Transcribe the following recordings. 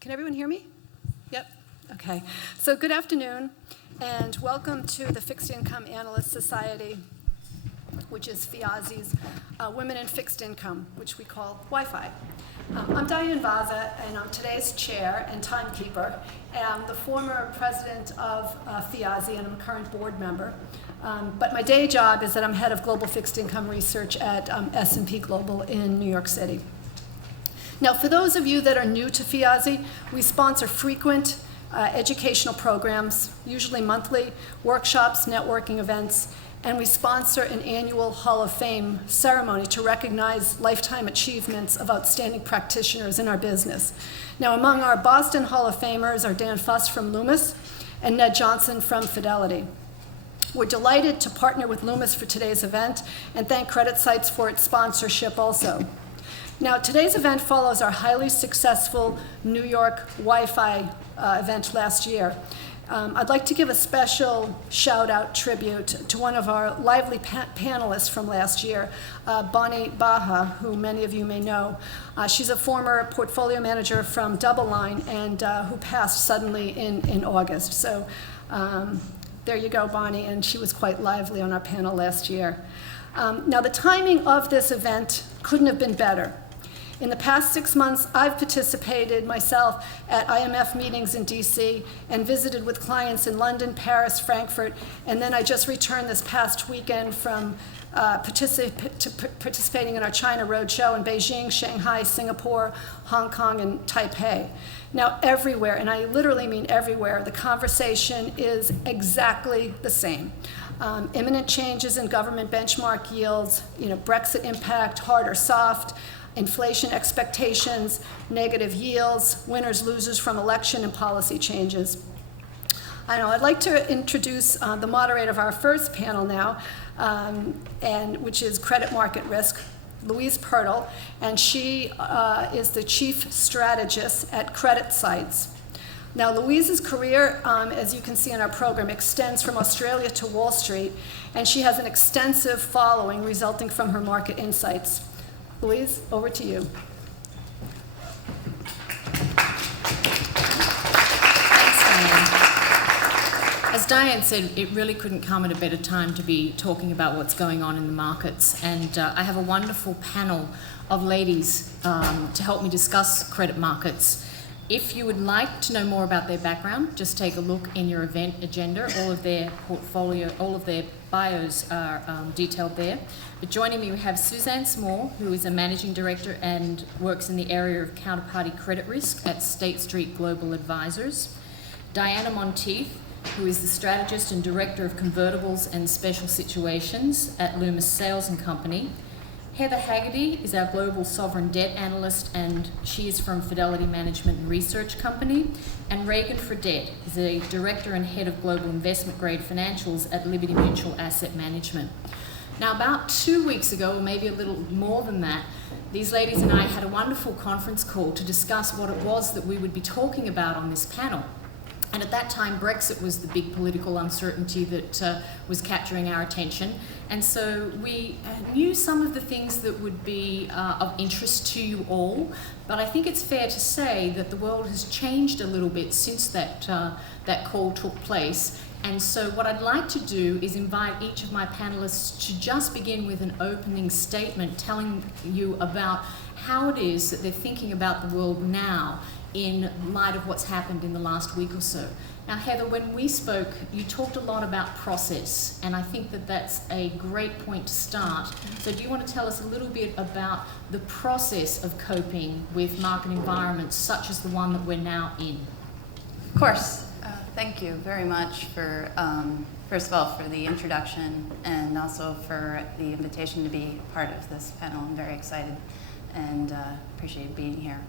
Can everyone hear me? Yep. Okay. So good afternoon, and welcome to the Fixed Income Analyst Society, which is FIASI's Women in Fixed Income, which we call Wi-Fi. I'm Diane Vazza, and I'm today's chair and timekeeper. I'm the former president of FIASI, and I'm a current board member. But my day job is that I'm head of global fixed income research at S&P Global in New York City. Now, for those of you that are new to FIASI, we sponsor frequent educational programs, usually monthly, workshops, networking events, and we sponsor an annual Hall of Fame ceremony to recognize lifetime achievements of outstanding practitioners in our business. Now, among our Boston Hall of Famers are Dan Fuss from Loomis and Ned Johnson from Fidelity. We're delighted to partner with Loomis for today's event and thank CreditSights for its sponsorship also. Now, today's event follows our highly successful New York Wi-Fi event last year. I'd like to give a special shout-out tribute to one of our lively panelists from last year, Bonnie Baha, who many of you may know. She's a former portfolio manager from DoubleLine and who passed suddenly in August. So there you go, Bonnie, and she was quite lively on our panel last year. Now, the timing of this event couldn't have been better. In the past 6 months, I've participated myself at IMF meetings in DC and visited with clients in London, Paris, Frankfurt, and then I just returned this past weekend from participating in our China Roadshow in Beijing, Shanghai, Singapore, Hong Kong, and Taipei. Now, everywhere, and I literally mean everywhere, the conversation is exactly the same. Imminent changes in government benchmark yields, Brexit impact, hard or soft, inflation expectations, negative yields, winners, losers from election and policy changes. I'd like to introduce the moderator of our first panel now, which is credit market risk, Louise Purtle, and she is the chief strategist at CreditSights. Now, Louise's career, as you can see in our program, extends from Australia to Wall Street, and she has an extensive following resulting from her market insights. Louise, over to you. Thanks, Diane. As Diane said, it really couldn't come at a better time to be talking about what's going on in the markets. And I have a wonderful panel of ladies to help me discuss credit markets. If you would like to know more about their background, just take a look in your event agenda. All of their portfolio, all of their bios are detailed there. But joining me, we have Suzanne Smore, who is a managing director and works in the area of counterparty credit risk at State Street Global Advisors. Diane Monteith, who is the strategist and director of Convertibles and Special Situations at Loomis, Sayles and Company. Heather Hagerty is our global sovereign debt analyst, and she is from Fidelity Management and Research Company. And Regan Fradette is a director and head of global investment grade financials at Liberty Mutual Asset Management. Now, about 2 weeks ago, or maybe a little more than that, these ladies and I had a wonderful conference call to discuss what it was that we would be talking about on this panel. And at that time, Brexit was the big political uncertainty that was capturing our attention. And so we knew some of the things that would be of interest to you all, but I think it's fair to say that the world has changed a little bit since that call took place. And so what I'd like to do is invite each of my panelists to just begin with an opening statement telling you about how it is that they're thinking about the world now in light of what's happened in the last week or so. Now, Heather, when we spoke, you talked a lot about process, and I think that that's a great point to start. So do you want to tell us a little bit about the process of coping with market environments such as the one that we're now in? Of course. Thank you very much for, first of all, for the introduction and also for the invitation to be part of this panel. I'm very excited and appreciate being here.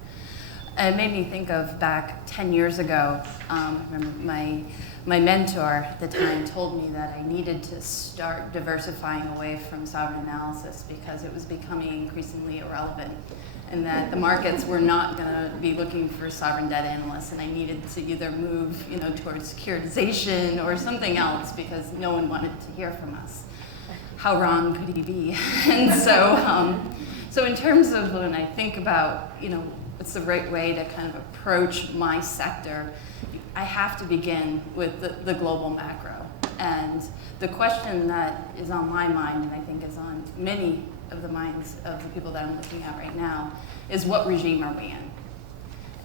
It made me think of back 10 years ago. I remember my mentor at the time told me that I needed to start diversifying away from sovereign analysis because it was becoming increasingly irrelevant, and that the markets were not going to be looking for sovereign debt analysts, and I needed to either move, towards securitization or something else because no one wanted to hear from us. How wrong could he be? And so in terms of when I think about, what's the right way to kind of approach my sector, I have to begin with the global macro. And the question that is on my mind, and I think is on many of the minds of the people that I'm looking at right now, is what regime are we in?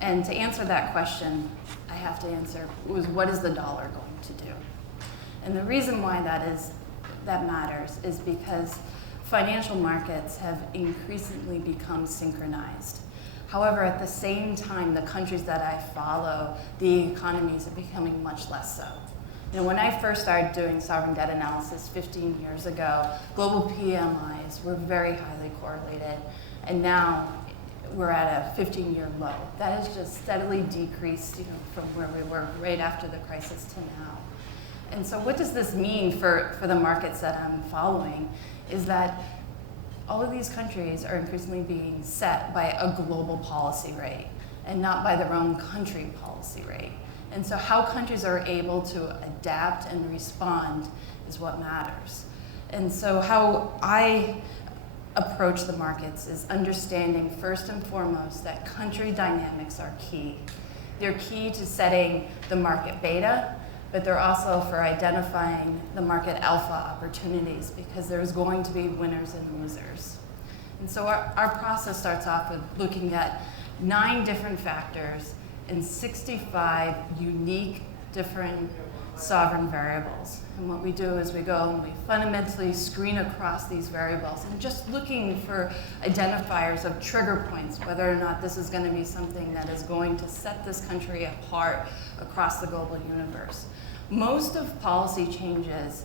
And to answer that question, I have to answer was what is the dollar going to do? And the reason why that matters is because financial markets have increasingly become synchronized. However, at the same time, the countries that I follow, the economies are becoming much less so. You know, when I first started doing sovereign debt analysis 15 years ago, global PMIs were very highly correlated, and now we're at a 15-year low. That has just steadily decreased, from where we were right after the crisis to now. And so what does this mean for the markets that I'm following is that all of these countries are increasingly being set by a global policy rate and not by their own country policy rate. And so how countries are able to adapt and respond is what matters. And so how I approach the markets is understanding first and foremost that country dynamics are key. They're key to setting the market beta, but they're also for identifying the market alpha opportunities because there's going to be winners and losers. And so our process starts off with looking at 9 different factors and 65 unique different sovereign variables. And what we do is we go and we fundamentally screen across these variables and just looking for identifiers of trigger points, whether or not this is going to be something that is going to set this country apart across the global universe. Most of policy changes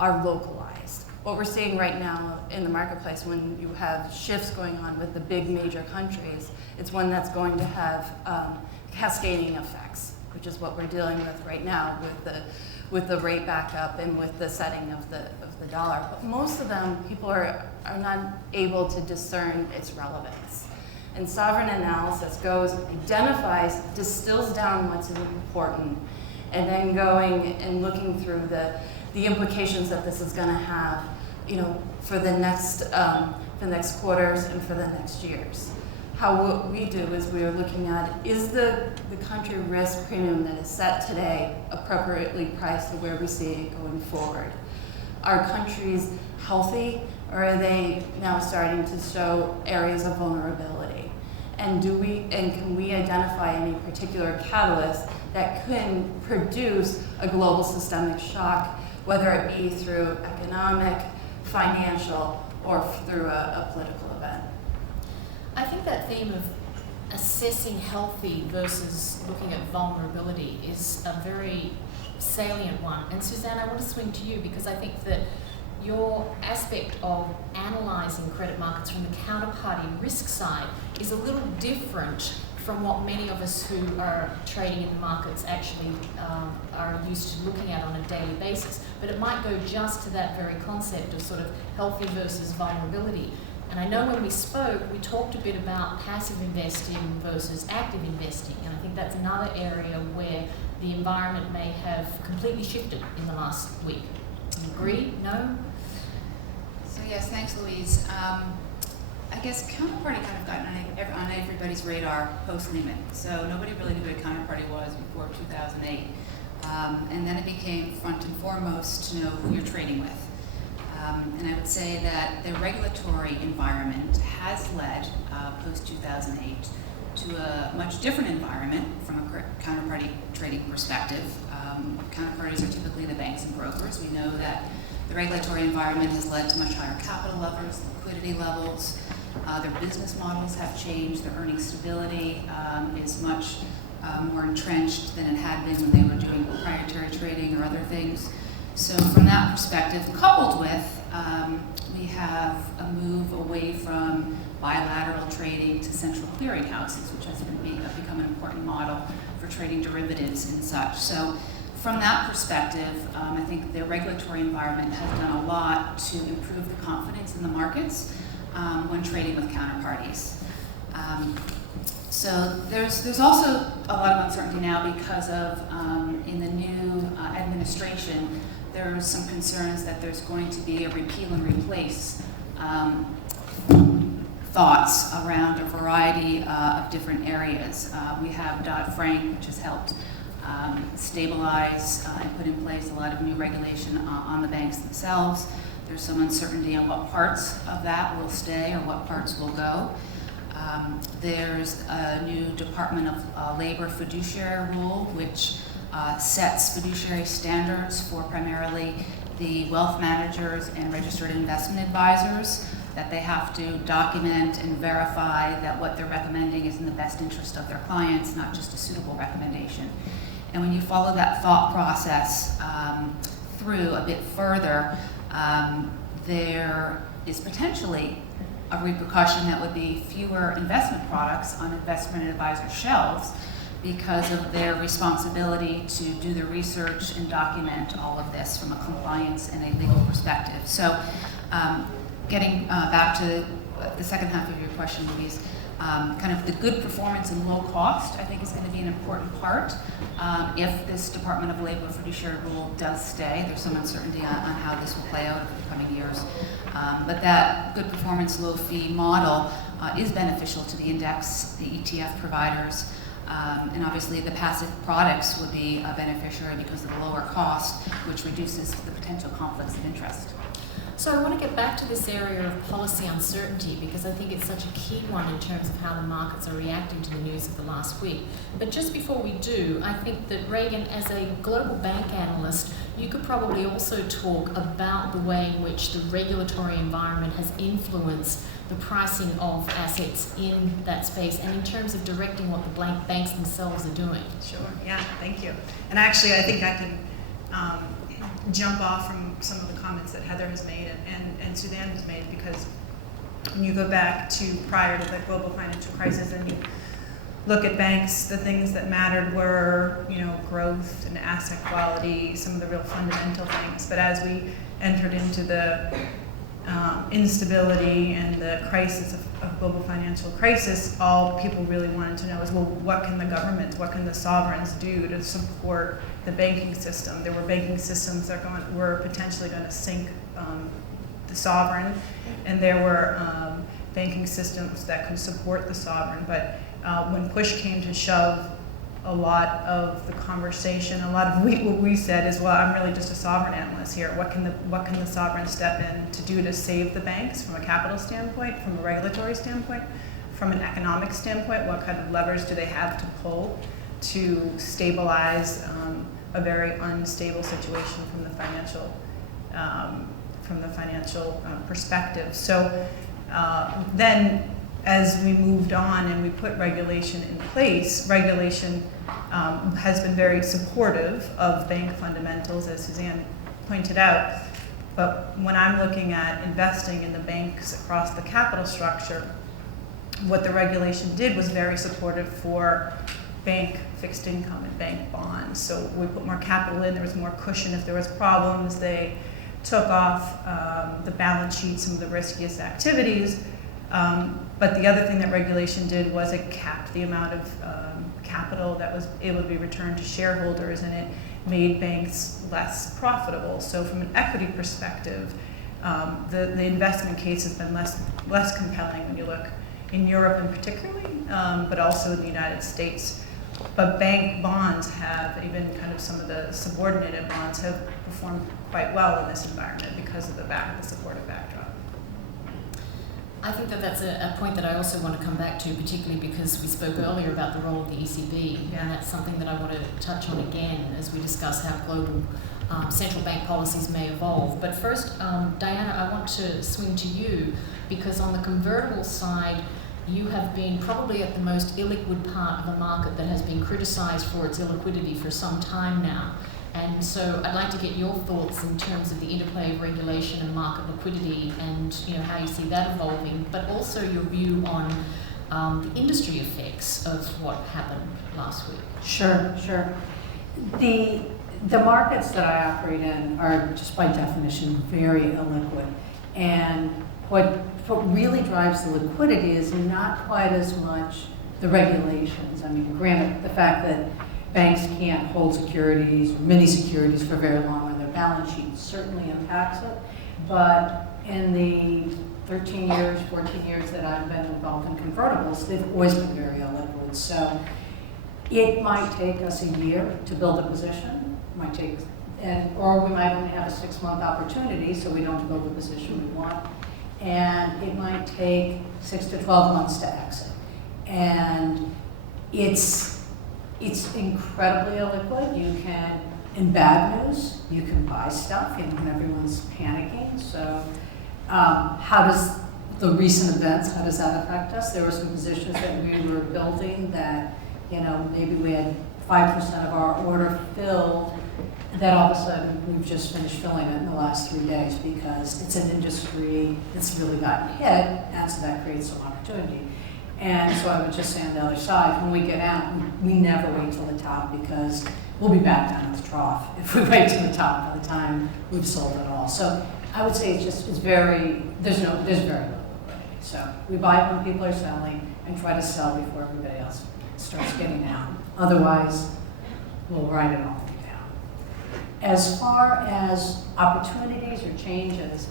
are localized. What we're seeing right now in the marketplace when you have shifts going on with the big major countries, it's one that's going to have cascading effects, which is what we're dealing with right now with the rate backup and with the setting of the dollar. But most of them, people are not able to discern its relevance. And sovereign analysis goes, identifies, distills down what's important, and then going and looking through the implications that this is going to have, for the next quarters and for the next years. What we do is we are looking at, is the country risk premium that is set today appropriately priced to where we see it going forward? Are countries healthy, or are they now starting to show areas of vulnerability? And can we identify any particular catalyst that can produce a global systemic shock, whether it be through economic, financial, or through a political event? I think that theme of assessing healthy versus looking at vulnerability is a very salient one. And Suzanne, I want to swing to you because I think that your aspect of analysing credit markets from the counterparty risk side is a little different from what many of us who are trading in the markets actually are used to looking at on a daily basis. But it might go just to that very concept of sort of healthy versus vulnerability. And I know when we spoke, we talked a bit about passive investing versus active investing. And I think that's another area where the environment may have completely shifted in the last week. Do you agree? No? So yes, thanks, Louise. I guess Counterparty kind of got on everybody's radar post-Lehman. So nobody really knew what a Counterparty was before 2008. And then it became front and foremost to know who you're trading with. And I would say that the regulatory environment has led, post-2008, to a much different environment from a counterparty trading perspective. Counterparties are typically the banks and brokers. We know that the regulatory environment has led to much higher capital levels, liquidity levels. Their business models have changed. Their earnings stability is much more entrenched than it had been when they were doing proprietary trading or other things. So from that perspective, coupled with, we have a move away from bilateral trading to central clearinghouses, which has become an important model for trading derivatives and such. So from that perspective, I think the regulatory environment has done a lot to improve the confidence in the markets when trading with counterparties. So there's also a lot of uncertainty now because of, in the new administration, there's some concerns that there's going to be a repeal and replace thoughts around a variety of different areas. We have Dodd-Frank, which has helped stabilize and put in place a lot of new regulation on the banks themselves. There's some uncertainty on what parts of that will stay or what parts will go. There's a new Department of Labor fiduciary rule, which sets fiduciary standards for primarily the wealth managers and registered investment advisors, that they have to document and verify that what they're recommending is in the best interest of their clients, not just a suitable recommendation. And when you follow that thought process through a bit further, there is potentially a repercussion that would be fewer investment products on investment advisor shelves because of their responsibility to do the research and document all of this from a compliance and a legal perspective. So getting back to the second half of your question, Louise, kind of the good performance and low cost, I think, is going to be an important part. If this Department of Labor fiduciary rule does stay, there's some uncertainty on how this will play out over the coming years. But that good performance, low fee model is beneficial to the index, the ETF providers, and obviously the passive products would be a beneficiary because of the lower cost, which reduces the potential conflicts of interest. So I want to get back to this area of policy uncertainty because I think it's such a key one in terms of how the markets are reacting to the news of the last week. But just before we do, I think that Regan, as a global bank analyst, you could probably also talk about the way in which the regulatory environment has influenced the pricing of assets in that space and in terms of directing what the banks themselves are doing. Sure, yeah, thank you. And actually, I think I can jump off from some of the comments that Heather has made and Suzanne has made, because when you go back to prior to the global financial crisis and you look at banks, the things that mattered were, growth and asset quality, some of the real fundamental things. But as we entered into the instability and the crisis of global financial crisis, all people really wanted to know is, well, what can the government, what can the sovereigns do to support the banking system? There were banking systems that were potentially going to sink the sovereign, and there were banking systems that could support the sovereign. But when push came to shove, a lot of the conversation, a lot of what we said is, well, I'm really just a sovereign analyst here. What can the sovereign step in to do to save the banks from a capital standpoint, from a regulatory standpoint, from an economic standpoint? What kind of levers do they have to pull to stabilize a very unstable situation from the financial perspective? So then, as we moved on and we put regulation in place, regulation has been very supportive of bank fundamentals, as Suzanne pointed out. But when I'm looking at investing in the banks across the capital structure, what the regulation did was very supportive for bank fixed income and bank bonds. So we put more capital in, there was more cushion if there was problems. They took off the balance sheet some of the riskiest activities. But the other thing that regulation did was it capped the amount of capital that was able to be returned to shareholders, and it made banks less profitable. So from an equity perspective, the investment case has been less compelling when you look in Europe in particularly, but also in the United States. But bank bonds have, even kind of some of the subordinated bonds, have performed quite well in this environment because of the supportive backdrop. I think that that's a point that I also want to come back to, particularly because we spoke earlier about the role of the ECB, and that's something that I want to touch on again as we discuss how global central bank policies may evolve. But first, Diana, I want to swing to you, because on the convertible side, you have been probably at the most illiquid part of a market that has been criticized for its illiquidity for some time now. And so I'd like to get your thoughts in terms of the interplay of regulation and market liquidity, and how you see that evolving, but also your view on the industry effects of what happened last week. Sure. The markets that I operate in are just by definition very illiquid, and what really drives the liquidity is not quite as much the regulations. I mean, granted, the fact that banks can't hold securities, many securities, for very long on their balance sheet certainly impacts it. But in the 13 years, 14 years that I've been involved in convertibles, they've always been very illiquid. So it might take us a year to build a position, might take, or we might only have a 6-month opportunity, so we don't build the position we want. And it might take 6 to 12 months to exit. And it's incredibly illiquid. You can, in bad news, you can buy stuff, when everyone's panicking. So how does the recent events, how does that affect us? There were some positions that we were building that, maybe we had 5% of our order filled, that all of a sudden we've just finished filling it in the last 3 days because it's an industry that's really gotten hit, and so that creates some opportunity. And so I would just say on the other side, when we get out, we never wait till the top because we'll be back down at the trough if we wait till the top by the time we've sold it all. So I would say there's very little liquidity. So we buy it when people are selling and try to sell before everybody else starts getting out. Otherwise, we'll ride it all the way down. As far as opportunities or changes,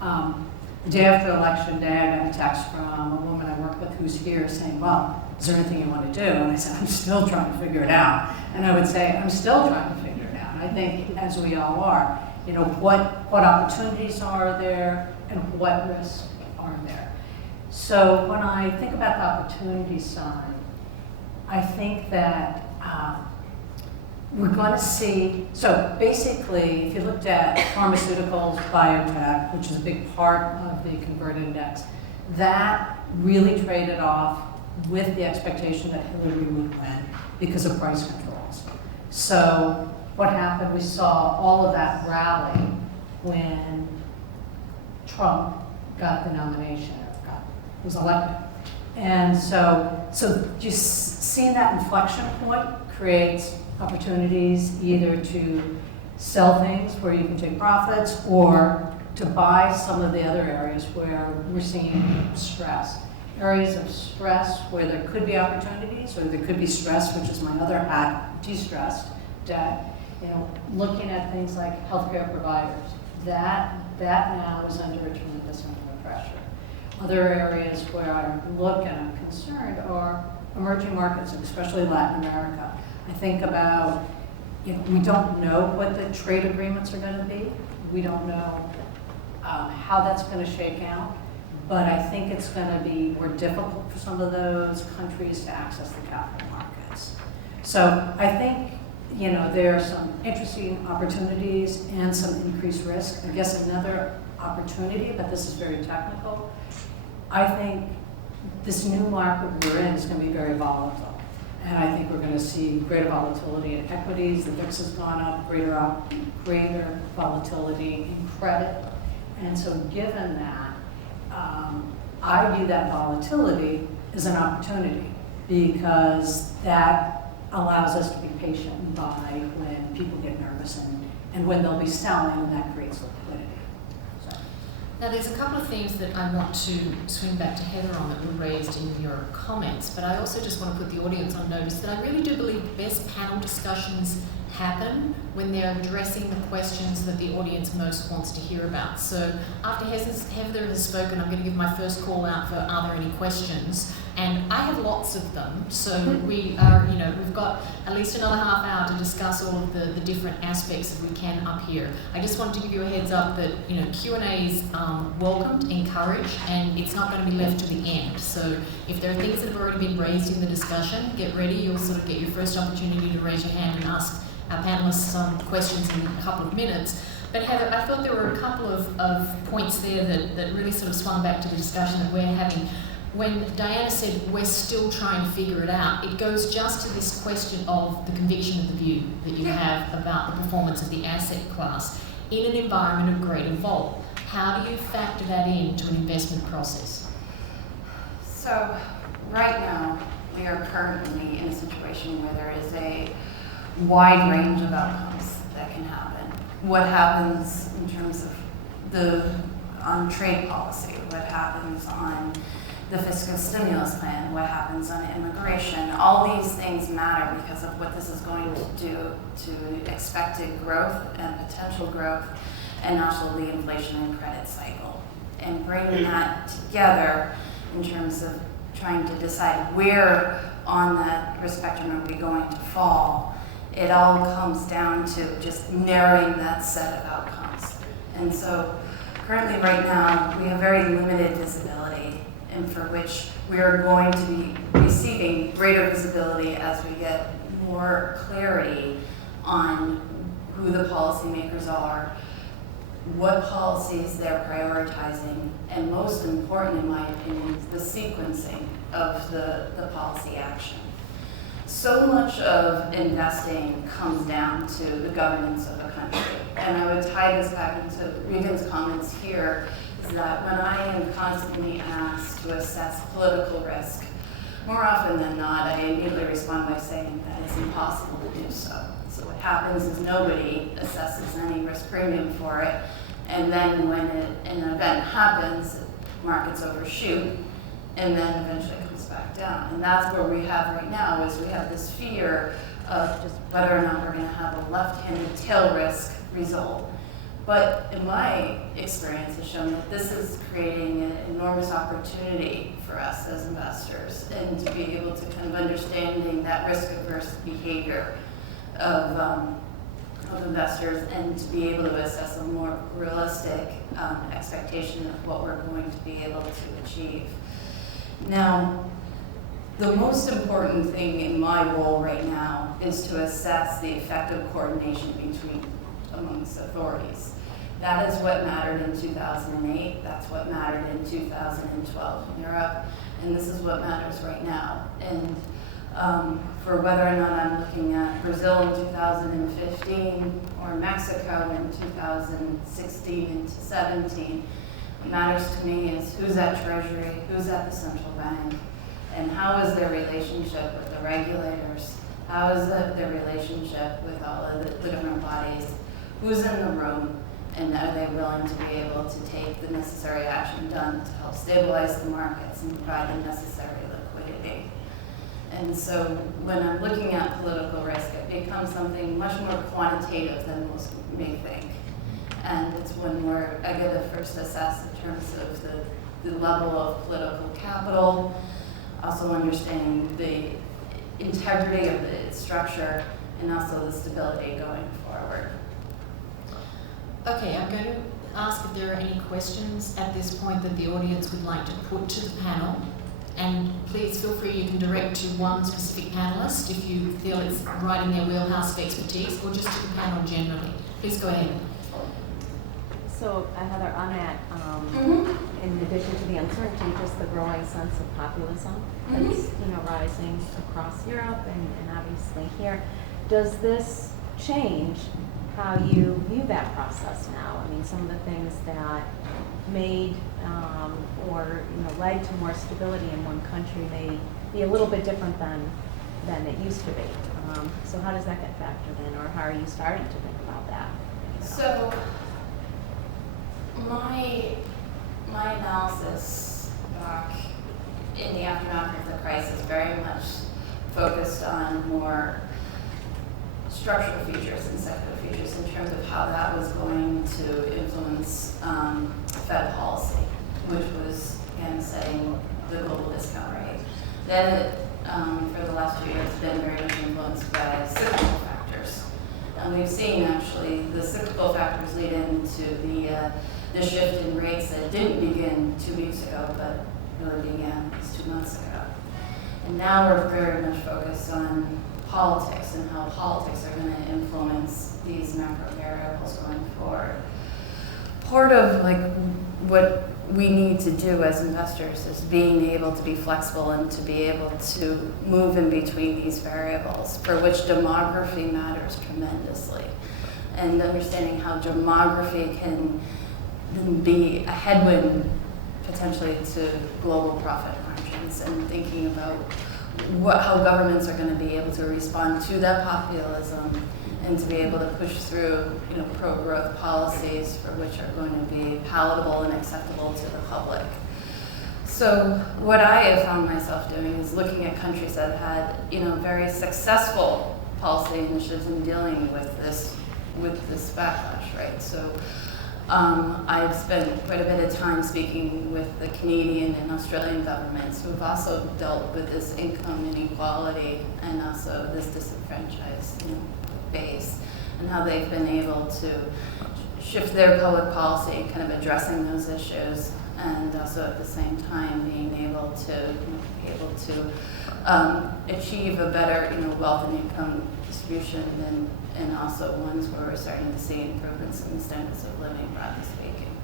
the day after election day, I got a text from a woman I work with who's here saying, well, is there anything you want to do? And I said, I'm still trying to figure it out. And I would say, I'm still trying to figure it out. I think, as we all are, what opportunities are there and what risks are there? So when I think about the opportunity side, I think that we're going to see, so basically, if you looked at pharmaceuticals, biotech, which is a big part of the convert index, that really traded off with the expectation that Hillary would win because of price controls. So what happened, we saw all of that rally when Trump got the nomination, was elected. And so just seeing that inflection point creates opportunities either to sell things where you can take profits or to buy some of the other areas where we're seeing stress. Areas of stress where there could be opportunities or there could be stress, which is my other hat, distressed debt. Looking at things like healthcare providers, that now is under a tremendous amount of pressure. Other areas where I look and I'm concerned are emerging markets, especially Latin America. I think about, we don't know what the trade agreements are going to be. We don't know how that's going to shake out. But I think it's going to be more difficult for some of those countries to access the capital markets. So I think, there are some interesting opportunities and some increased risk. I guess another opportunity, but this is very technical, I think this new market we're in is going to be very volatile. And I think we're going to see greater volatility in equities. The VIX has gone up, greater volatility in credit. And so given that, I view that volatility as an opportunity because that allows us to be patient and buy when people get nervous and when they'll be selling, and that creates liquidity. So. Now, there's a couple of themes that I want to swing back to Heather on that were raised in your comments, but I also just want to put the audience on notice that I really do believe the best panel discussions happen when they're addressing the questions that the audience most wants to hear about. So after Heather has spoken, I'm going to give my first call out for are there any questions? And I have lots of them, so we are, we've got at least another half hour to discuss all of the different aspects that we can up here. I just wanted to give you a heads up that, Q&A is welcomed, encouraged, and it's not going to be left to the end. So if there are things that have already been raised in the discussion, get ready. You'll sort of get your first opportunity to raise your hand and ask our panelists some questions in a couple of minutes. But Heather, I thought there were a couple of points there that really sort of swung back to the discussion that we're having. When Diana said we're still trying to figure it out, it goes just to this question of the conviction of the view that you have about the performance of the asset class in an environment of greater vol. How do you factor that into an investment process? So right now, we are currently in a situation where there is a wide range of outcomes that can happen. What happens in terms of on trade policy, what happens on the fiscal stimulus plan, what happens on immigration, all these things matter because of what this is going to do to expected growth and potential growth and also the inflation and credit cycle. and bringing that together in terms of trying to decide where on that risk spectrum are we going to fall, it all comes down to just narrowing that set of outcomes. And so currently right now, we have very limited visibility, and for which we are going to be receiving greater visibility as we get more clarity on who the policymakers are, what policies they're prioritizing, and most important, in my opinion, is the sequencing of the policy action. So much of investing comes down to the governance of a country. And I would tie this back into Regan's comments here, is that when I am constantly asked to assess political risk, more often than not, I immediately respond by saying that it's impossible to do so. So what happens is nobody assesses any risk premium for it, and then when an event happens, markets overshoot, and then eventually it comes back down. And that's where we have right now, is we have this fear of just whether or not we're going to have a left-handed tail risk result. But in my experience has shown that this is creating an enormous opportunity for us as investors, and to be able to kind of understanding that risk-averse behavior of investors, and to be able to assess a more realistic expectation of what we're going to be able to achieve. Now, the most important thing in my role right now is to assess the effective coordination amongst authorities. That is what mattered in 2008, that's what mattered in 2012 in Europe, and this is what matters right now. And for whether or not I'm looking at Brazil in 2015 or Mexico in 2016 into 17, what matters to me is who's at Treasury, who's at the central bank, and how is their relationship with the regulators, how is their relationship with all of the different bodies, who's in the room, and are they willing to be able to take the necessary action done to help stabilize the markets and provide the necessary liquidity. And so when I'm looking at political risk, it becomes something much more quantitative than most may think. And it's when I get to first assess in terms of the level of political capital, also understanding the integrity of the structure, and also the stability going forward. Okay, I'm going to ask if there are any questions at this point that the audience would like to put to the panel. And please feel free, you can direct to one specific panelist if you feel it's right in their wheelhouse of expertise, or just to the panel generally. Please go ahead. So, Heather, on that, in addition to the uncertainty, just the growing sense of populism that's rising across Europe and obviously here. Does this change how you view that process now? I mean, some of the things that made or led to more stability in one country may be a little bit different than it used to be. So how does that get factored in, or how are you starting to think about that? So my analysis back in the aftermath of the crisis very much focused on more structural features and secular features in terms of how that was going to influence Fed policy, which was, again, setting the global discount rate. Then for the last 2 years, been very much influenced by cyclical factors. And we've seen, actually, the cyclical factors lead into the shift in rates that didn't begin 2 weeks ago, but really began just 2 months ago. And now we're very much focused on politics and how politics are going to influence these macro variables going forward. Part of what we need to do as investors is being able to be flexible and to be able to move in between these variables, for which demography matters tremendously. And understanding how demography can be a headwind potentially to global profit margins, and thinking about how governments are going to be able to respond to that populism and to be able to push through pro-growth policies for which are going to be palatable and acceptable to the public. So what I have found myself doing is looking at countries that had very successful policy initiatives in dealing with this backlash, right? So I've spent quite a bit of time speaking with the Canadian and Australian governments who have also dealt with this income inequality and also this disenfranchised base, and how they've been able to shift their public policy, kind of addressing those issues, and also at the same time being able to achieve a better wealth and income distribution, and also ones where we're starting to see improvements in the standards of living, broadly speaking.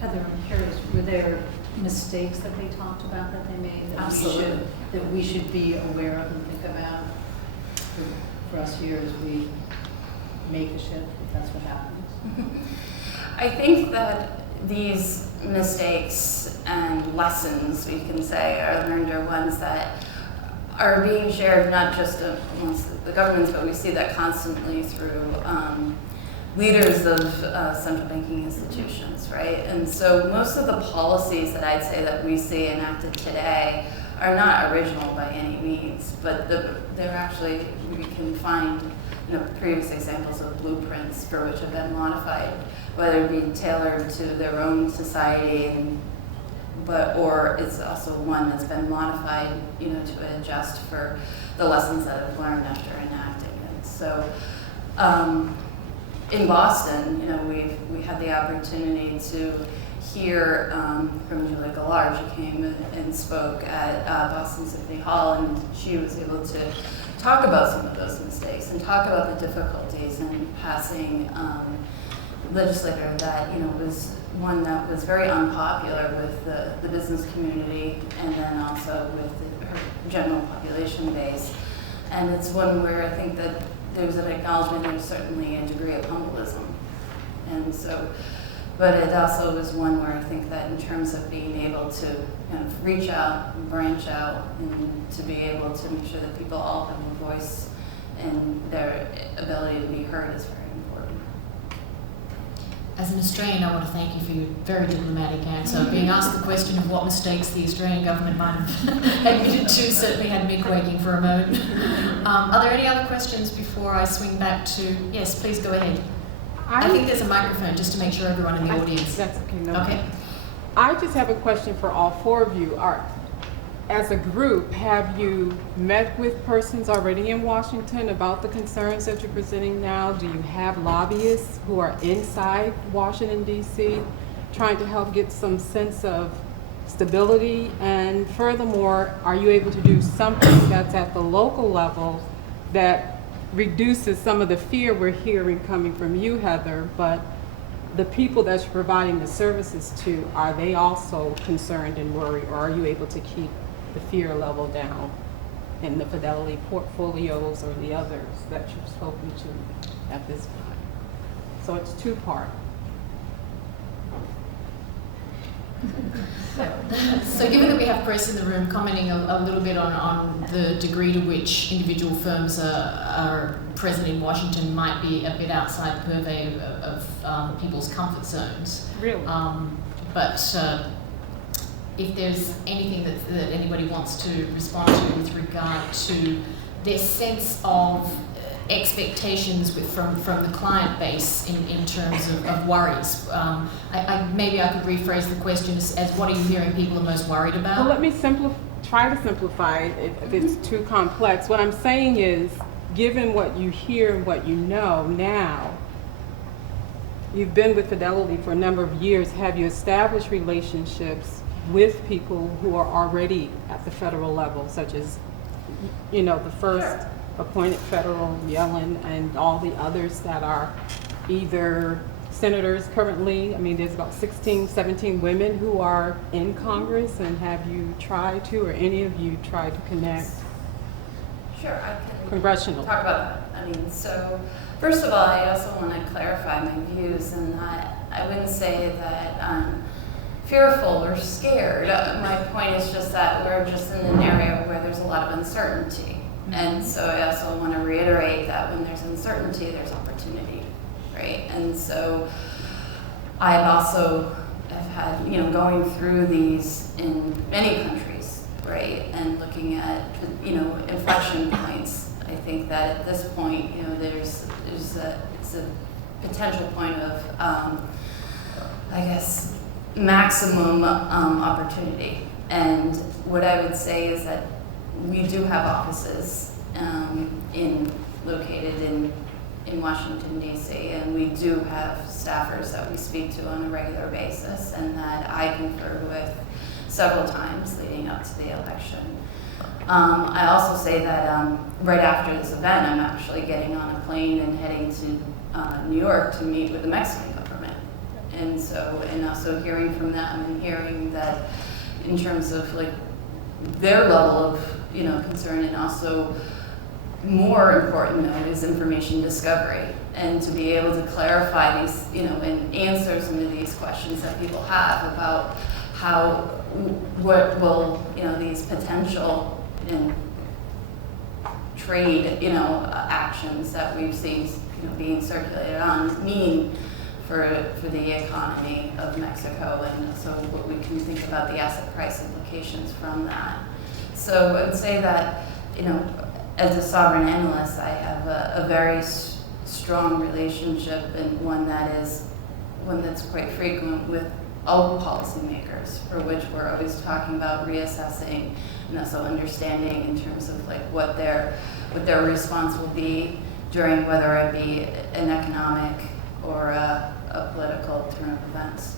Heather, I'm curious, were there mistakes that they talked about that they made that we should be aware of and think about for us here as we make a shift, if that's what happens? I think that these mistakes and lessons, we can say, are learned are ones that are being shared not just amongst the governments, but we see that constantly through leaders of central banking institutions, right? And so most of the policies that I'd say that we see enacted today are not original by any means, but they're actually, we can find previous examples of blueprints for which have been modified, whether it be tailored to their own society, or it's also one that's been modified, to adjust for the lessons that I've learned after enacting it. So, in Boston, we had the opportunity to hear from Julia Gillard. She came and spoke at Boston City Hall, and she was able to talk about some of those mistakes and talk about the difficulties in passing legislature that was one that was very unpopular with the business community, and then also with her general population base. And it's one where I think that there's an acknowledgement there's certainly a degree of humbleism. And so, but it also was one where I think that in terms of being able to kind of reach out and branch out and to be able to make sure that people all have a voice and their ability to be heard is very important. As an Australian, I want to thank you for your very diplomatic answer. Being asked the question of what mistakes the Australian government might have admitted to certainly had me quaking for a moment. Are there any other questions before I swing back to, yes, please go ahead. I think there's a microphone just to make sure everyone in the audience. That's okay. No. Okay. I just have a question for all four of you. As a group, have you met with persons already in Washington about the concerns that you're presenting now? Do you have lobbyists who are inside Washington, D.C., trying to help get some sense of stability? And furthermore, are you able to do something that's at the local level that reduces some of the fear we're hearing coming from you, Heather, but the people that you're providing the services to, are they also concerned and worried, or are you able to keep the fear level down in the Fidelity portfolios or the others that you've spoken to at this time? So it's two-part. So given that we have press in the room commenting a little bit on the degree to which individual firms are present in Washington might be a bit outside the purview of people's comfort zones. Really? But if there's anything that anybody wants to respond to with regard to their sense of expectations from the client base in terms of worries. Maybe I could rephrase the question as what are you hearing people are most worried about? Well, let me try to simplify it if it's too complex. What I'm saying is, given what you hear and what you know now, you've been with Fidelity for a number of years. Have you established relationships with people who are already at the federal level, such as, the first appointed federal, Yellen, and all the others that are either senators currently? I mean, there's about 16, 17 women who are in Congress, and have you tried to, or any of you tried to connect? Sure, I can congressional. Talk about that. So first of all, I also want to clarify my views, and I wouldn't say that I'm fearful or scared. My point is just that we're just in an area where there's a lot of uncertainty. And so I also want to reiterate that when there's uncertainty, there's opportunity, right? And so I've also had, going through these in many countries, right? And looking at, inflection points. I think that at this point, it's a potential point of, I guess, maximum opportunity. And what I would say is that we do have offices located in Washington, D.C., and we do have staffers that we speak to on a regular basis and that I conferred with several times leading up to the election. I also say that right after this event, I'm actually getting on a plane and heading to New York to meet with the Mexican government. And also hearing from them and hearing that in terms of like their level of, concern, and also more important though is information discovery, and to be able to clarify these, and answer some of these questions that people have about what will, these potential trade, actions that we've seen, being circulated on mean for the economy of Mexico, and so what we can think about the asset price implications from that. So I would say that, as a sovereign analyst, I have a very strong relationship, and one that's quite frequent with all policymakers, for which we're always talking about reassessing and also understanding in terms of like what their response will be during whether it be an economic or a political turn of events.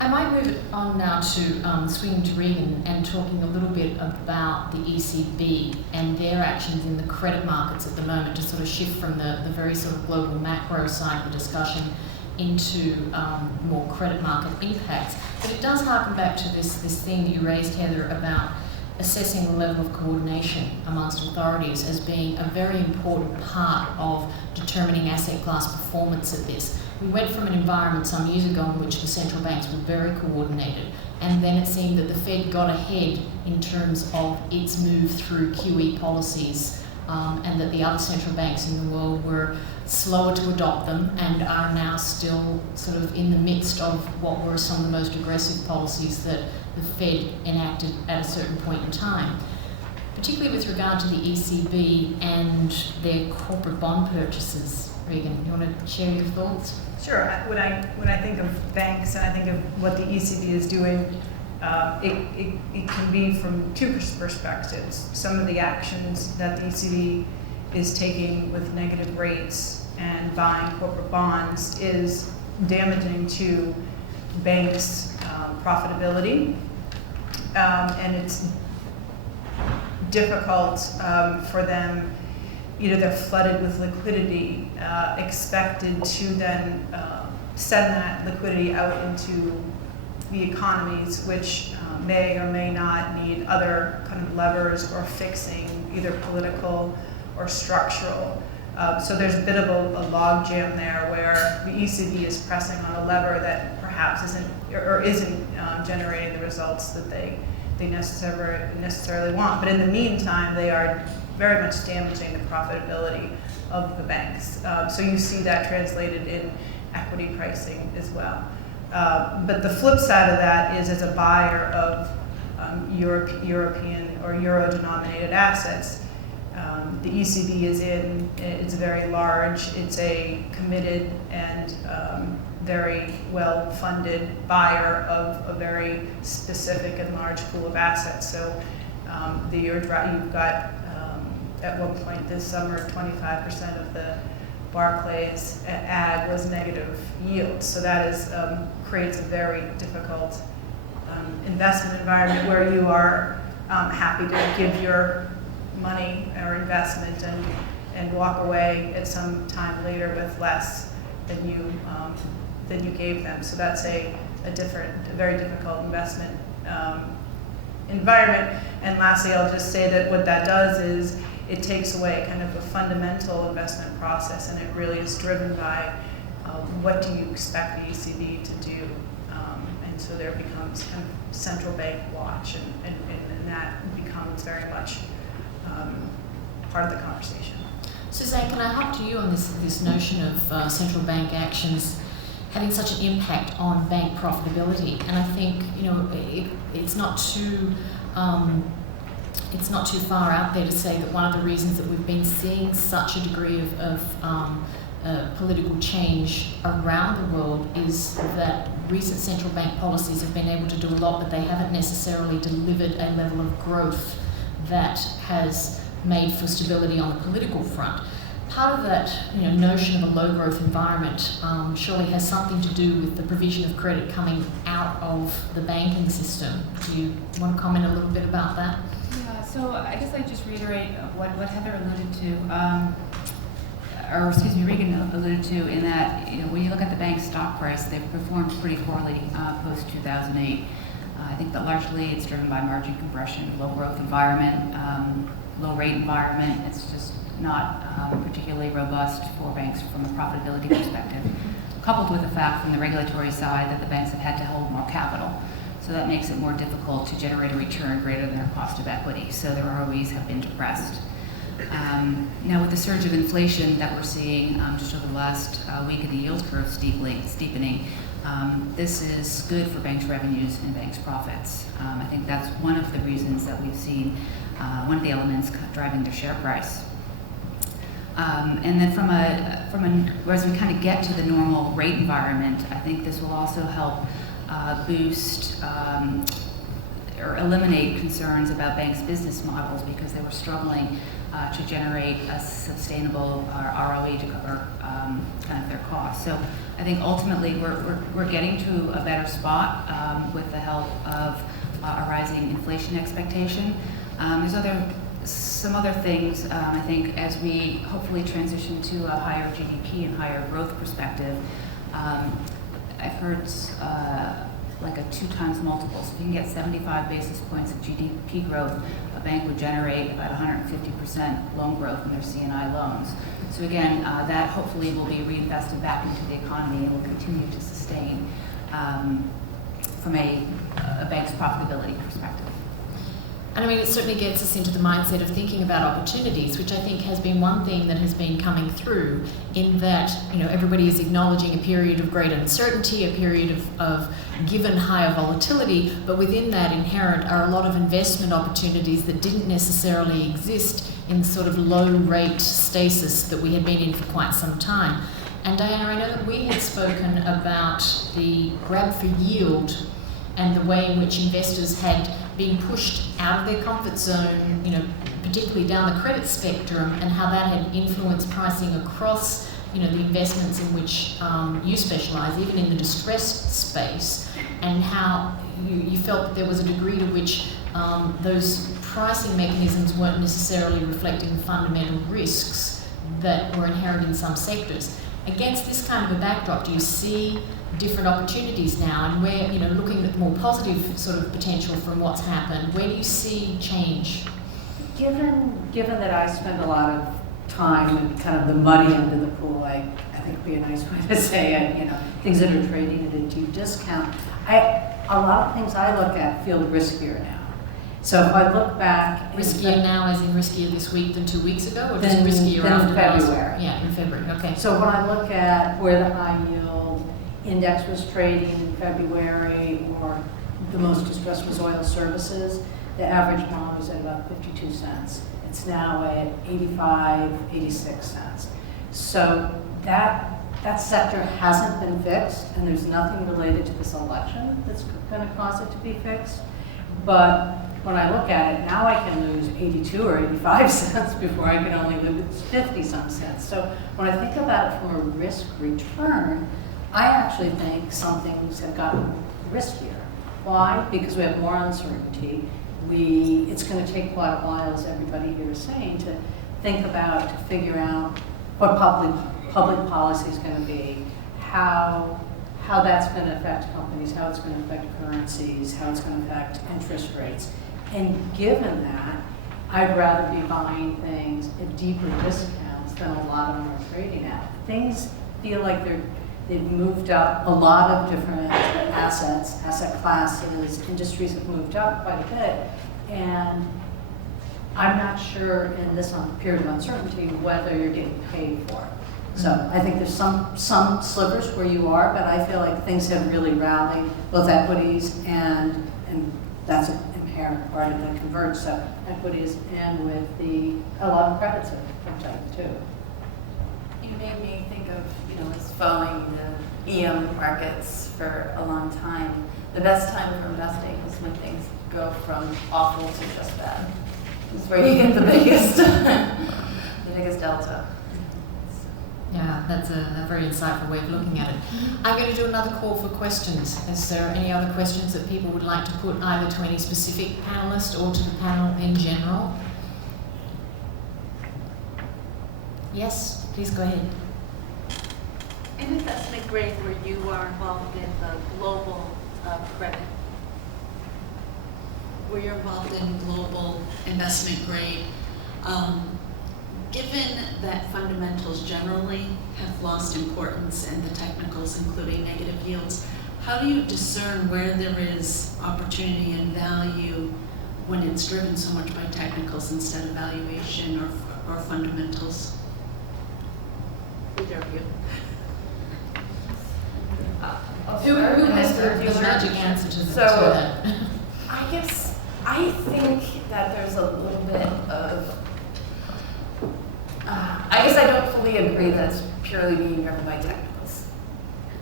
I might move on now to swinging to Regan and talking a little bit about the ECB and their actions in the credit markets at the moment, to sort of shift from the very sort of global macro side of the discussion into more credit market impacts. But it does harken back to this thing that you raised, Heather, about assessing the level of coordination amongst authorities as being a very important part of determining asset class performance at this. We went from an environment some years ago in which the central banks were very coordinated, and then it seemed that the Fed got ahead in terms of its move through QE policies, and that the other central banks in the world were slower to adopt them and are now still sort of in the midst of what were some of the most aggressive policies that the Fed enacted at a certain point in time. Particularly with regard to the ECB and their corporate bond purchases. Regan, you want to share your thoughts? Sure. When I think of banks and I think of what the ECB is doing, it can be from two perspectives. Some of the actions that the ECB is taking with negative rates and buying corporate bonds is damaging to banks' profitability, and it's difficult for them. They're flooded with liquidity, expected to then send that liquidity out into the economies, which may or may not need other kind of levers or fixing, either political or structural. So there's a bit of a log jam there where the ECB is pressing on a lever that perhaps isn't generating the results that they necessarily want. But in the meantime, they are very much damaging the profitability of the banks. So you see that translated in equity pricing as well. But the flip side of that is, as a buyer of European or euro-denominated assets, the ECB it's very large, it's a committed and very well-funded buyer of a very specific and large pool of assets. So you've got, at one point this summer, 25% of the Barclays ag was negative yield. So that creates a very difficult investment environment where you are happy to give your money or investment and walk away at some time later with less than you gave them. So that's a very difficult investment environment. And lastly, I'll just say that what that does is it takes away kind of a fundamental investment process, and it really is driven by what do you expect the ECB to do. And so there becomes kind of central bank watch, and that becomes very much part of the conversation. Suzanne, can I hop to you on this notion of central bank actions having such an impact on bank profitability? And I think it's not too far out there to say that one of the reasons that we've been seeing such a degree of political change around the world is that recent central bank policies have been able to do a lot, but they haven't necessarily delivered a level of growth that has made for stability on the political front. Part of that notion of a low growth environment surely has something to do with the provision of credit coming out of the banking system. Do you want to comment a little bit about that? Yeah, so I guess I just reiterate what Heather alluded to, Regan alluded to, in that when you look at the bank's stock price, they've performed pretty poorly post 2008. I think that largely it's driven by margin compression, low growth environment, low rate environment. It's just not particularly robust for banks from a profitability perspective, coupled with the fact from the regulatory side that the banks have had to hold more capital. So that makes it more difficult to generate a return greater than their cost of equity. So their ROEs have been depressed. Now with the surge of inflation that we're seeing just over the last week of the yield curve steepening, this is good for banks' revenues and banks' profits. I think that's one of the reasons that we've seen one of the elements driving their share price. And then as we kind of get to the normal rate environment, I think this will also help boost or eliminate concerns about banks' business models, because they were struggling to generate a sustainable ROE to cover kind of their costs. So I think ultimately we're getting to a better spot with the help of a rising inflation expectation. There's some other things, I think, as we hopefully transition to a higher GDP and higher growth perspective. I've heard like a 2x multiple. So if you can get 75 basis points of GDP growth, a bank would generate about 150% loan growth in their C&I loans. So again, that hopefully will be reinvested back into the economy and will continue to sustain from a bank's profitability perspective. And I mean, it certainly gets us into the mindset of thinking about opportunities, which I think has been one theme that has been coming through, in that everybody is acknowledging a period of great uncertainty, a period of given higher volatility, but within that inherent are a lot of investment opportunities that didn't necessarily exist in the sort of low rate stasis that we had been in for quite some time. And Diane, I know that we had spoken about the grab for yield and the way in which investors had been pushed out of their comfort zone, particularly down the credit spectrum, and how that had influenced pricing across, the investments in which you specialize, even in the distressed space, and how you felt that there was a degree to which those pricing mechanisms weren't necessarily reflecting the fundamental risks that were inherent in some sectors. Against this kind of a backdrop, do you see different opportunities now, and where, looking at more positive sort of potential from what's happened, where do you see change? Given that I spend a lot of time in kind of the muddy end of the pool, I think would be a nice way to say it, things that are trading at a deep discount, a lot of things I look at feel riskier now. So if I look back... Riskier now as in riskier this week than 2 weeks ago, or just riskier after February? Yeah, in February, okay. So when I look at where the high yield index was trading in February, or the most distressed was oil services, the average bond was at about 52 cents. It's now at 85, 86 cents. So that sector hasn't been fixed, and there's nothing related to this election that's going to cause it to be fixed. But when I look at it, now I can lose 82 or 85 cents before I can only lose 50-some cents. So when I think about it from a risk return, I actually think some things have gotten riskier. Why? Because we have more uncertainty. It's going to take quite a while, as everybody here is saying, to think about, to figure out what public policy is going to be, how that's going to affect companies, how it's going to affect currencies, how it's going to affect interest rates. And given that, I'd rather be buying things at deeper discounts than a lot of them are trading at. Things feel like they've moved up, a lot of different assets, asset classes, industries have moved up quite a bit. And I'm not sure in this period of uncertainty whether you're getting paid for it. So I think there's some slivers where you are, but I feel like things have really rallied, both equities and that's an inherent part of the convert, so equities and with a lot of credits have jumped too. you made me think of, as following the EM markets for a long time. The best time for investing is when things go from awful to just bad. It's where you get the biggest, the biggest delta. Yeah, that's a very insightful way of looking at it. I'm going to do another call for questions. Is there any other questions that people would like to put either to any specific panelist or to the panel in general? Yes, please go ahead. In investment grade, where you are involved in the global credit, where you're involved in global investment grade, given that fundamentals generally have lost importance and the technicals, including negative yields, how do you discern where there is opportunity and value when it's driven so much by technicals instead of valuation or fundamentals? Either of you. Who has the magic answer to that? I think that there's a little bit of, I guess I don't fully agree that it's purely being driven by technicals.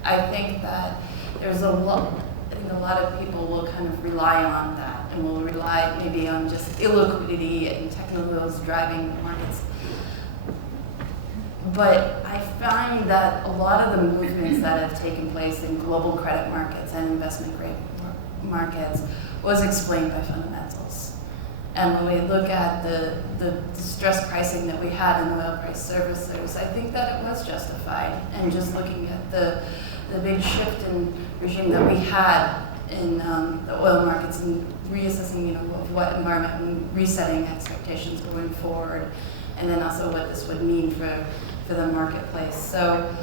I think that there's a lot of people will kind of rely on that and will rely maybe on just illiquidity and technicals driving markets. But I find that a lot of the movements that have taken place in global credit markets and investment grade markets was explained by fundamentals. And when we look at the stress pricing that we had in oil price servicers, I think that it was justified. And just looking at the big shift in regime that we had in the oil markets and reassessing, of what environment and resetting expectations going forward, and then also what this would mean for the marketplace. So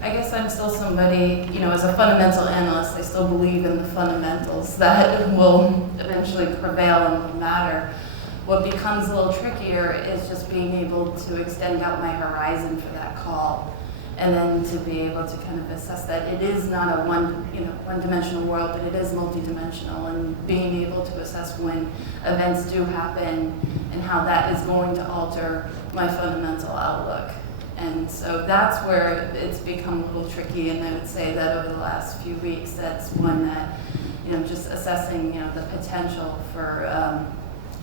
I guess I'm still somebody, as a fundamental analyst, I still believe in the fundamentals that will eventually prevail and will matter. What becomes a little trickier is just being able to extend out my horizon for that call, and then to be able to kind of assess that it is not a one-dimensional world, but it is multidimensional, and being able to assess when events do happen and how that is going to alter my fundamental outlook. And so that's where it's become a little tricky, and I would say that over the last few weeks, that's one that, just assessing, the potential for a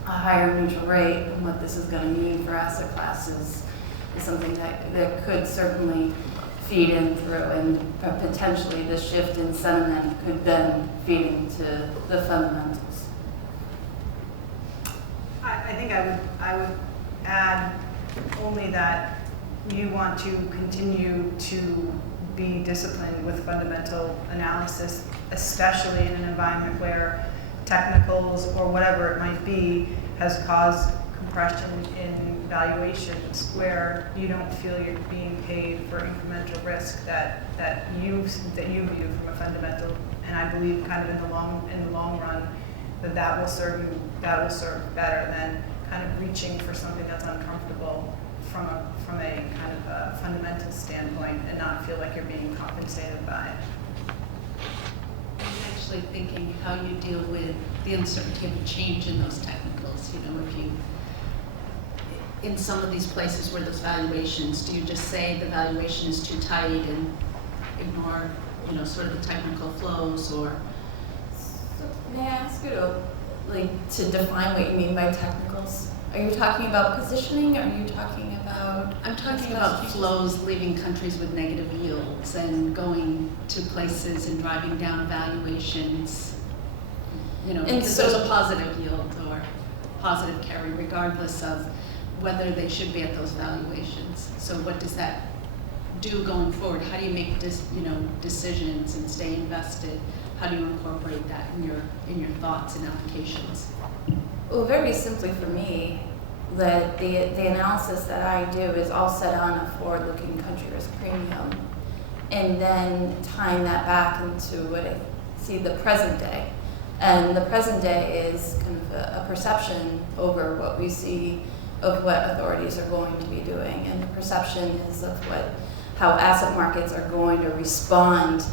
higher neutral rate and what this is going to mean for asset classes is something that could certainly feed in through, and potentially the shift in sentiment could then feed into the fundamentals. I think I would add only that you want to continue to be disciplined with fundamental analysis, especially in an environment where technicals or whatever it might be has caused compression in valuations, where you don't feel you're being paid for incremental risk that you view from a fundamental. And I believe kind of in the long run that will serve better than kind of reaching for something that's uncomfortable from a kind of a fundamental standpoint, and not feel like you're being compensated by it. I'm actually thinking how you deal with the uncertainty of change in those technicals. If you, in some of these places where there's valuations, do you just say the valuation is too tight and ignore, sort of the technical flows, or? So may I ask you to define what you mean by technicals? Are you talking about positioning? Are you talking about? I'm talking about flows leaving countries with negative yields and going to places and driving down valuations. Because there's a positive yield or positive carry, regardless of whether they should be at those valuations. So what does that do going forward? How do you make decisions and stay invested? How do you incorporate that in your thoughts and applications? Well, very simply for me, that the analysis that I do is all set on a forward-looking country risk premium, and then tying that back into what I see the present day. And the present day is kind of a perception over what we see of what authorities are going to be doing, and the perception is of how asset markets are going to respond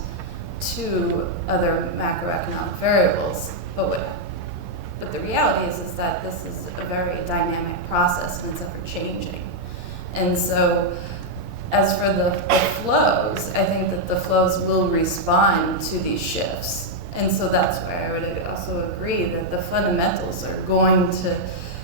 to other macroeconomic variables. But the reality is that this is a very dynamic process, and it's ever changing. And so as for the flows, I think that the flows will respond to these shifts. And so that's why I would also agree that the fundamentals are going to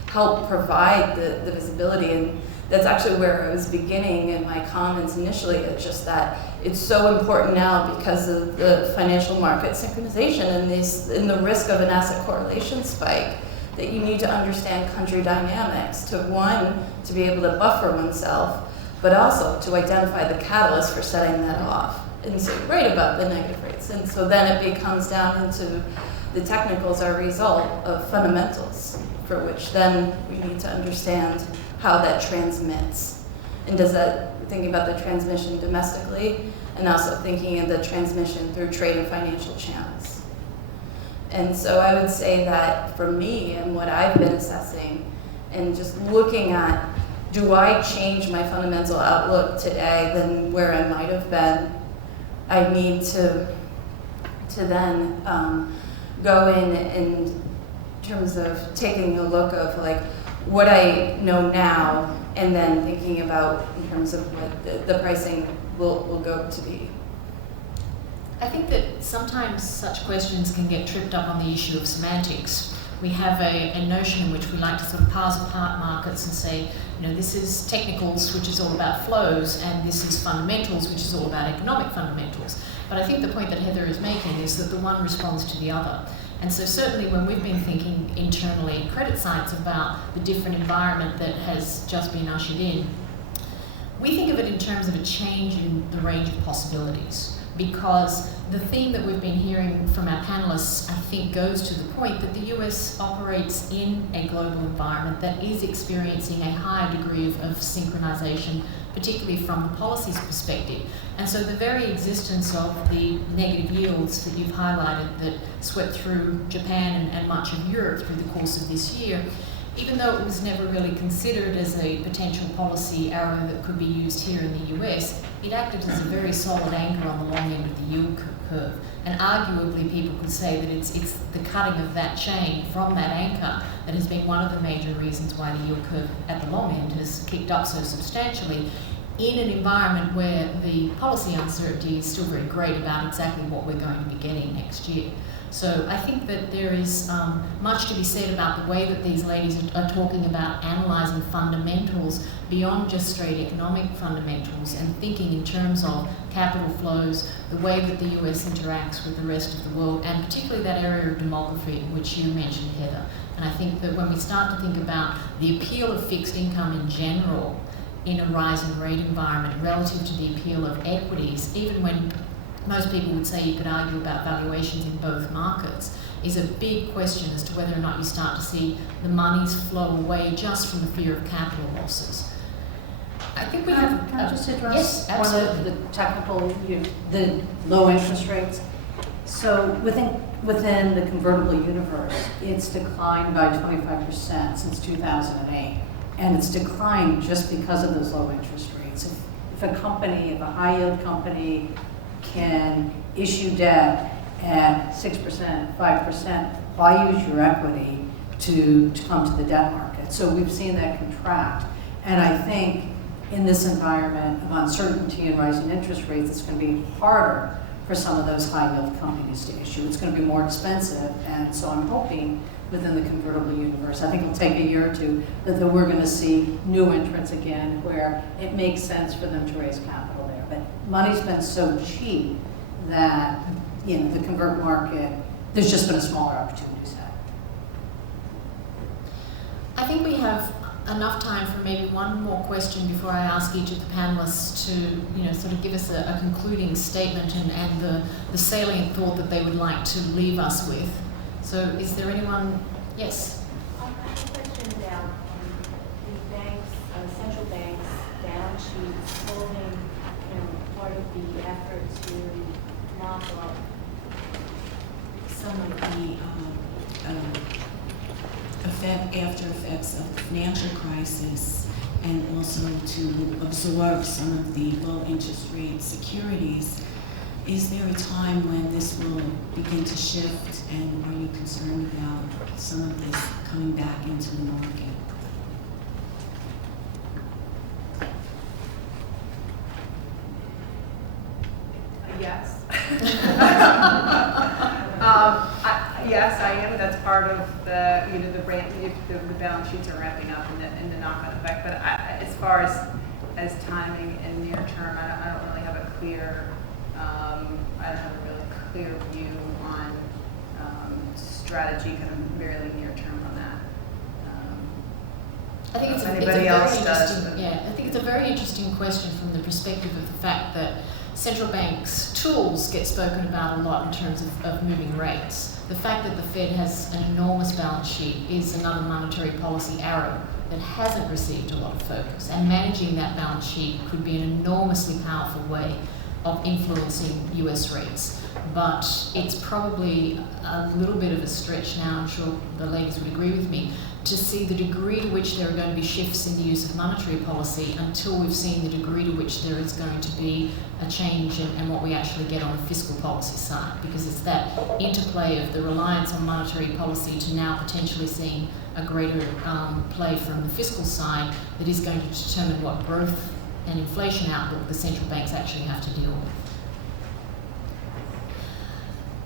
help provide the visibility. And that's actually where I was beginning in my comments initially. It's just that it's so important now because of the financial market synchronization and the risk of an asset correlation spike, that you need to understand country dynamics to, one, to be able to buffer oneself, but also to identify the catalyst for setting that off. And so you're right about the negative rates. And so then it becomes down into the technicals are a result of fundamentals, for which then we need to understand how that transmits. And does that, thinking about the transmission domestically, and also thinking of the transmission through trade and financial channels. And so I would say that for me and what I've been assessing and just looking at, do I change my fundamental outlook today than where I might have been? I need to then go in terms of taking a look of like what I know now, and then thinking about in terms of what the pricing will go to be. I think that sometimes such questions can get tripped up on the issue of semantics. We have a notion in which we like to sort of parse apart markets and say, this is technicals, which is all about flows, and this is fundamentals, which is all about economic fundamentals. But I think the point that Heather is making is that the one responds to the other. And so certainly when we've been thinking internally at CreditSights about the different environment that has just been ushered in, we think of it in terms of a change in the range of possibilities. Because the theme that we've been hearing from our panelists, I think, goes to the point that the US operates in a global environment that is experiencing a higher degree of synchronization, particularly from the policies perspective. And so the very existence of the negative yields that you've highlighted that swept through Japan and much of Europe through the course of this year, even though it was never really considered as a potential policy arrow that could be used here in the US, it acted as a very solid anchor on the long end of the yield curve. And arguably people could say that it's the cutting of that chain from that anchor that has been one of the major reasons why the yield curve at the long end has kicked up so substantially in an environment where the policy uncertainty is still very great about exactly what we're going to be getting next year. So I think that there is much to be said about the way that these ladies are talking about analysing fundamentals beyond just straight economic fundamentals and thinking in terms of capital flows, the way that the US interacts with the rest of the world, and particularly that area of demography which you mentioned, Heather. And I think that when we start to think about the appeal of fixed income in general in a rising rate environment relative to the appeal of equities, even when most people would say you could argue about valuations in both markets, is a big question as to whether or not you start to see the monies flow away just from the fear of capital losses. I think we have... Can I just address yes, one of the technical, the low interest rates? So within the convertible universe, it's declined by 25% since 2008. And it's declined just because of those low interest rates. If a high yield company can issue debt at 6%, 5%, why use your equity to come to the debt market? So we've seen that contract. And I think in this environment of uncertainty and rising interest rates, it's going to be harder for some of those high yield companies to issue. It's going to be more expensive. And so I'm hoping within the convertible universe, I think it'll take a year or two, that we're going to see new entrants again where it makes sense for them to raise capital there. But money's been so cheap that, the convert market, there's just been a smaller opportunity set. I think we have enough time for maybe one more question before I ask each of the panelists to, sort of give us a concluding statement and the salient thought that they would like to leave us with. So is there anyone? Yes? I have a question about the banks, central banks, balance sheets holding, part of the effort to knock off some of the after effects of the financial crisis, and also to absorb some of the low interest rate securities. Is there a time when this will begin to shift, and are you concerned about some of this coming back into the market? Yes, I am. That's part of the, the balance sheets are ramping up and the knock-on effect. But as far as timing and near term, I don't really have a clear, clear view on strategy, kind of merely near term on that. I think it's a anybody very else interesting. does, but- Yeah, I think it's a very interesting question from the perspective of the fact that central banks' tools get spoken about a lot in terms of moving rates. The fact that the Fed has an enormous balance sheet is another monetary policy arrow that hasn't received a lot of focus, and managing that balance sheet could be an enormously powerful way of influencing US rates. But it's probably a little bit of a stretch now, I'm sure the ladies would agree with me, to see the degree to which there are going to be shifts in the use of monetary policy until we've seen the degree to which there is going to be a change in what we actually get on the fiscal policy side, because it's that interplay of the reliance on monetary policy to now potentially seeing a greater play from the fiscal side that is going to determine what growth and inflation outlook the central banks actually have to deal with.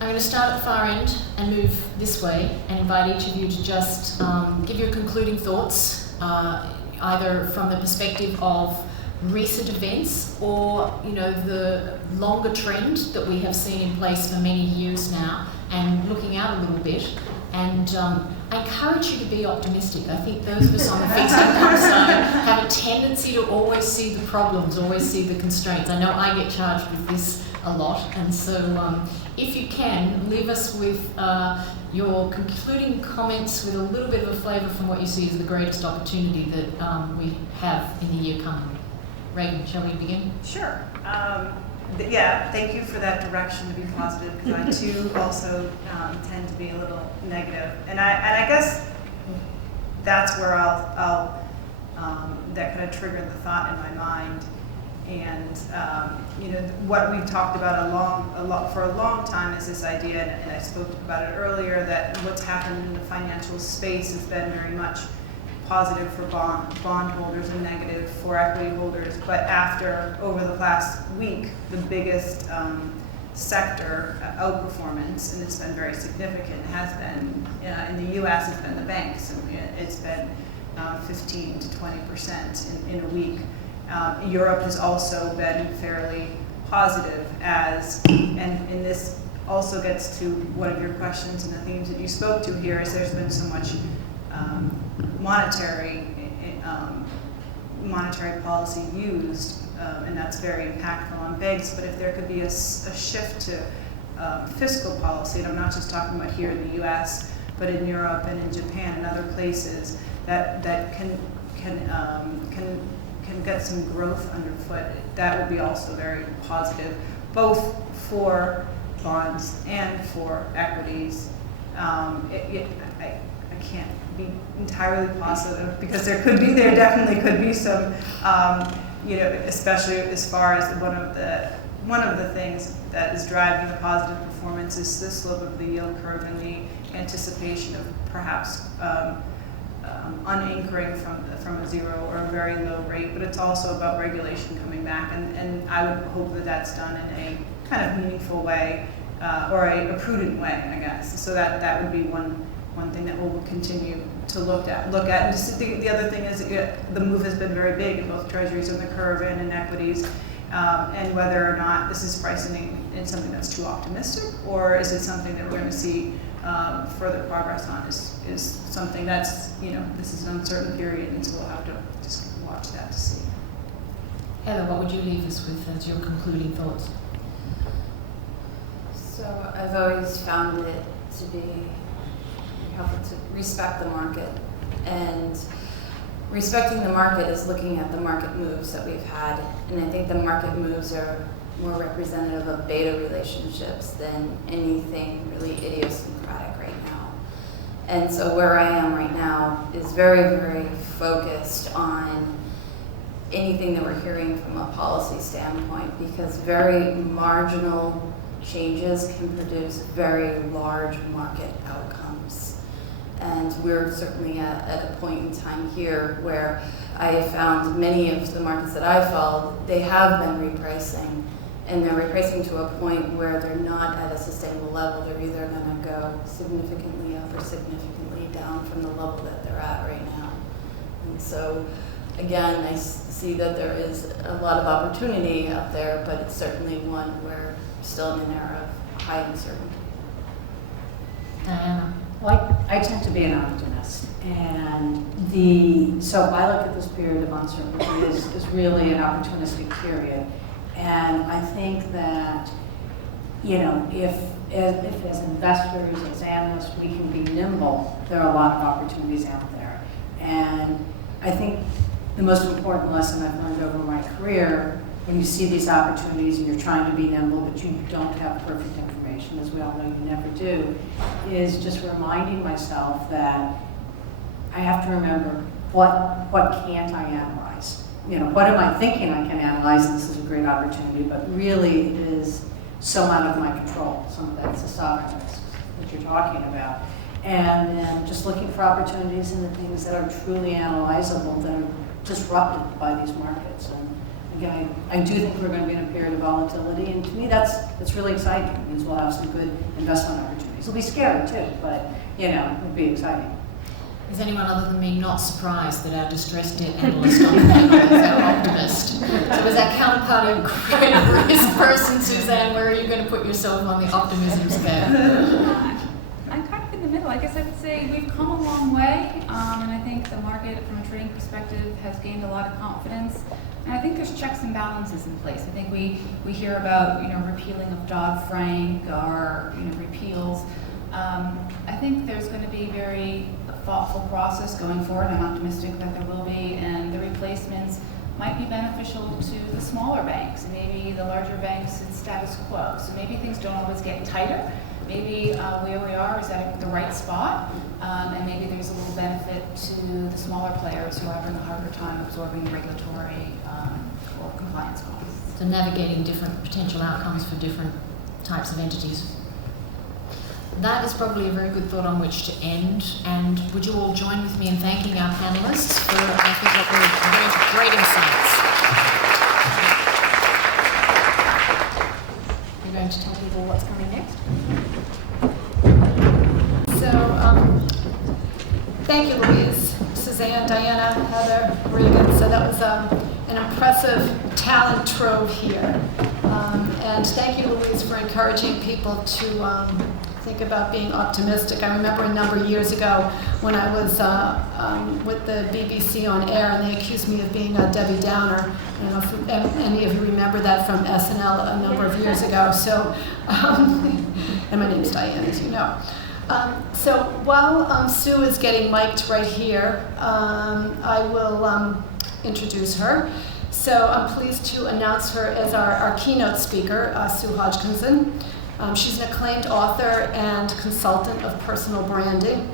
I'm going to start at the far end and move this way and invite each of you to just give your concluding thoughts, either from the perspective of recent events or the longer trend that we have seen in place for many years now, and looking out a little bit. And I encourage you to be optimistic. I think those of us on the fixed income side have a tendency to always see the problems, always see the constraints. I know I get charged with this a lot, and so if you can, leave us with your concluding comments with a little bit of a flavour from what you see as the greatest opportunity that we have in the year coming. Regan, shall we begin? Sure. Yeah, thank you for that direction to be positive, because I too also tend to be a little negative, and I guess that's where I'll that kind of triggered the thought in my mind. And what we've talked about for a long time is this idea, and I spoke about it earlier, that what's happened in the financial space has been very much positive for bond holders and negative for equity holders. But over the past week, the biggest sector outperformance, and it's been very significant, has been in the U.S. It's been the banks, and it's been 15 to 20% in a week. Europe has also been fairly positive, and this also gets to one of your questions and the themes that you spoke to here, is there's been so much monetary policy used, and that's very impactful on banks. But if there could be a shift to fiscal policy, and I'm not just talking about here in the U.S., but in Europe and in Japan and other places that can get some growth underfoot, that would be also very positive, both for bonds and for equities. I can't be entirely positive, because there definitely could be some, especially as far as one of the things that is driving the positive performance is the slope of the yield curve and the anticipation of perhaps unanchoring from a zero or a very low rate. But it's also about regulation coming back, and I would hope that that's done in a kind of meaningful way, or a prudent way, I guess. So that would be one thing that we'll continue to look at. And just the other thing is the move has been very big in both treasuries and the curve and in equities, and whether or not this is pricing in something that's too optimistic, or is it something that we're going to see further progress on, is something that's, this is an uncertain period, and so we'll have to just watch that to see. Heather, what would you leave us with as your concluding thoughts? So I've always found it to be helpful to respect the market, and respecting the market is looking at the market moves that we've had, and I think the market moves are more representative of beta relationships than anything really idiosyncratic right now. And so where I am right now is very, very focused on anything that we're hearing from a policy standpoint, because very marginal changes can produce very large market outcomes. And we're certainly at a point in time here where I have found many of the markets that I followed, they have been repricing and they're repricing to a point where they're not at a sustainable level. They're either going to go significantly up or significantly down from the level that they're at right now. And so, again, I see that there is a lot of opportunity out there, but it's certainly one where we're still in an era of high uncertainty. Diana. Well, I tend to be an optimist, and so I look at this period of uncertainty as really an opportunistic period, and I think that, you know, if as investors, as analysts, we can be nimble, there are a lot of opportunities out there, and I think the most important lesson I've learned over my career, when you see these opportunities and you're trying to be nimble, but you don't have perfect information, as we all know you never do, is just reminding myself that I have to remember what can't I analyze? You know, what am I thinking I can analyze, and this is a great opportunity, but really it is so out of my control. Some of that's the sovereign risks that you're talking about. And then just looking for opportunities in the things that are truly analyzable, that are disrupted by these markets. And again, I do think we're going to be in a period of volatility, and to me that's really exciting. It means we'll have some good investment opportunities. It'll be scary too, but you know, it'll be exciting. Is anyone other than me not surprised that our distressed debt analyst on the panel is our optimist? So as our counterparty credit risk person, Suzanne, where are you going to put yourself on the optimism scale? I'm kind of in the middle. I guess I would say we've come a long way, and I think the market, from a trading perspective, has gained a lot of confidence. And I think there's checks and balances in place. I think we hear about, you know, repealing of Dodd-Frank or, you know, repeals. I think there's going to be very thoughtful process going forward. I'm optimistic that there will be, and the replacements might be beneficial to the smaller banks, and maybe the larger banks it's status quo. So maybe things don't always get tighter. Maybe where we are is at the right spot, and maybe there's a little benefit to the smaller players who are having a harder time absorbing regulatory or compliance costs. So navigating different potential outcomes for different types of entities. That is probably a very good thought on which to end. And would you all join with me in thanking our panelists for, I think, what were great insights. You're going to tell people what's coming next? So, thank you, Louise, Suzanne, Diana, Heather, Regan. So that was an impressive talent trove here. And thank you, Louise, for encouraging people to think about being optimistic. I remember a number of years ago when I was with the BBC on air, and they accused me of being a Debbie Downer. I don't know if any of you remember that from SNL a number of years ago. So, and my name's Diane, as you know. So while Sue is getting mic'd right here, I will introduce her. So I'm pleased to announce her as our keynote speaker, Sue Hodgkinson. She's an acclaimed author and consultant of personal branding.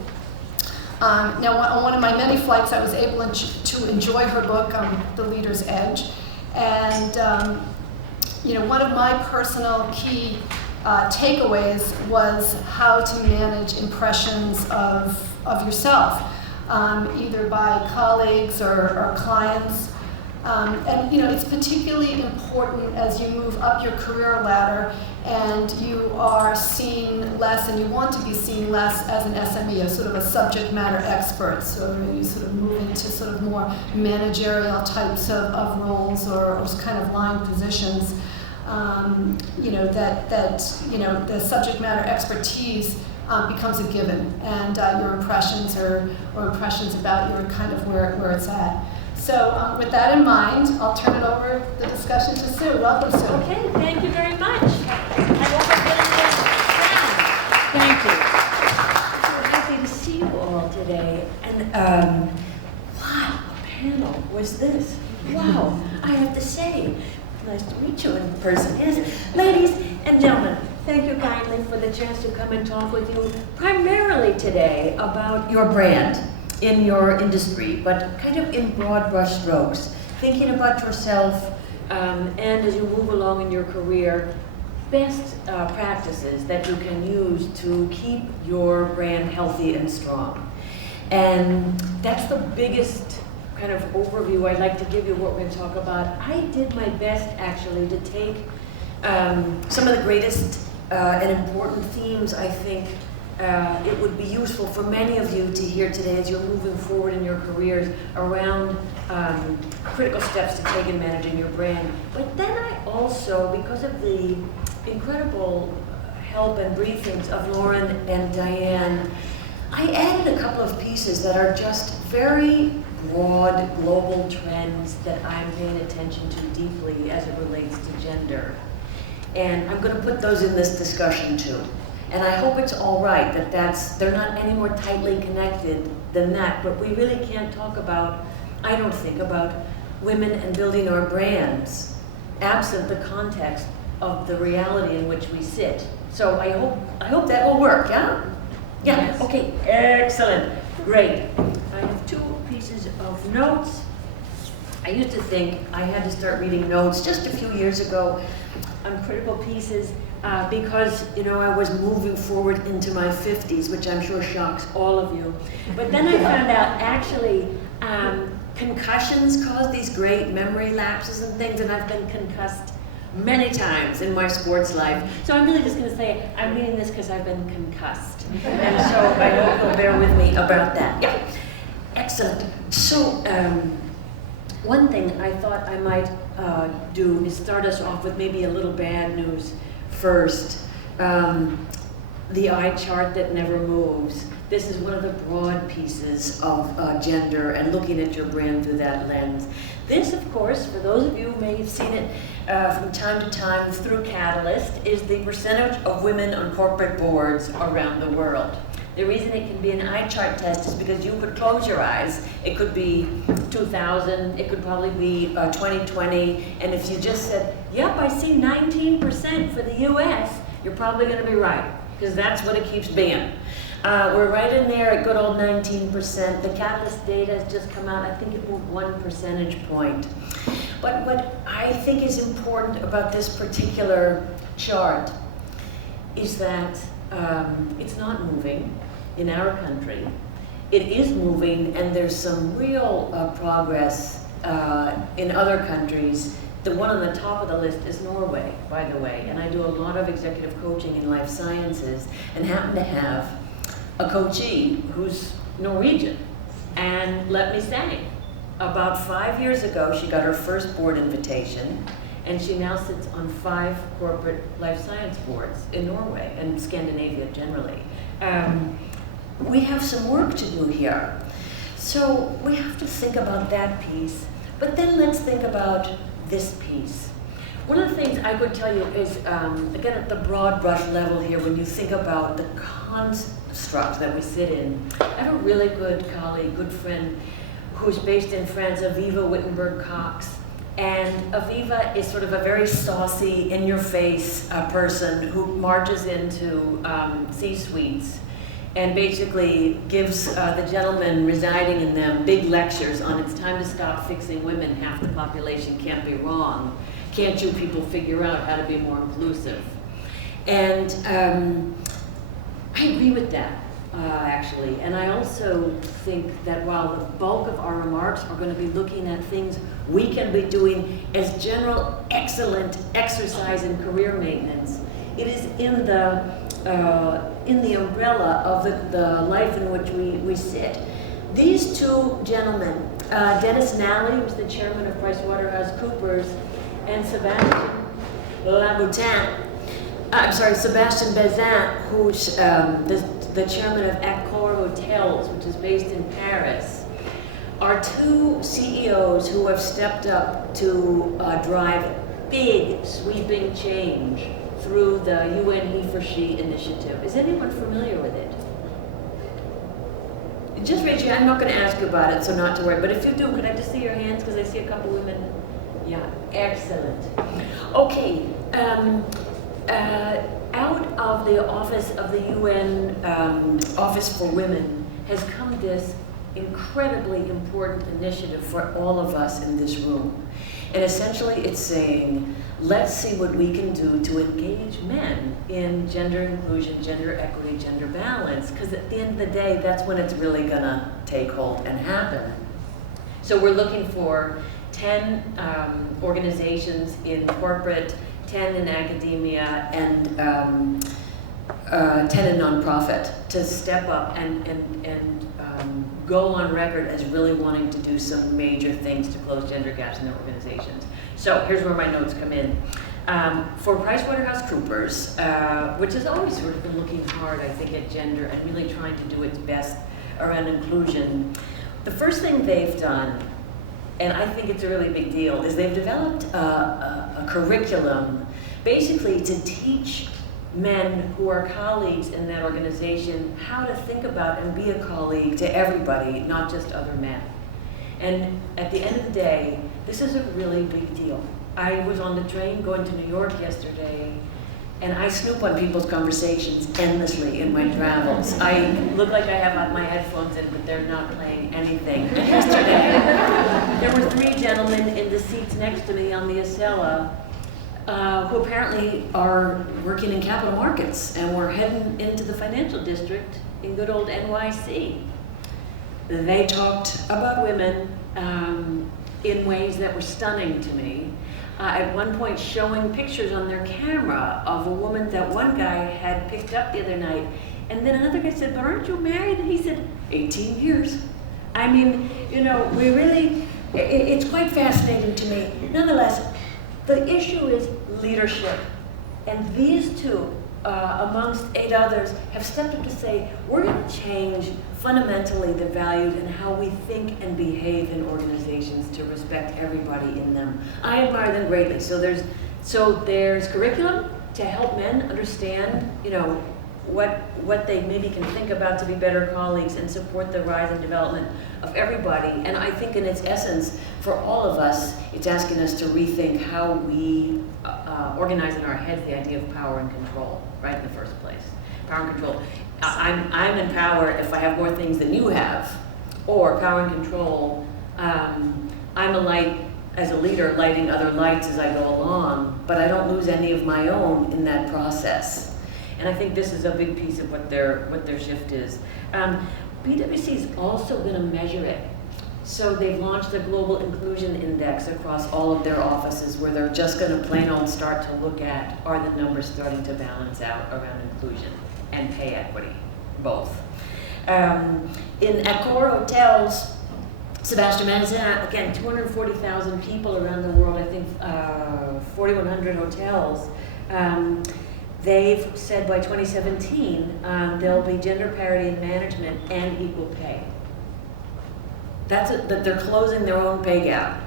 Now, on one of my many flights, I was able to enjoy her book, The Leader's Edge. And, you know, one of my personal key takeaways was how to manage impressions of yourself, either by colleagues or clients. And you know, it's particularly important as you move up your career ladder and you are seen less and you want to be seen less as an SME, as sort of a subject matter expert. So you sort of move into sort of more managerial types of roles or kind of line positions. You know, that you know, the subject matter expertise becomes a given, and your impressions or impressions about you are kind of where it's at. So with that in mind, I'll turn it over the discussion to Sue. Welcome, Sue. Okay, thank you very much. I hope I'm getting this down. Thank you. So happy to see you all today. And what a panel was this? Wow, I have to say, nice to meet you in person. Yes, ladies and gentlemen, thank you kindly for the chance to come and talk with you primarily today about your brand in your industry, but kind of in broad brush strokes, thinking about yourself and as you move along in your career, best practices that you can use to keep your brand healthy and strong. And that's the biggest kind of overview I'd like to give you what we're going to talk about. I did my best actually to take some of the greatest and important themes I think it would be useful for many of you to hear today as you're moving forward in your careers around critical steps to take in managing your brand. But then I also, because of the incredible help and briefings of Lauren and Diane, I added a couple of pieces that are just very broad global trends that I'm paying attention to deeply as it relates to gender. And I'm going to put those in this discussion too. And I hope it's all right that they're not any more tightly connected than that, but we really can't talk about, I don't think, about women and building our brands absent the context of the reality in which we sit. So I hope that will work, yeah? Yeah, yes. Okay, excellent, great. I have two pieces of notes. I used to think I had to start reading notes just a few years ago on critical pieces because, you know, I was moving forward into my 50s, which I'm sure shocks all of you. But then I found out actually concussions cause these great memory lapses and things, and I've been concussed many times in my sports life. So I'm really just going to say I'm reading this because I've been concussed. And so I hope you'll bear with me about that. Yeah, excellent. So one thing I thought I might do is start us off with maybe a little bad news first. The eye chart that never moves. This is one of the broad pieces of gender and looking at your brand through that lens. This, of course, for those of you who may have seen it from time to time through Catalyst, is the percentage of women on corporate boards around the world. The reason it can be an eye chart test is because you could close your eyes. It could be 2000, it could probably be 2020, and if you just said, yep, I see 19% for the US, you're probably going to be right, because that's what it keeps being. We're right in there at good old 19%. The Catalyst data has just come out. I think it moved 1 percentage point. But what I think is important about this particular chart is that it's not moving in our country. It is moving, and there's some real progress in other countries. The one on the top of the list is Norway, by the way, and I do a lot of executive coaching in life sciences and happen to have a coachee who's Norwegian. And let me say, about 5 years ago, she got her first board invitation, and she now sits on 5 corporate life science boards in Norway and Scandinavia generally. We have some work to do here. So we have to think about that piece, but then let's think about this piece. One of the things I would tell you is, again, at the broad brush level here, when you think about the construct that we sit in, I have a really good colleague, good friend, who's based in France, Aviva Wittenberg-Cox. And Aviva is sort of a very saucy, in-your-face person who marches into C-suites and basically gives the gentlemen residing in them big lectures on it's time to stop fixing women, half the population can't be wrong. Can't you people figure out how to be more inclusive? And I agree with that, actually. And I also think that while the bulk of our remarks are going to be looking at things we can be doing as general excellent exercise in career maintenance, it is in the umbrella of the life in which we sit. These two gentlemen, Dennis Nally, who's the chairman of PricewaterhouseCoopers, and Sebastian Bazin, who's the chairman of Accor Hotels, which is based in Paris, are two CEOs who have stepped up to drive big, sweeping change through the UN He for She initiative. Is anyone familiar with it? Just raise your hand. I'm not going to ask you about it, so not to worry. But if you do, could I just see your hands? Because I see a couple women. Yeah, excellent. Okay, out of the office of the UN Office for Women has come this incredibly important initiative for all of us in this room. And essentially it's saying, let's see what we can do to engage men in gender inclusion, gender equity, gender balance, because at the end of the day, that's when it's really gonna take hold and happen. So we're looking for 10 organizations in corporate 10 in academia, and 10 in nonprofit, to step up and go on record as really wanting to do some major things to close gender gaps in their organizations. So here's where my notes come in. For PricewaterhouseCoopers, which has always sort of been looking hard, I think, at gender and really trying to do its best around inclusion, the first thing they've done, and I think it's a really big deal, is they've developed a curriculum basically to teach men who are colleagues in that organization how to think about and be a colleague to everybody, not just other men. And at the end of the day, this is a really big deal. I was on the train going to New York yesterday, and I snoop on people's conversations endlessly in my travels. I look like I have my headphones in, but they're not playing anything. And yesterday, there were 3 gentlemen in the seats next to me on the Acela who apparently are working in capital markets and were heading into the financial district in good old NYC. They talked about women in ways that were stunning to me. At one point showing pictures on their camera of a woman that one guy had picked up the other night. And then another guy said, "But aren't you married?" And he said, 18 years. I mean, you know, we really, it's quite fascinating to me. Nonetheless, the issue is leadership. And these 2, amongst 8 others, have stepped up to say, we're going to change fundamentally the values and how we think and behave in organizations to respect everybody in them. I admire them greatly. So there's curriculum to help men understand, you know, what they maybe can think about to be better colleagues and support the rise and development of everybody. And I think in its essence, for all of us, it's asking us to rethink how we organize in our heads the idea of power and control, right, in the first place. Power and control. I'm in power if I have more things than you have, or power and control. I'm a light as a leader, lighting other lights as I go along, but I don't lose any of my own in that process. And I think this is a big piece of what their shift is. PwC is also going to measure it. So they've launched a global inclusion index across all of their offices, where they're just going to plain old start to look at, are the numbers starting to balance out around inclusion and pay equity, both. In Accor hotels, Sebastian Manzan, again, 240,000 people around the world, I think 4,100 hotels. They've said by 2017, there'll be gender parity in management and equal pay. That they're closing their own pay gap.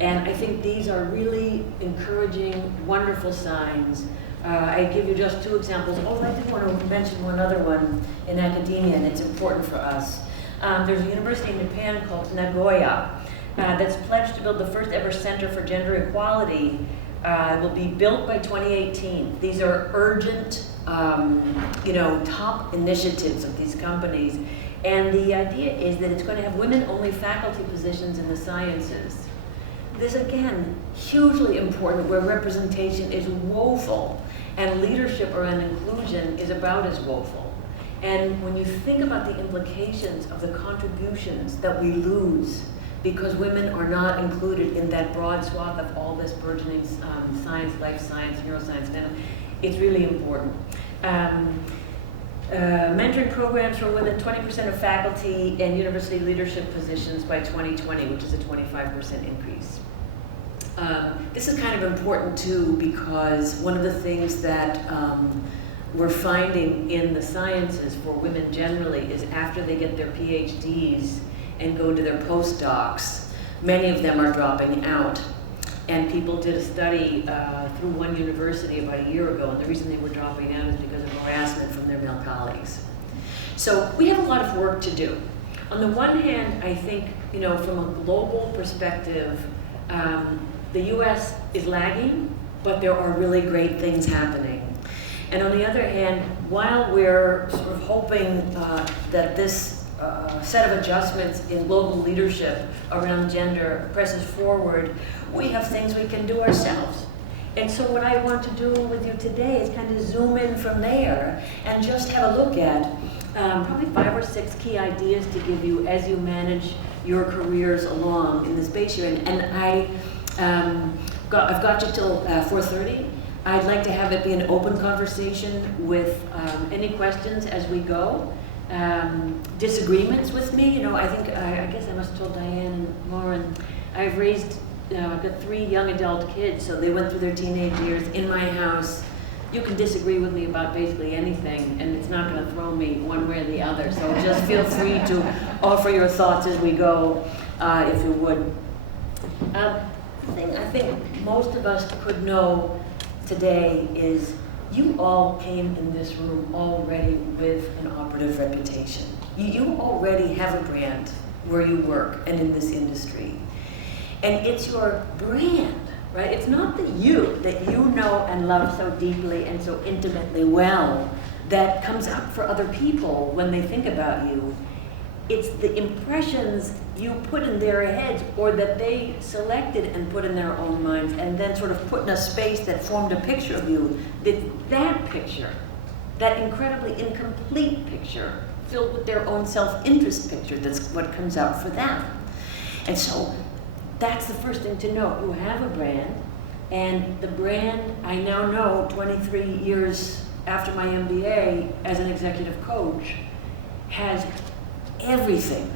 And I think these are really encouraging, wonderful signs. I give you just 2 examples. Oh, I did want to mention one other one in academia, and it's important for us. There's a university in Japan called Nagoya that's pledged to build the first ever center for gender equality. It will be built by 2018. These are urgent, top initiatives of these companies. And the idea is that it's going to have women-only faculty positions in the sciences. This, again, hugely important, where representation is woeful and leadership around inclusion is about as woeful. And when you think about the implications of the contributions that we lose because women are not included in that broad swath of all this burgeoning science, life science, neuroscience, it's really important. Mentoring programs for women, 20% of faculty and university leadership positions by 2020, which is a 25% increase. This is kind of important too, because one of the things that we're finding in the sciences for women generally is after they get their PhDs and go to their postdocs, many of them are dropping out. And people did a study through one university about a year ago, and the reason they were dropping out is because of harassment from their male colleagues. So we have a lot of work to do. On the one hand, I think, from a global perspective, the US is lagging, but there are really great things happening. And on the other hand, while we're sort of hoping that this set of adjustments in global leadership around gender presses forward, we have things we can do ourselves. And so what I want to do with you today is kind of zoom in from there and just have a look at probably 5 or 6 key ideas to give you as you manage your careers along in the space you're in. And I've got you till 4:30. I'd like to have it be an open conversation with any questions as we go. Disagreements with me, you know, I think, I guess I must have told Diane and Lauren, I've raised, I've got 3 young adult kids, so they went through their teenage years in my house. You can disagree with me about basically anything, and it's not going to throw me one way or the other. So just feel free to offer your thoughts as we go, if you would. The thing I think most of us could know today is you all came in this room already with an operative reputation. You already have a brand where you work and in this industry. And it's your brand, right? It's not the you that you know and love so deeply and so intimately well that comes up for other people when they think about you. It's the impressions you put in their heads or that they selected and put in their own minds and then sort of put in a space that formed a picture of you. That picture, that incredibly incomplete picture, filled with their own self-interest picture, that's what comes out for them. And so that's the first thing to know. You have a brand, and the brand, I now know 23 years after my MBA as an executive coach, has everything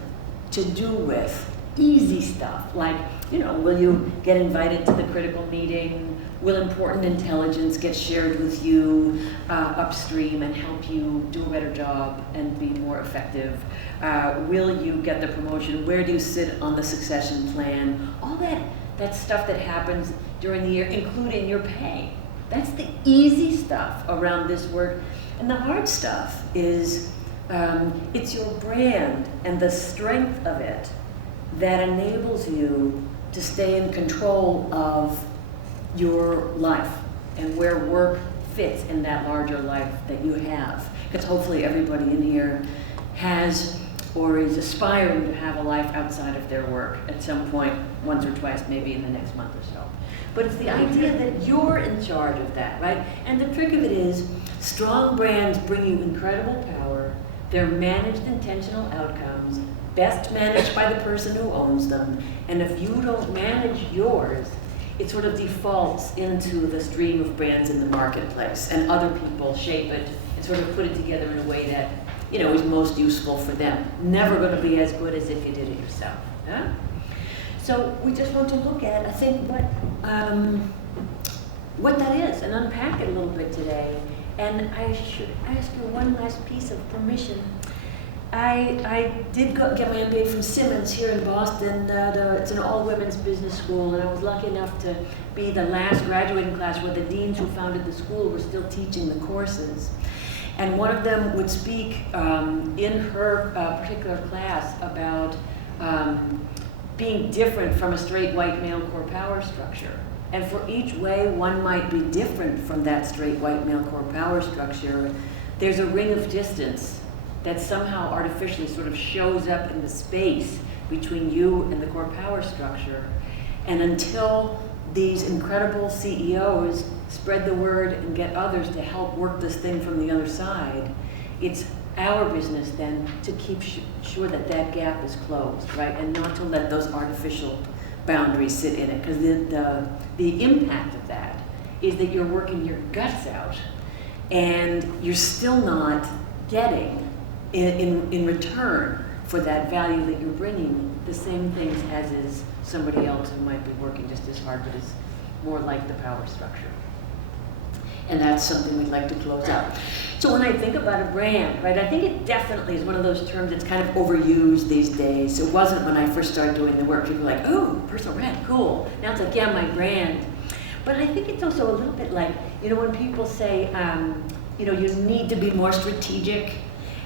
to do with easy stuff like, you know, will you get invited to the critical meeting? Will important intelligence get shared with you upstream and help you do a better job and be more effective? Will you get the promotion? Where do you sit on the succession plan? All that stuff that happens during the year, including your pay. That's the easy stuff around this work. And the hard stuff is it's your brand and the strength of it that enables you to stay in control of your life and where work fits in that larger life that you have. Because hopefully everybody in here has or is aspiring to have a life outside of their work at some point, once or twice, maybe in the next month or so. But it's the idea that you're in charge of that, right? And the trick of it is, strong brands bring you incredible power. They're managed intentional outcomes, best managed by the person who owns them. And if you don't manage yours, it sort of defaults into the stream of brands in the marketplace, and other people shape it and sort of put it together in a way that, you know, is most useful for them. Never going to be as good as if you did it yourself. Huh? So we just want to look at, I think, what that is and unpack it a little bit today. And I should ask you one last piece of permission. I did get my MBA from Simmons here in Boston. It's an all-women's business school, and I was lucky enough to be the last graduating class where the deans who founded the school were still teaching the courses. And one of them would speak in her particular class about being different from a straight white male core power structure. And for each way one might be different from that straight white male core power structure, there's a ring of distance that somehow artificially sort of shows up in the space between you and the core power structure. And until these incredible CEOs spread the word and get others to help work this thing from the other side, it's our business then to keep sure that that gap is closed, right? And not to let those artificial boundaries sit in it, because the impact of that is that you're working your guts out and you're still not getting in return for that value that you're bringing the same things as is somebody else who might be working just as hard but is more like the power structure. And that's something we'd like to close out. So when I think about a brand, right, I think it definitely is one of those terms that's kind of overused these days. It wasn't when I first started doing the work. People were like, oh, personal brand, cool. Now it's like, yeah, my brand. But I think it's also a little bit like, you know, when people say, you know, you need to be more strategic.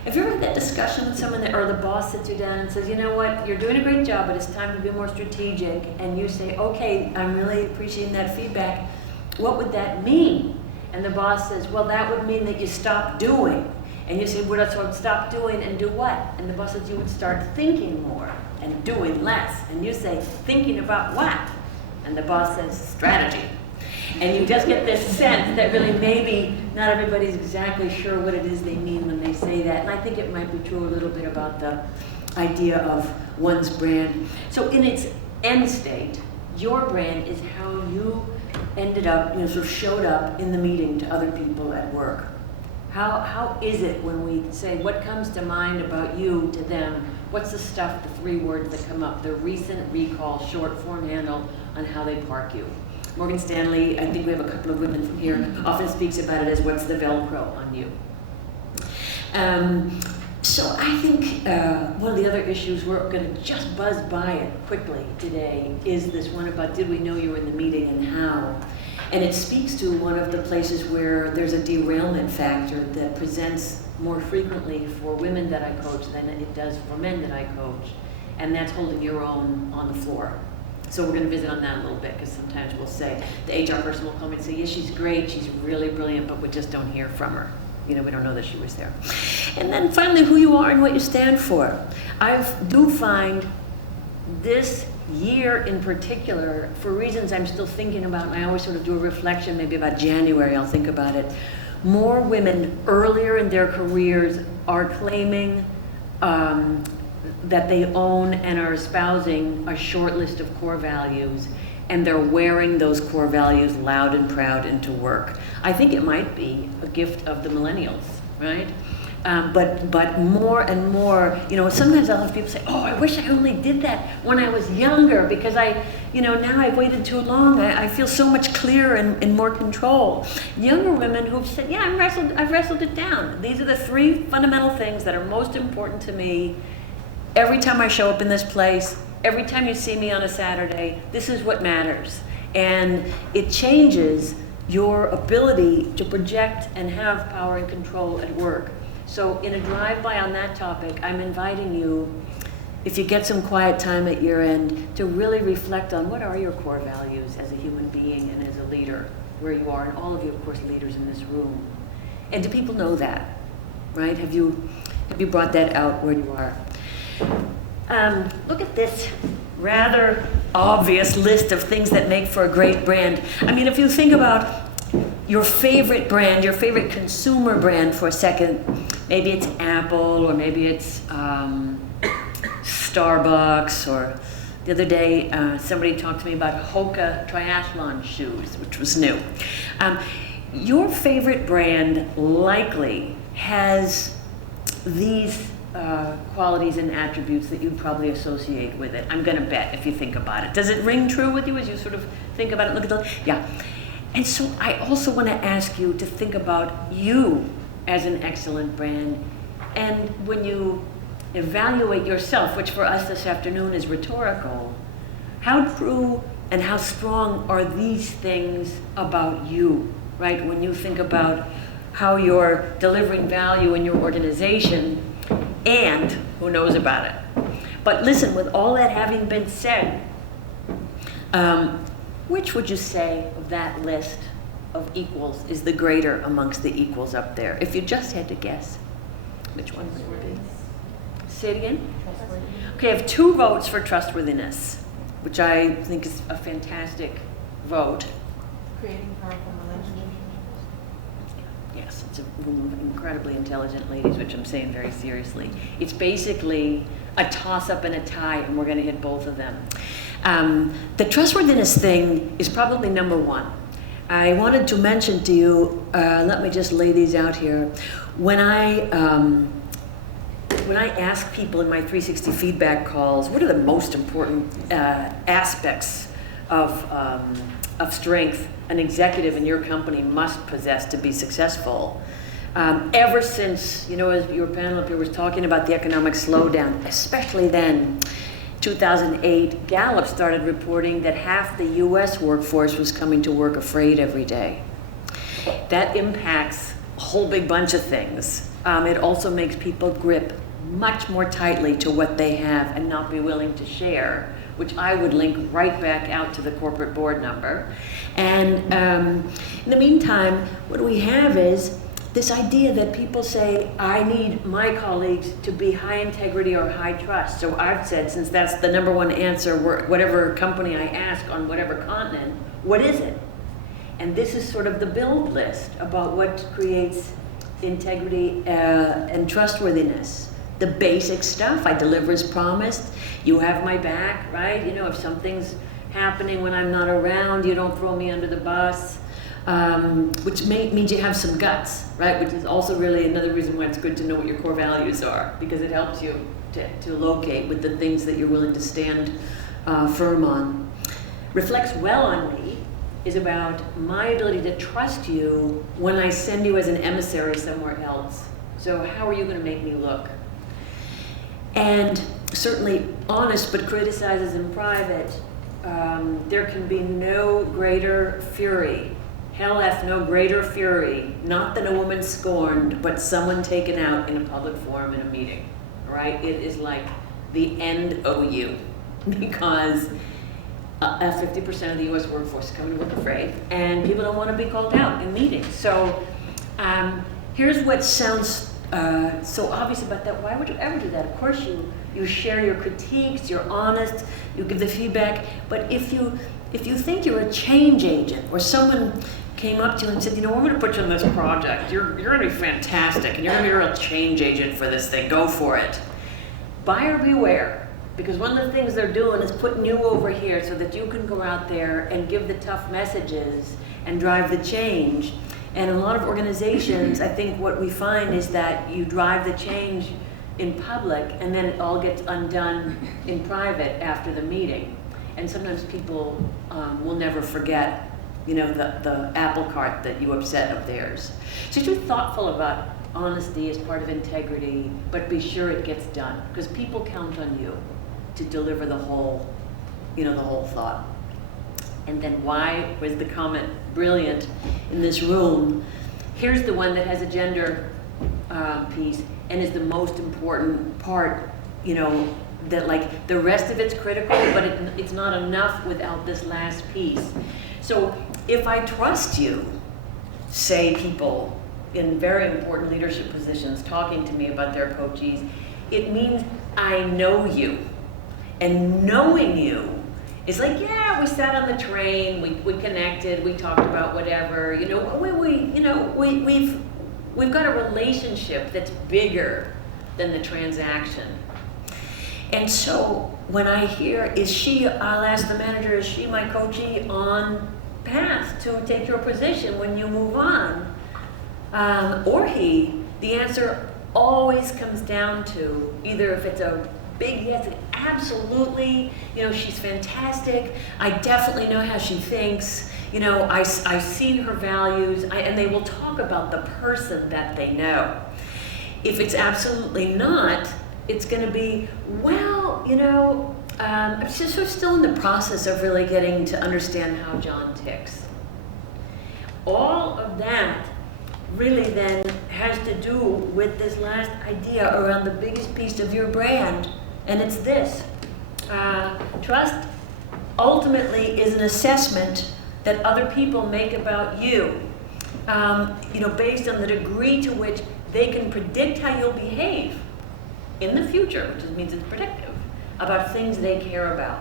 Have you ever had that discussion with someone or the boss sits you down and says, you know what, you're doing a great job, but it's time to be more strategic. And you say, okay, I'm really appreciating that feedback. What would that mean? And the boss says, well, that would mean that you stop doing. And you say, well, that's what stop doing and do what? And the boss says, you would start thinking more and doing less. And you say, thinking about what? And the boss says, strategy. And you just get this sense that really maybe not everybody's exactly sure what it is they mean when they say that. And I think it might be true a little bit about the idea of one's brand. So in its end state, your brand is how you end ended up, sort of showed up in the meeting to other people at work? How is it when we say, what comes to mind about you to them? What's the stuff, the 3 words that come up, the recent recall, short form handle on how they park you? Morgan Stanley, I think we have a couple of women from here, often speaks about it as what's the Velcro on you. So I think one of the other issues, we're going to just buzz by it quickly today, is this one about did we know you were in the meeting and how? And it speaks to one of the places where there's a derailment factor that presents more frequently for women that I coach than it does for men that I coach, and that's holding your own on the floor. So we're going to visit on that a little bit, because sometimes we'll say, the HR person will come and say, yeah, she's great, she's really brilliant, but we just don't hear from her. We don't know that she was there. And then finally, who you are and what you stand for. I do find this year in particular, for reasons I'm still thinking about, and I always sort of do a reflection, maybe about January, I'll think about it. More women earlier in their careers are claiming that they own and are espousing a short list of core values, and they're wearing those core values loud and proud into work. I think it might be a gift of the millennials, right? But more and more, sometimes I'll have people say, oh, I wish I only did that when I was younger, because now I've waited too long. I feel so much clearer and more control. Younger women who've said, yeah, I've wrestled it down. These are the 3 fundamental things that are most important to me every time I show up in this place. Every time you see me on a Saturday, this is what matters. And it changes your ability to project and have power and control at work. So in a drive-by on that topic, I'm inviting you, if you get some quiet time at year end, to really reflect on what are your core values as a human being and as a leader, where you are, and all of you, of course, leaders in this room. And do people know that, right? Have you brought that out where you are? Look at this rather obvious list of things that make for a great brand. I mean, if you think about your favorite brand, your favorite consumer brand for a second, maybe it's Apple, or maybe it's Starbucks, or the other day somebody talked to me about Hoka triathlon shoes, which was new. Your favorite brand likely has these qualities and attributes that you probably associate with it. I'm going to bet, if you think about it. Does it ring true with you as you sort of think about it? Look at the, yeah. And so I also want to ask you to think about you as an excellent brand. And when you evaluate yourself, which for us this afternoon is rhetorical, how true and how strong are these things about you, right? When you think about how you're delivering value in your organization, and who knows about it. But listen, with all that having been said, which would you say of that list of equals is the greater amongst the equals up there? If you just had to guess, which one would it be? Say it again? Okay, I have 2 votes for trustworthiness, which I think is a fantastic vote. Creating powerful relationships. Yes, it's a room of incredibly intelligent ladies, which I'm saying very seriously. It's basically a toss-up and a tie, and we're going to hit both of them. The trustworthiness thing is probably number 1. I wanted to mention to you, let me just lay these out here. When I ask people in my 360 feedback calls, what are the most important aspects of strength an executive in your company must possess to be successful? Ever since, as your panel up here was talking about the economic slowdown, especially then, 2008, Gallup started reporting that half the US workforce was coming to work afraid every day. That impacts a whole big bunch of things. It also makes people grip much more tightly to what they have and not be willing to share, which I would link right back out to the corporate board number. And in the meantime, what we have is this idea that people say, I need my colleagues to be high integrity or high trust. So I've said, since that's the number 1 answer, whatever company I ask on whatever continent, what is it? And this is sort of the build list about what creates integrity and trustworthiness. The basic stuff, I deliver as promised, you have my back, right? If something's happening when I'm not around. You don't throw me under the bus, which means you have some guts, right? Which is also really another reason why it's good to know what your core values are, because it helps you to locate with the things that you're willing to stand firm on. Reflects well on me is about my ability to trust you when I send you as an emissary somewhere else. So how are you going to make me look? And certainly honest, but criticizes in private. There can be no greater fury. Hell hath no greater fury, not than a woman scorned, but someone taken out in a public forum in a meeting, right? It is like the end OU, because 50% of the US workforce is coming to work afraid, and people don't want to be called out in meetings. So here's what sounds so obvious about that. Why would you ever do that? Of course you share your critiques, you're honest, you give the feedback, but if you think you're a change agent, or someone came up to you and said, you know, we're going to put you on this project, you're going to be fantastic, and you're going to be a real change agent for this thing, go for it. Buyer beware, because one of the things they're doing is putting you over here so that you can go out there and give the tough messages and drive the change. And in a lot of organizations, I think what we find is that you drive the change in public, and then it all gets undone in private after the meeting. And sometimes people will never forget, you know, the apple cart that you upset of theirs. So you're thoughtful about honesty as part of integrity, but be sure it gets done, because people count on you to deliver the whole, you know, the whole thought. And then why was the comment brilliant in this room? Here's the one that has a gender piece and is the most important part, you know, that like the rest of it's critical, but it's not enough without this last piece. So if I trust you, say people in very important leadership positions talking to me about their coachees, it means I know you. And knowing you is like, yeah, we sat on the train, we connected, we talked about whatever, you know, we've got a relationship that's bigger than the transaction. And so when I hear, I'll ask the manager, is she my coachee on path to take your position when you move on? Or he, the answer always comes down to either if it's a big yes, absolutely, you know, she's fantastic, I definitely know how she thinks, you know, I see her values, and they will talk about the person that they know. If it's absolutely not, it's going to be, well, you know, I'm just sort of still in the process of really getting to understand how John ticks. All of that really then has to do with this last idea around the biggest piece of your brand, and it's this. Trust ultimately is an assessment that other people make about you, you know, based on the degree to which they can predict how you'll behave in the future, which means it's predictive, about things they care about.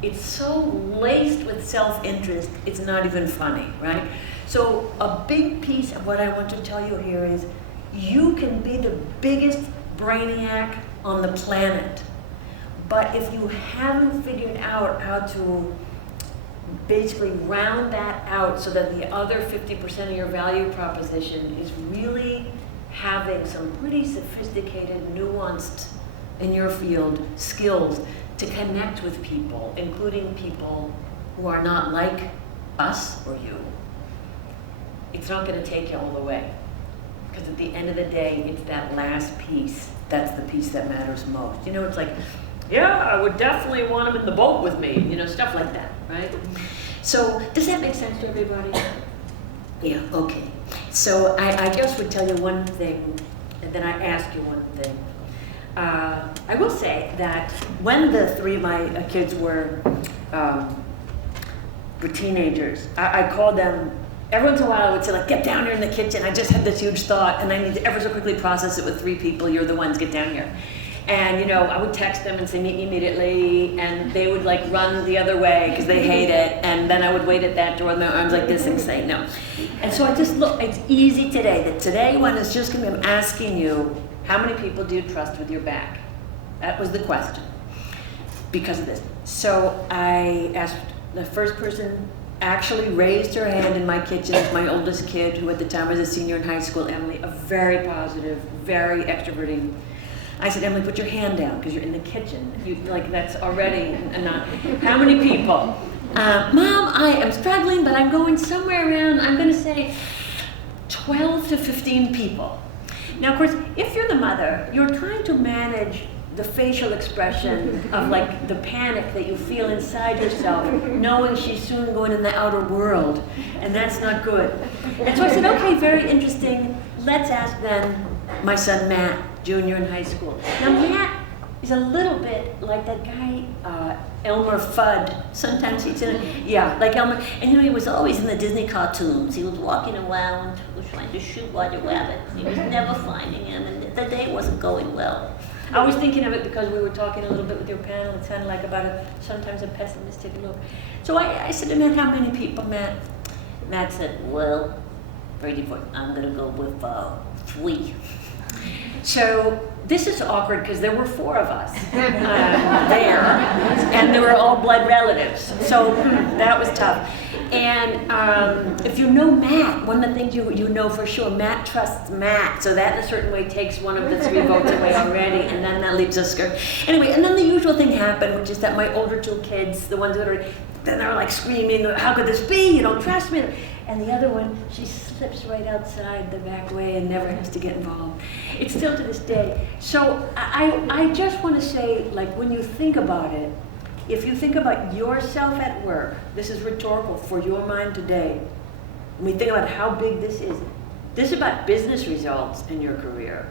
It's so laced with self-interest, it's not even funny, right? So a big piece of what I want to tell you here is you can be the biggest brainiac on the planet, but if you haven't figured out how to basically round that out so that the other 50% of your value proposition is really having some pretty sophisticated, nuanced, in your field, skills to connect with people, including people who are not like us or you, it's not going to take you all the way. Because at the end of the day, it's that last piece that's the piece that matters most. You know, it's like, yeah, I would definitely want him in the boat with me, you know, stuff like that, right? So, does that make sense to everybody? Yeah, okay. So, I just would tell you one thing, and then I ask you one thing. I will say that when the three of my kids were teenagers, I called them, every once in a while I would say, like, get down here in the kitchen, I just had this huge thought, and I need to ever so quickly process it with 3 people, you're the ones, get down here. And, you know, I would text them and say, meet me immediately, and they would, like, run the other way because they hate it, and then I would wait at that door with my arms like this and say no. And so I just look, it's easy today, that today one is just going to be, I'm asking you, how many people do you trust with your back? That was the question. because of this. So I asked, the first person actually raised her hand in my kitchen, was my oldest kid, who at the time was a senior in high school, Emily, a very positive, very extroverting. I said, Emily, put your hand down, because you're in the kitchen. Like, that's already enough. How many people? Mom, I am struggling, but I'm going somewhere around, I'm going to say 12 to 15 people. Now, of course, if you're the mother, you're trying to manage the facial expression of like the panic that you feel inside yourself, knowing she's soon going in the outer world, and that's not good. And so I said, okay, very interesting. Let's ask then my son Matt, junior in high school. Now Matt is a little bit like that guy, Elmer Fudd. Sometimes he's in like Elmer. And you know, he was always in the Disney cartoons. He was walking around, was trying to shoot Roger Rabbit. He was never finding him, and the day wasn't going well. I was thinking of it because we were talking a little bit with your panel. It's kind of like about sometimes a pessimistic look. So I said to Matt, how many people, Matt? Matt said, well, pretty good. I'm going to go with 3. So this is awkward because there were 4 of us there, and they were all blood relatives. So that was tough. And if you know Matt, one of the things you know for sure, Matt trusts Matt. So that in a certain way takes one of the 3 votes away already, and then that leaves us scared. Anyway, and then the usual thing happened, which is that my older 2 kids, the ones that are, then they're like screaming, how could this be? You don't trust me. And the other one, she slips right outside the back way and never has to get involved. It's still to this day. So I just want to say, like, when you think about it, if you think about yourself at work, this is rhetorical for your mind today. When we think about how big this is about business results in your career.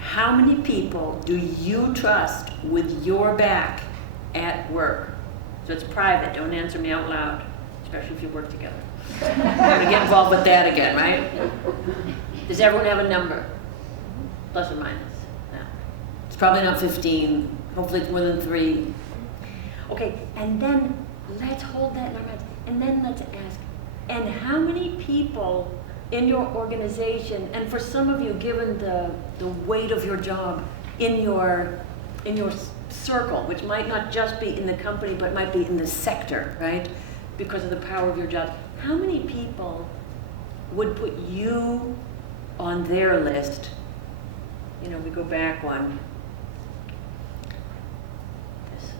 How many people do you trust with your back at work? So it's private, don't answer me out loud, especially if you work together. I'm gonna get involved with that again, right? Does everyone have a number? Plus or minus? No. It's probably not 15, hopefully it's more than 3. Okay, and then let's hold that in our minds, and then let's ask, and how many people in your organization, and for some of you, given the weight of your job, in your circle, which might not just be in the company, but might be in the sector, right? Because of the power of your job. How many people would put you on their list? You know, we go back one. This,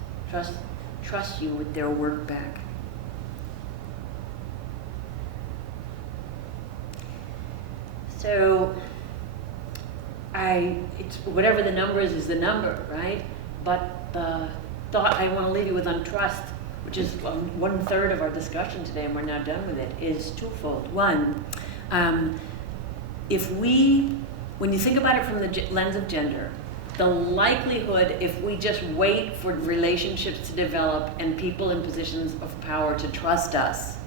trust you with their work back. So, it's whatever the number is the number, right? But the thought I want to leave you with on trust, which is 1/3 of our discussion today, and we're now done with it, is twofold. One, when you think about it from the lens of gender, the likelihood, if we just wait for relationships to develop and people in positions of power to trust us,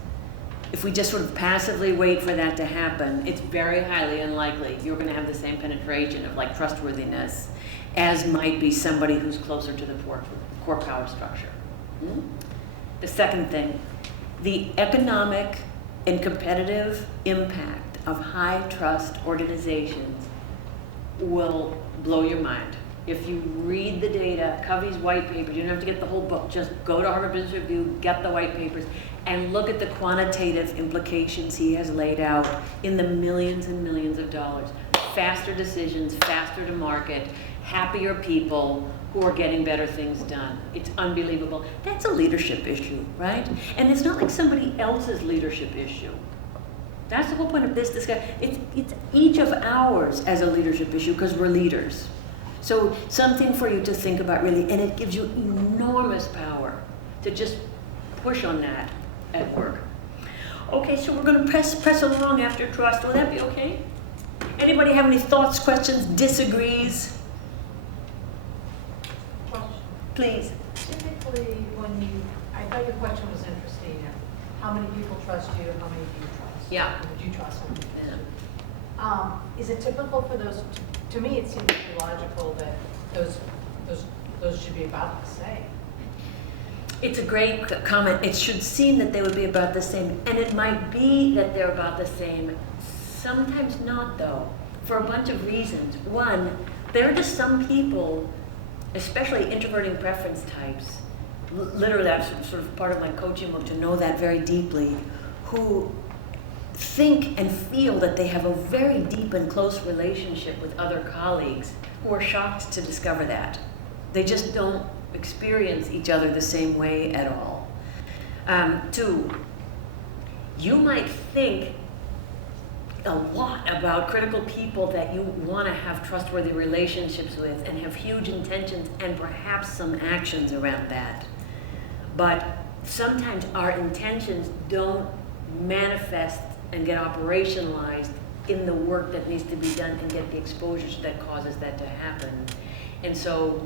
if we just sort of passively wait for that to happen, it's very highly unlikely you're going to have the same penetration of like trustworthiness as might be somebody who's closer to the core power structure. The second thing, the economic and competitive impact of high trust organizations will blow your mind. If you read the data, Covey's white papers, you don't have to get the whole book, just go to Harvard Business Review, get the white papers, and look at the quantitative implications he has laid out in the millions and millions of dollars. Faster decisions, faster to market, happier people who are getting better things done. It's unbelievable. That's a leadership issue, right? And it's not like somebody else's leadership issue. That's the whole point of this discussion. It's each of ours as a leadership issue because we're leaders. So something for you to think about really, and it gives you enormous power to just push on that at work. Okay, so we're going to press along after trust. Will that be okay? Anybody have any thoughts, questions, disagrees? Please. Typically, I thought your question was interesting. How many people trust you? How many do you trust? Yeah. Would you trust them? Yeah. Is it typical for those? To me, it seems to be logical that those should be about the same. It's a great comment. It should seem that they would be about the same, and it might be that they're about the same. Sometimes not, though, for a bunch of reasons. One, there are just some people, especially introverting preference types, literally that's sort of part of my coaching work, to know that very deeply, who think and feel that they have a very deep and close relationship with other colleagues, who are shocked to discover that. They just don't experience each other the same way at all. 2, you might think a lot about critical people that you want to have trustworthy relationships with and have huge intentions and perhaps some actions around that. But sometimes our intentions don't manifest and get operationalized in the work that needs to be done and get the exposure that causes that to happen. And so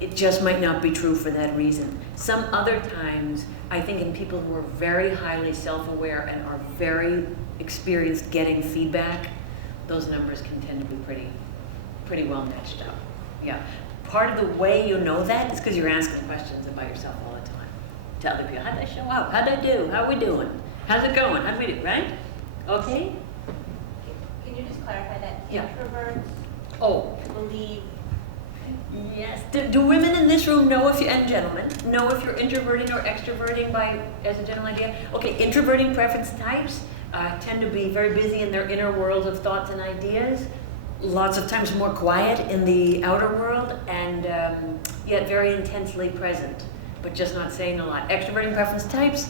it just might not be true for that reason. Some other times, I think in people who are very highly self-aware and are very experienced getting feedback, those numbers can tend to be pretty well matched up. Yeah. Part of the way you know that is because you're asking questions about yourself all the time. To other people, how'd I show up? How'd I do? How are we doing? How's it going? How'd we do, right? Okay? Can you just clarify that? Yeah. Introverts believe. Yes. Do women in this room know if you, and gentlemen, know if you're introverting or extroverting as a general idea? Okay, introverting preference types tend to be very busy in their inner world of thoughts and ideas, lots of times more quiet in the outer world, and yet very intensely present, but just not saying a lot. Extroverting preference types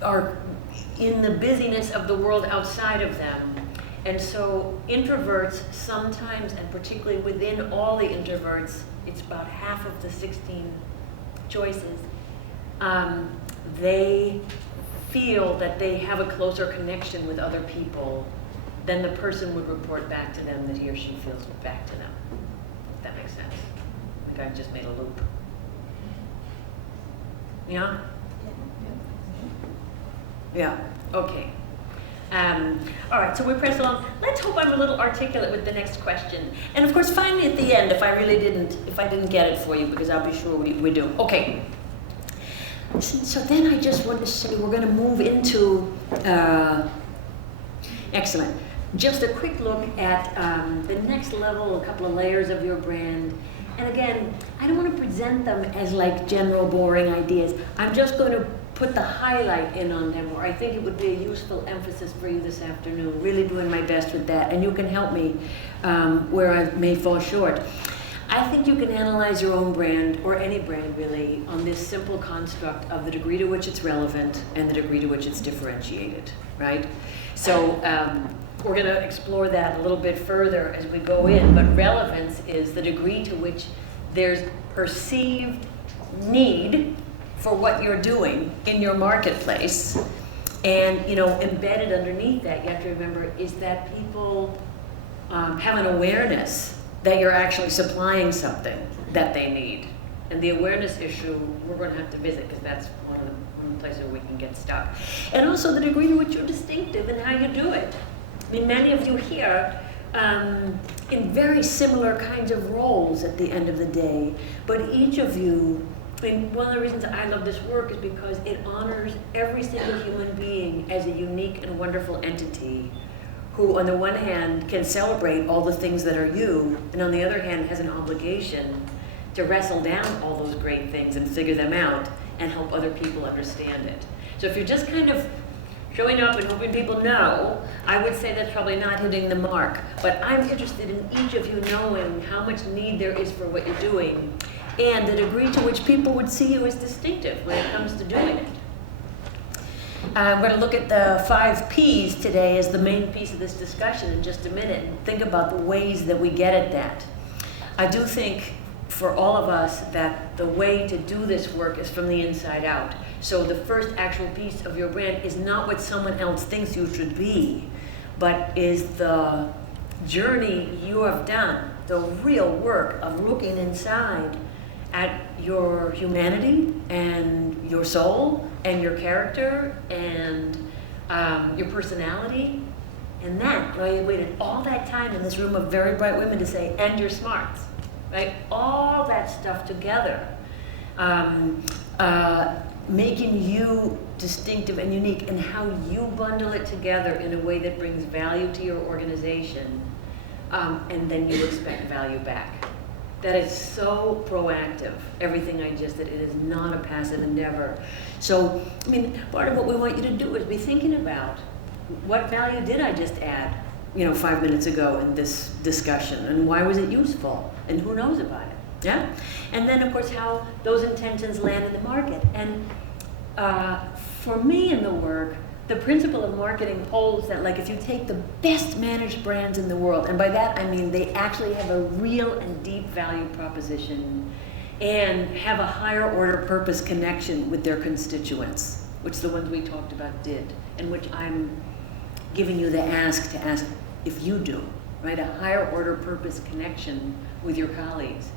are in the busyness of the world outside of them. And so introverts sometimes, and particularly within all the introverts, it's about half of the 16 choices, they feel that they have a closer connection with other people than the person would report back to them that he or she feels back to them. If that makes sense. Like I've just made a loop. Yeah? Yeah, okay. All right, so we press along. Let's hope I'm a little articulate with the next question. And of course, find me at the end if I didn't get it for you, because I'll be sure we do. Okay. So then I just want to say we're going to move into, excellent. Just a quick look at the next level, a couple of layers of your brand. And again, I don't want to present them as like general boring ideas. I'm just going to put the highlight in on them, or I think it would be a useful emphasis for you this afternoon. Really doing my best with that, and you can help me where I may fall short. I think you can analyze your own brand, or any brand really, on this simple construct of the degree to which it's relevant and the degree to which it's differentiated, right? So we're going to explore that a little bit further as we go in, but relevance is the degree to which there's perceived need for what you're doing in your marketplace. And embedded underneath that, you have to remember, is that people have an awareness that you're actually supplying something that they need. And the awareness issue, we're going to have to visit, because that's one of the places where we can get stuck. And also the degree to which you're distinctive and how you do it. I mean, many of you here in very similar kinds of roles at the end of the day, but each of you, one of the reasons I love this work is because it honors every single human being as a unique and wonderful entity who, on the one hand, can celebrate all the things that are you, and on the other hand, has an obligation to wrestle down all those great things and figure them out and help other people understand it. So if you're just kind of showing up and hoping people know, I would say that's probably not hitting the mark. But I'm interested in each of you knowing how much need there is for what you're doing, and the degree to which people would see you as distinctive when it comes to doing it. I'm going to look at the 5 Ps today as the main piece of this discussion in just a minute, and think about the ways that we get at that. I do think for all of us that the way to do this work is from the inside out. So the first actual piece of your brand is not what someone else thinks you should be, but is the journey you have done, the real work of looking inside at your humanity and your soul and your character and your personality. And that, you waited all that time in this room of very bright women to say, and your smarts, right? All that stuff together, making you distinctive and unique, and how you bundle it together in a way that brings value to your organization, and then you expect value back. That is so proactive, everything I just did. It is not a passive endeavor. So, I mean, part of what we want you to do is be thinking about what value did I just add, 5 minutes ago in this discussion, and why was it useful, and who knows about it, yeah? And then, of course, how those intentions land in the market. And for me in the work, the principle of marketing holds that, like, if you take the best managed brands in the world, and by that I mean they actually have a real and deep value proposition and have a higher order purpose connection with their constituents, which the ones we talked about did, and which I'm giving you the ask to ask if you do, right? A higher order purpose connection with your colleagues.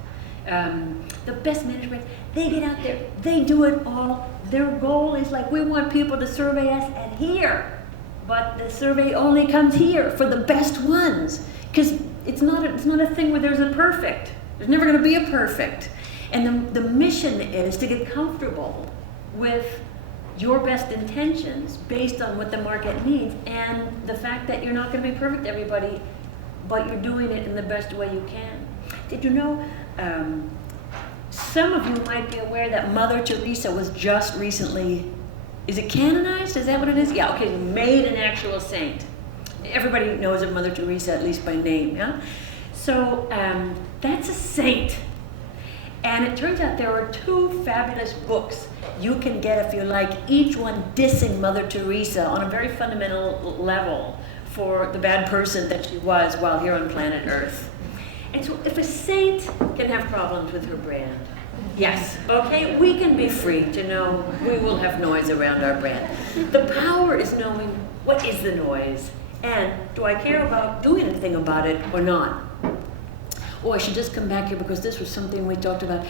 The best managed brands, they get out there, they do it all. Their goal is like, we want people to survey us at here, but the survey only comes here for the best ones, because it's not a thing where there's a perfect. There's never going to be a perfect. And the mission is to get comfortable with your best intentions based on what the market needs, and the fact that you're not going to be perfect, everybody, but you're doing it in the best way you can. Did you know? Some of you might be aware that Mother Teresa was just recently, is it canonized? Is that what it is? Yeah, okay, made an actual saint. Everybody knows of Mother Teresa, at least by name, yeah? So that's a saint. And it turns out there are 2 fabulous books you can get if you like, each one dissing Mother Teresa on a very fundamental level for the bad person that she was while here on planet Earth. And so if a saint can have problems with her brand, yes, okay, we can be free to know we will have noise around our brand. The power is knowing what is the noise, and do I care about doing anything about it or not? Oh, I should just come back here because this was something we talked about.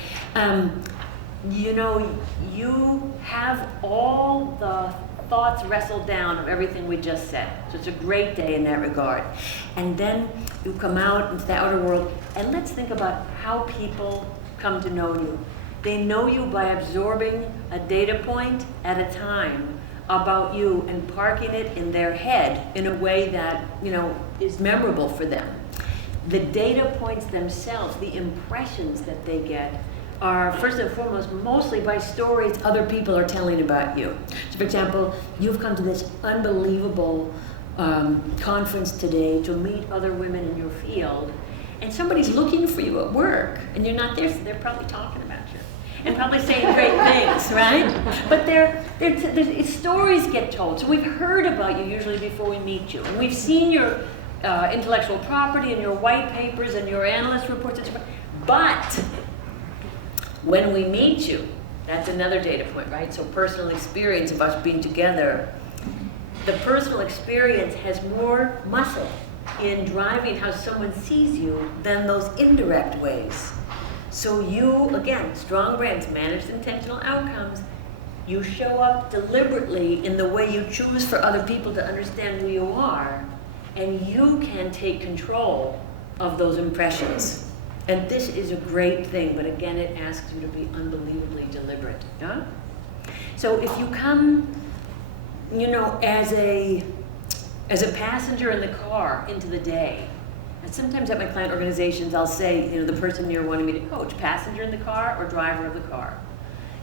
You have all the thoughts wrestled down of everything we just said. So it's a great day in that regard. And then you come out into the outer world, and let's think about how people come to know you. They know you by absorbing a data point at a time about you and parking it in their head in a way that, is memorable for them. The data points themselves, the impressions that they get, are first and foremost mostly by stories other people are telling about you. So for example, you've come to this unbelievable conference today to meet other women in your field, and somebody's looking for you at work, and you're not there, so they're probably talking about you and probably saying great things, right? But stories get told. So we've heard about you usually before we meet you, and we've seen your intellectual property and your white papers and your analyst reports, but when we meet you, that's another data point, right? So personal experience of us being together. The personal experience has more muscle in driving how someone sees you than those indirect ways. So you, again, strong brands, managed intentional outcomes, you show up deliberately in the way you choose for other people to understand who you are, and you can take control of those impressions. And this is a great thing, but again, it asks you to be unbelievably deliberate. Yeah? So if you come, as a passenger in the car into the day, and sometimes at my client organizations, I'll say, the person you're wanting me to coach, passenger in the car or driver of the car?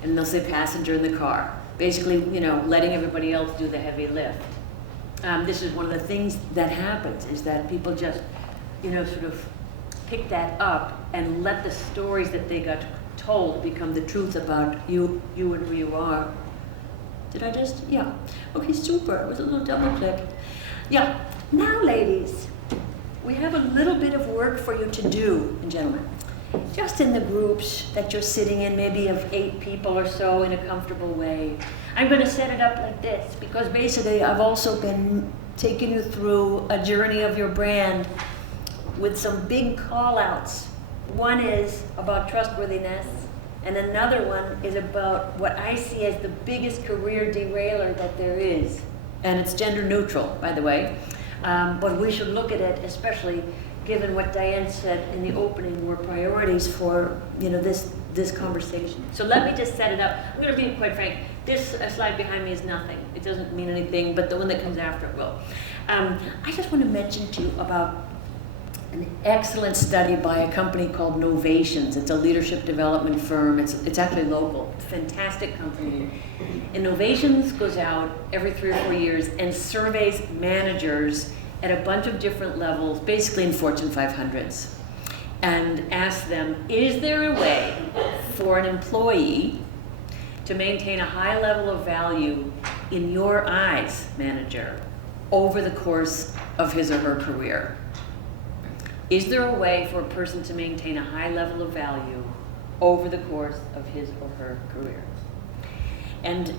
And they'll say passenger in the car. Basically, letting everybody else do the heavy lift. This is one of the things that happens, is that people just, sort of pick that up and let the stories that they got told become the truth about you and who you are. Did I just? Yeah. Okay, super. It was a little double click. Yeah. Now, ladies, we have a little bit of work for you to do, and gentlemen. Just in the groups that you're sitting in, maybe of 8 people or so in a comfortable way. I'm going to set it up like this because basically I've also been taking you through a journey of your brand with some big call-outs. One is about trustworthiness, and another one is about what I see as the biggest career derailer that there is. And it's gender neutral, by the way. But we should look at it, especially given what Diane said in the opening were priorities for this conversation. So let me just set it up. I'm going to be quite frank. This slide behind me is nothing. It doesn't mean anything, but the one that comes after it will. I just want to mention to you about an excellent study by a company called Novations. It's a leadership development firm. It's actually local. It's a fantastic company. And Novations goes out every 3 or 4 years and surveys managers at a bunch of different levels, basically in Fortune 500s, and asks them, is there a way for an employee to maintain a high level of value in your eyes, manager, over the course of his or her career? Is there a way for a person to maintain a high level of value over the course of his or her career? And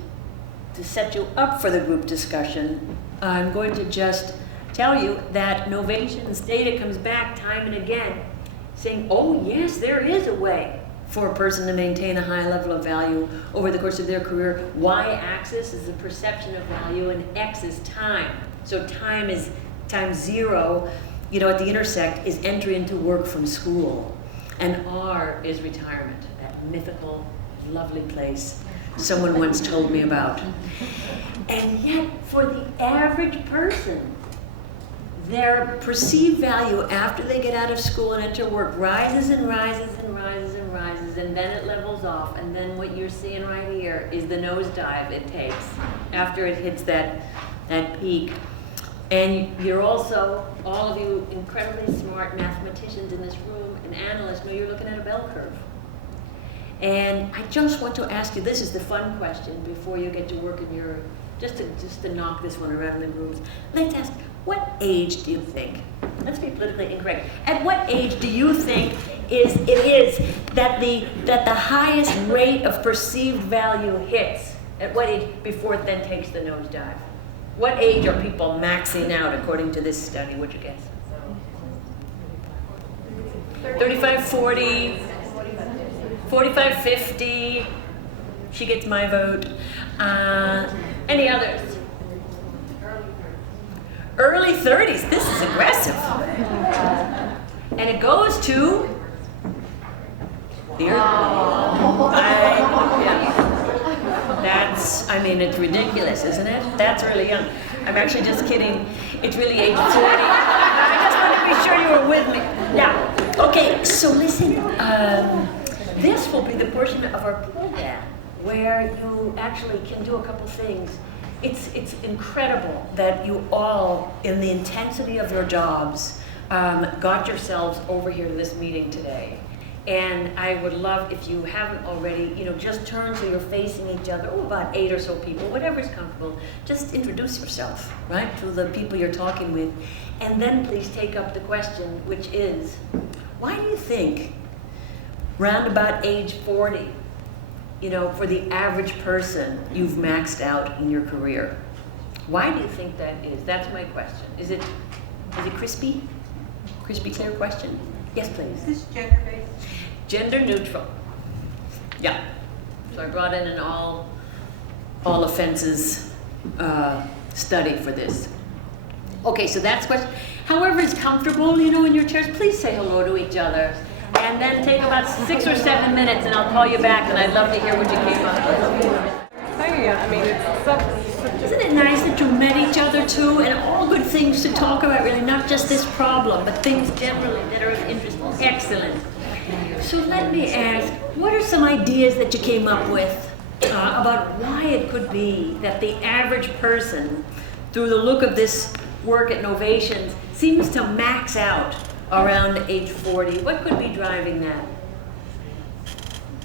to set you up for the group discussion, I'm going to just tell you that Novations data comes back time and again saying, oh yes, there is a way for a person to maintain a high level of value over the course of their career. Y-axis is the perception of value, and X is time. So time is time 0, you know, at the intersect is entry into work from school. And R is retirement, that mythical, lovely place someone once told me about. And yet, for the average person, their perceived value after they get out of school and enter work rises and rises and rises and rises, and then it levels off, and then what you're seeing right here is the nosedive it takes after it hits that peak. And you're also, all of you incredibly smart mathematicians in this room and analysts know you're looking at a bell curve. And I just want to ask you, this is the fun question before you get to work in your, just to knock this one around in the rooms. Let's ask, what age do you think, let's be politically incorrect, at what age do you think it is that the highest rate of perceived value hits? At what age before it then takes the nosedive? What age are people maxing out according to this study? What'd you guess? 35, 40, 45, 50. She gets my vote. Any others? Early 30s. This is aggressive. And it goes to the That's, I mean, it's ridiculous, isn't it? That's really young. I'm actually just kidding. It's really age 40. I just want to be sure you were with me. Now, okay, so listen. This will be the portion of our program where you actually can do a couple things. It's incredible that you all, in the intensity of your jobs, got yourselves over here to this meeting today. And I would love, if you haven't already, you know, just turn so you're facing each other, about 8 or so people, whatever's comfortable. Just introduce yourself, right, to the people you're talking with. And then please take up the question, which is, why do you think, round about age 40, you know, for the average person, you've maxed out in your career? Why do you think that is? That's my question. Is it crispy? Crispy, clear question? Yes, please. Is this gender-based? Gender neutral. Yeah. So I brought in an all offenses study for this. Okay, so that's question. However is comfortable, you know, in your chairs, please say hello to each other. And then take about 6 or 7 minutes and I'll call you back, and I'd love to hear what you came up with. I mean, it's Isn't it nice that you met each other too, and all good things to talk about, really, not just this problem, but things generally that are of interest. Excellent. So let me ask, what are some ideas that you came up with about why it could be that the average person, through the look of this work at Novations, seems to max out around age 40? What could be driving that?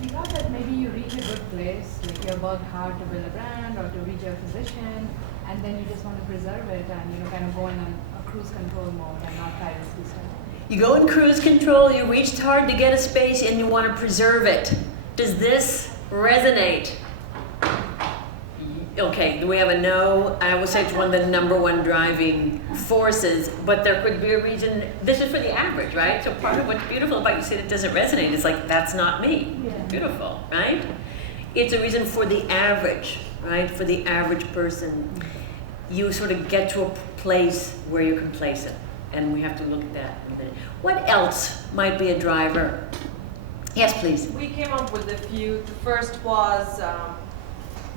You thought that maybe you reach a good place, like you worked hard to build a brand or to reach a position, and then you just want to preserve it and, you know, kind of going on a cruise control mode and not privacy stuff. You go in cruise control, you reached hard to get a space, and you want to preserve it. Does this resonate? Okay, do we have a no? I will say it's one of the #1 driving forces, but there could be a reason. This is for the average, right? So part of what's beautiful about you saying it doesn't resonate is like, that's not me. Yeah. Beautiful, right? It's a reason for the average, right? For the average person. You sort of get to a place where you can place it, and we have to look at that in a minute. What else might be a driver? Yes, please. We came up with a few. The first was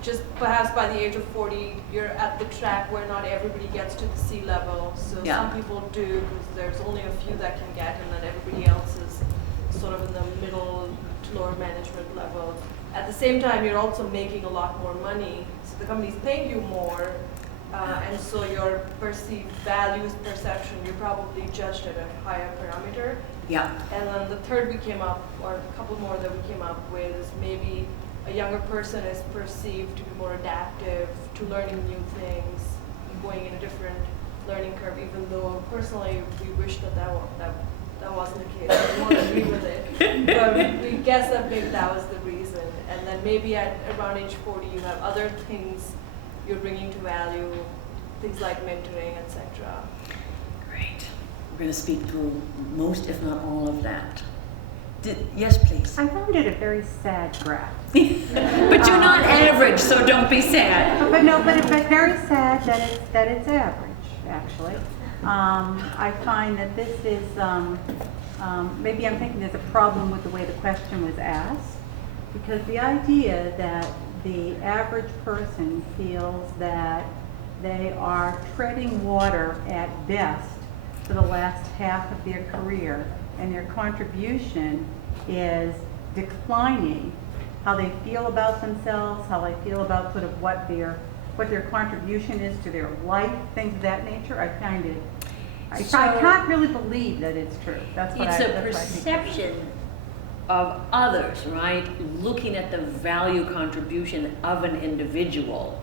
just perhaps by the age of 40, you're at the track where not everybody gets to the C level. So some people do, because there's only a few that can get, and then everybody else is sort of in the middle to lower management level. At the same time, you're also making a lot more money, so the company's paying you more, and so your perceived values perception, you're probably judged at a higher parameter. Yeah. And then the third we came up, or a couple more that we came up with, is maybe a younger person is perceived to be more adaptive to learning new things, going in a different learning curve, even though personally we wish that wasn't the case. We won't agree with it. But we guess that maybe that was the reason. And then maybe at around age 40 you have other things you're bringing to value, things like mentoring, etc. Great. We're going to speak through most, if not all, of that. Yes, please. I found it a very sad graph. But you're not average, so don't be sad. But it's very sad that it's average, actually. I find that this is, maybe I'm thinking there's a problem with the way the question was asked, because the idea that the average person feels that they are treading water at best for the last half of their career, and their contribution is declining, how they feel about themselves, how they feel about sort of what their contribution is to their life, things of that nature. I find it, I can't really believe that it's true. That's what it's a perception of others, right? Looking at the value contribution of an individual,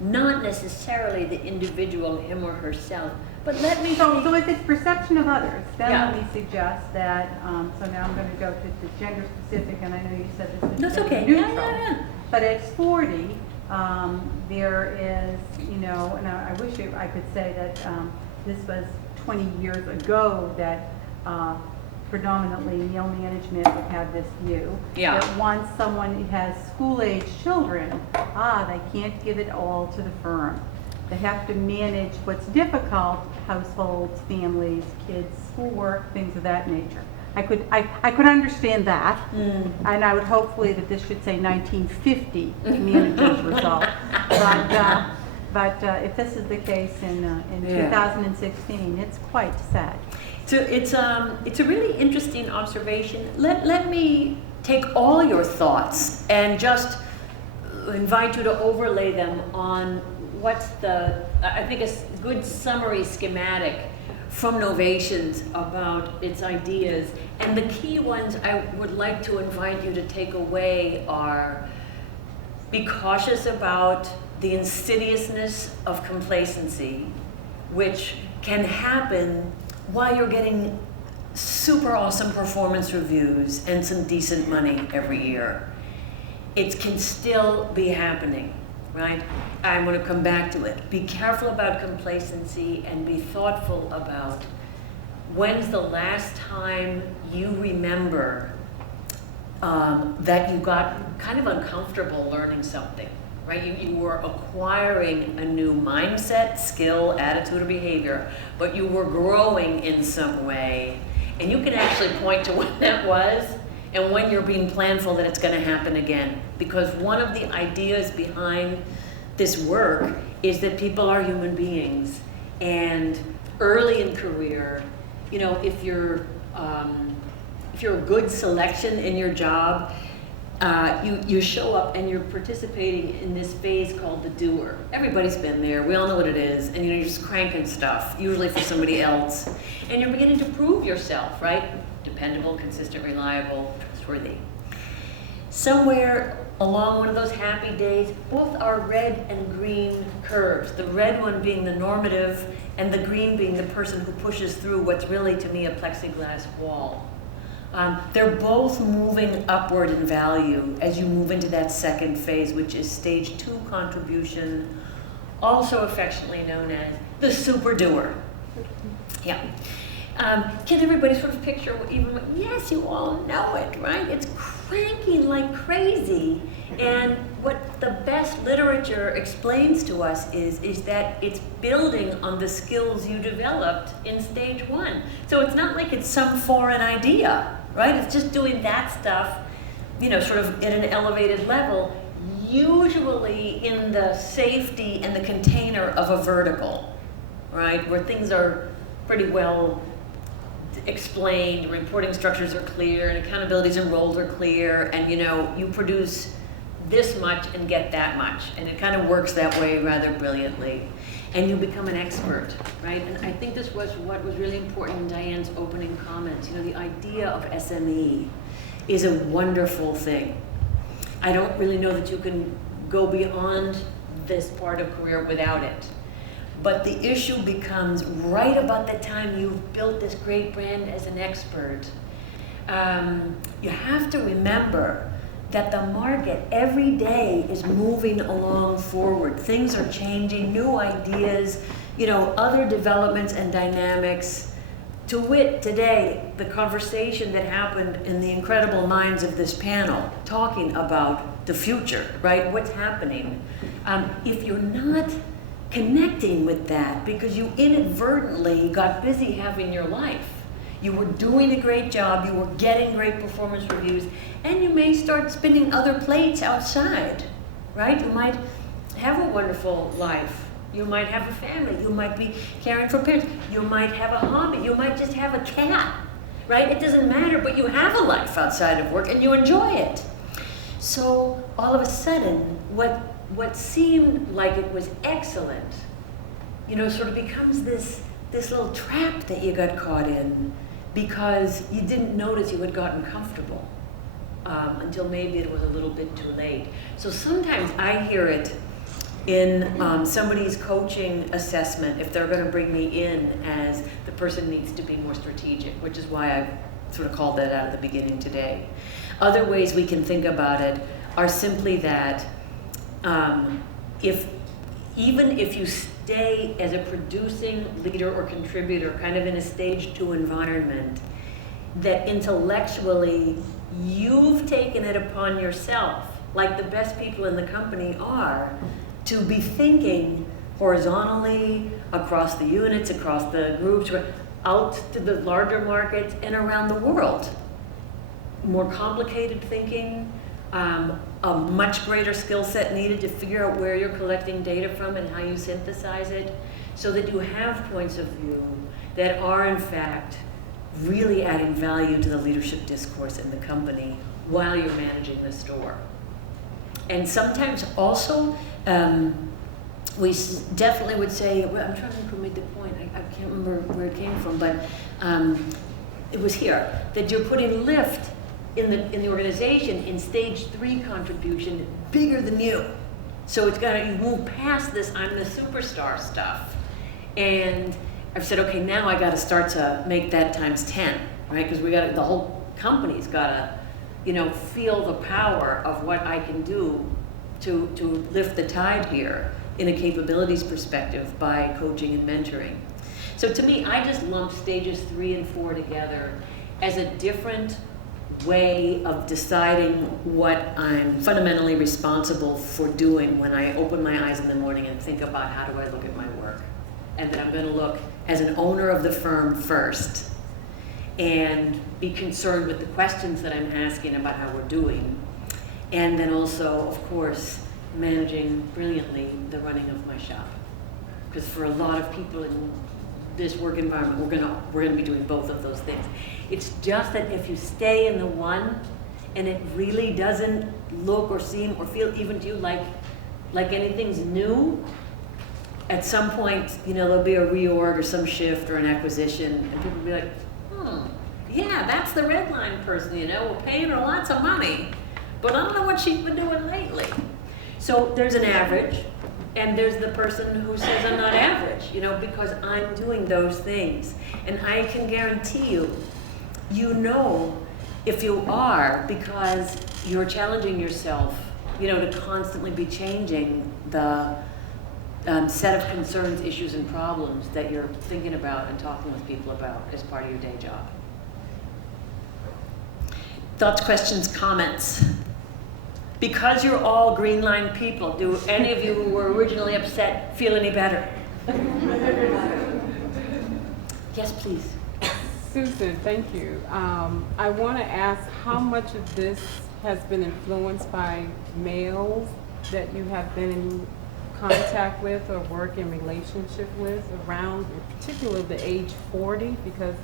not necessarily the individual, him or herself. But let me. So if it's perception of others, then let me suggest that. So now I'm going to go to the gender specific, and I know you said this was That's okay. neutral. Yeah. But at 40, there is, and I wish I could say that this was 20 years ago that predominantly male management would have this view. Yeah. That once someone has school-age children, they can't give it all to the firm. They have to manage what's difficult, households, families, kids, schoolwork, things of that nature. I could understand that, and I would hopefully that this should say 1950 manager's result. But if this is the case in 2016, it's quite sad. So it's a really interesting observation. Let me take all your thoughts and just invite you to overlay them on what's I think a good summary schematic from Novations about its ideas. And the key ones I would like to invite you to take away are: be cautious about the insidiousness of complacency, which can happen while you're getting super awesome performance reviews and some decent money every year. It can still be happening, right? I'm going to come back to it. Be careful about complacency and be thoughtful about when's the last time you remember that you got kind of uncomfortable learning something, right? You were acquiring a new mindset, skill, attitude, or behavior, but you were growing in some way. And you can actually point to when that was and when you're being planful that it's going to happen again. Because one of the ideas behind this work is that people are human beings, and early in career, if you're a good selection in your job, you show up and you're participating in this phase called the doer. Everybody's been there. We all know what it is, and you're just cranking stuff, usually for somebody else, and you're beginning to prove yourself, right? Dependable, consistent, reliable, trustworthy. Somewhere along one of those happy days, both are red and green curves. The red one being the normative, and the green being the person who pushes through what's really, to me, a plexiglass wall. They're both moving upward in value as you move into that second phase, which is stage 2 contribution, also affectionately known as the super doer. Yeah. Can everybody sort of picture yes, you all know it, right? It's cranking like crazy. And what the best literature explains to us is that it's building on the skills you developed in stage 1. So it's not like it's some foreign idea, right? It's just doing that stuff, sort of at an elevated level. usually in the safety and the container of a vertical, right? Where things are pretty well explained, reporting structures are clear, and accountabilities and roles are clear, and you produce this much and get that much, and it kind of works that way rather brilliantly, and you become an expert, right? And I think this was what was really important in Diane's opening comments. The idea of SME is a wonderful thing. I don't really know that you can go beyond this part of career without it. But the issue becomes right about the time you've built this great brand as an expert. You have to remember that the market every day is moving along forward. Things are changing, new ideas, other developments and dynamics. To wit, today, the conversation that happened in the incredible minds of this panel, talking about the future, right? What's happening? If you're not connecting with that because you inadvertently got busy having your life, you were doing a great job, you were getting great performance reviews, and you may start spinning other plates outside, right? You might have a wonderful life. You might have a family. You might be caring for parents. You might have a hobby. You might just have a cat, right? It doesn't matter, but you have a life outside of work and you enjoy it. So all of a sudden, what seemed like it was excellent, sort of becomes this little trap that you got caught in because you didn't notice you had gotten comfortable until maybe it was a little bit too late. So sometimes I hear it in somebody's coaching assessment if they're going to bring me in as the person needs to be more strategic, which is why I sort of called that out at the beginning today. Other ways we can think about it are simply that even if you stay as a producing leader or contributor kind of in a stage 2 environment, that intellectually you've taken it upon yourself, like the best people in the company are, to be thinking horizontally across the units, across the groups, out to the larger markets and around the world. More complicated thinking, a much greater skill set needed to figure out where you're collecting data from and how you synthesize it, so that you have points of view that are in fact really adding value to the leadership discourse in the company while you're managing the store. And sometimes also, we definitely would say, well, I'm trying to remember the point, I can't remember where it came from, but it was here, that you're putting lift in the organization in stage 3 contribution bigger than you. So it's got you move past this I'm the superstar stuff. And I've said, okay, now I got to start to make that times 10, right? Because the whole company's got to, feel the power of what I can do to lift the tide here in a capabilities perspective by coaching and mentoring. So to me, I just lump stages 3 and 4 together as a different way of deciding what I'm fundamentally responsible for doing when I open my eyes in the morning and think about how do I look at my work. And that I'm going to look as an owner of the firm first and be concerned with the questions that I'm asking about how we're doing. And then also, of course, managing brilliantly the running of my shop. Because for a lot of people in this work environment, we're gonna be doing both of those things. It's just that if you stay in the one and it really doesn't look or seem or feel even to you like anything's new, at some point, there'll be a reorg or some shift or an acquisition, and people will be like, yeah, that's the red line person, we're paying her lots of money, but I don't know what she's been doing lately. So there's an average, and there's the person who says I'm not average, because I'm doing those things. And I can guarantee you, if you are, because you're challenging yourself, to constantly be changing the set of concerns, issues, and problems that you're thinking about and talking with people about as part of your day job. Thoughts, questions, comments? Because you're all green line people, do any of you who were originally upset feel any better? Yes, please. Susan, thank you. I want to ask how much of this has been influenced by males that you have been in contact with or work in relationship with around, in particular, the age 40? Because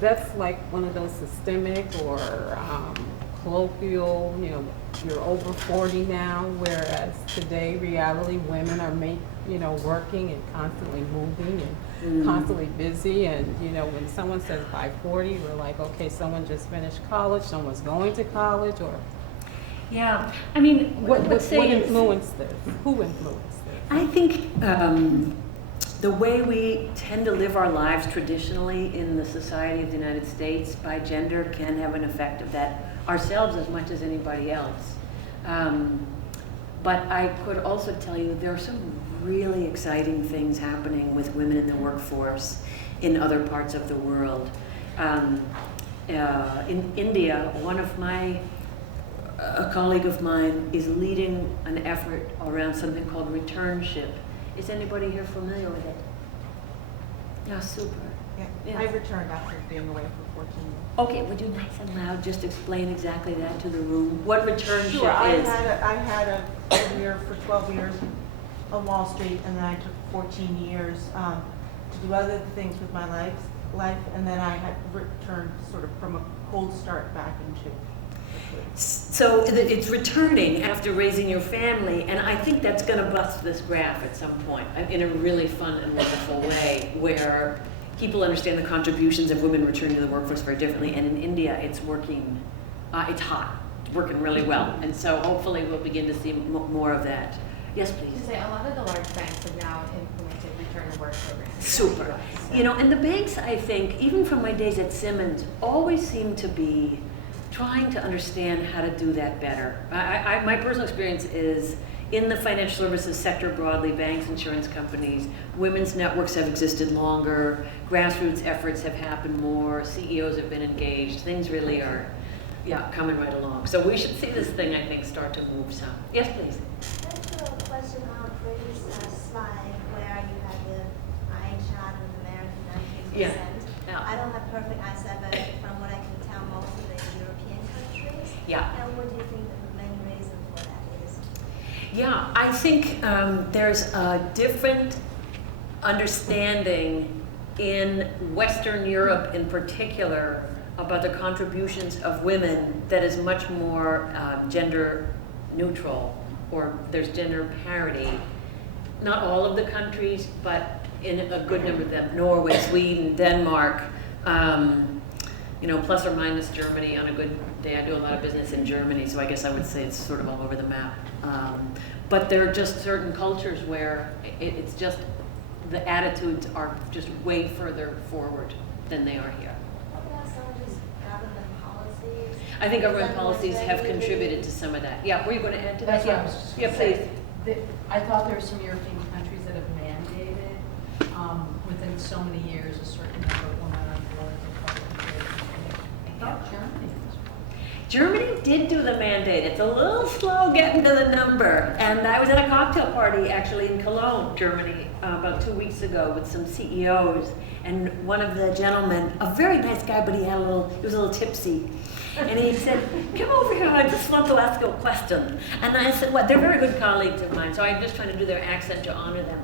that's like one of those systemic or colloquial, you're over 40 now, whereas today, reality, women are working and constantly moving and constantly busy. And, when someone says by 40, we're like, okay, someone just finished college, someone's going to college, or... Yeah, I mean, what influenced this? Who influenced this? I think the way we tend to live our lives traditionally in the society of the United States by gender can have an effect of that ourselves as much as anybody else. But I could also tell you there are some really exciting things happening with women in the workforce in other parts of the world. In India, a colleague of mine is leading an effort around something called returnship. Is anybody here familiar with it? Yeah, super. Yeah. I returned after being away for 14 years. Okay, would you nice and loud just explain exactly that to the room? What returnship Sure, I is? had a career for 12 years on Wall Street, and then I took 14 years to do other things with my life, and then I had returned sort of from a cold start back into. So it's returning after raising your family, and I think that's going to bust this graph at some point in a really fun and wonderful way, where people understand the contributions of women returning to the workforce very differently. And in India, it's working, it's hot, it's working really well, and so hopefully we'll begin to see more of that. Yes, please. To say a lot of the large banks have now implemented return to work programs. Super. And the banks, I think, even from my days at Simmons, always seem to be trying to understand how to do that better. My personal experience is in the financial services sector broadly, banks, insurance companies, women's networks have existed longer, grassroots efforts have happened more, CEOs have been engaged, things really are, coming right along. So we should see this thing, I think, start to move some. Yes, please. That's a question on previous slide where you had the pie chart of American 19%. Yeah. I don't have perfect eyesight, but from what I can tell, most of the European countries. Yeah. And what do you think the main reason for that is? Yeah, I think there's a different understanding in Western Europe in particular about the contributions of women that is much more gender neutral, or there's gender parity. Not all of the countries, but in a good number of them, Norway, Sweden, Denmark, plus or minus Germany. On a good day, I do a lot of business in Germany, so I guess I would say it's sort of all over the map. But there are just certain cultures where it's just, the attitudes are just way further forward than they are here. I think government policies have contributed to some of that. Yeah, were you going to add to that? That's what I was just Yeah, gonna please. say. I thought there were some European countries that have mandated within so many years a certain number of women on boards of public employees. I thought Germany was one. Germany did do the mandate. It's a little slow getting to the number. And I was at a cocktail party actually in Cologne, Germany, about 2 weeks ago with some CEOs. And one of the gentlemen, a very nice guy, but he was a little tipsy. And he said, come over here, I just want to ask you a question. And I said, well, they're very good colleagues of mine, so I'm just trying to do their accent to honor them.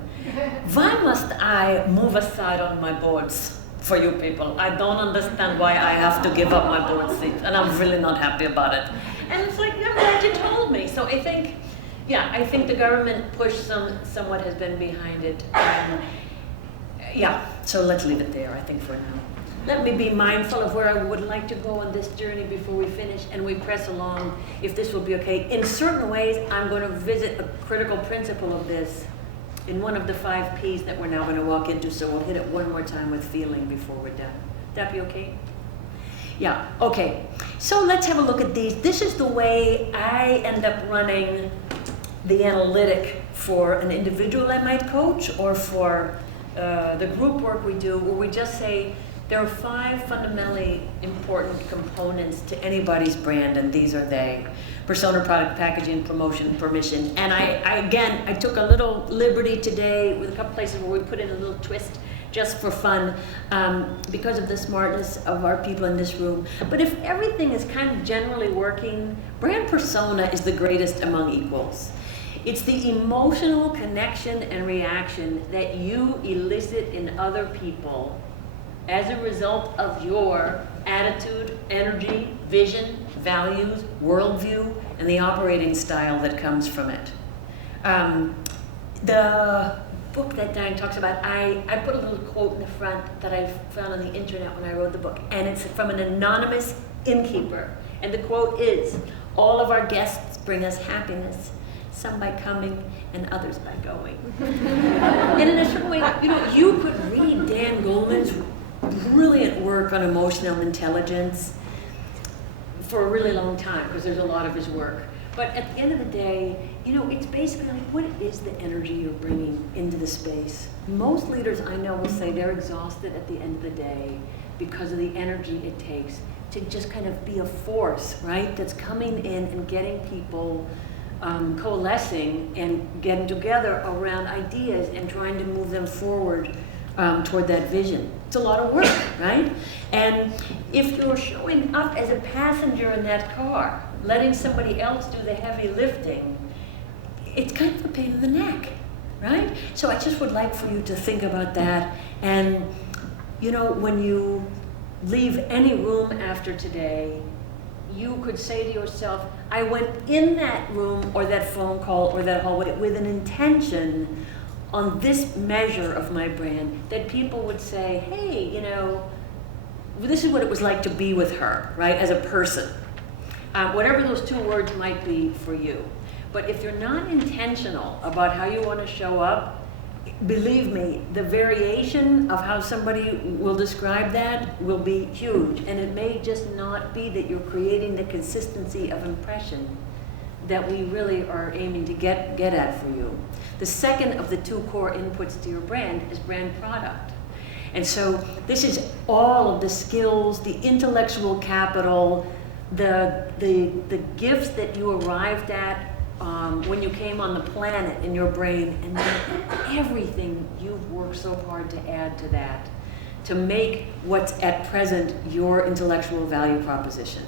Why must I move aside on my boards for you people? I don't understand why I have to give up my board seat, and I'm really not happy about it. And it's like, I'm glad you told me. So I think the government push somewhat has been behind it. So let's leave it there, I think, for now. Let me be mindful of where I would like to go on this journey before we finish and we press along, if this will be okay. In certain ways, I'm going to visit a critical principle of this in one of the 5 Ps that we're now going to walk into, so we'll hit it one more time with feeling before we're done. That be okay? Yeah, okay. So let's have a look at these. This is the way I end up running the analytic for an individual I might coach, or for the group work we do, where we just say, there are 5 fundamentally important components to anybody's brand, and these are they: persona, product, packaging, promotion, permission. And I took a little liberty today with a couple places where we put in a little twist just for fun, because of the smartness of our people in this room. But if everything is kind of generally working, brand persona is the greatest among equals. It's the emotional connection and reaction that you elicit in other people as a result of your attitude, energy, vision, values, worldview, and the operating style that comes from it. The book that Diane talks about, I put a little quote in the front that I found on the internet when I wrote the book, and it's from an anonymous innkeeper. And the quote is, "All of our guests bring us happiness, some by coming and others by going." And in a certain way, you could read Dan Goleman's brilliant work on emotional intelligence for a really long time, because there's a lot of his work. But at the end of the day, it's basically like, what is the energy you're bringing into the space? Most leaders I know will say they're exhausted at the end of the day because of the energy it takes to just kind of be a force, right? That's coming in and getting people coalescing and getting together around ideas and trying to move them forward toward that vision. It's a lot of work, right? And if you're showing up as a passenger in that car, letting somebody else do the heavy lifting, it's kind of a pain in the neck, right? So I just would like for you to think about that. And, when you leave any room after today, you could say to yourself, I went in that room or that phone call or that hallway with an intention on this measure of my brand that people would say, hey, this is what it was like to be with her, right, as a person. Whatever those two words might be for you. But if you're not intentional about how you want to show up, believe me, the variation of how somebody will describe that will be huge. And it may just not be that you're creating the consistency of impression that we really are aiming to get at for you. The second of the two core inputs to your brand is brand product. And so this is all of the skills, the intellectual capital, the gifts that you arrived at when you came on the planet in your brain, and then everything you've worked so hard to add to that, to make what's at present your intellectual value proposition.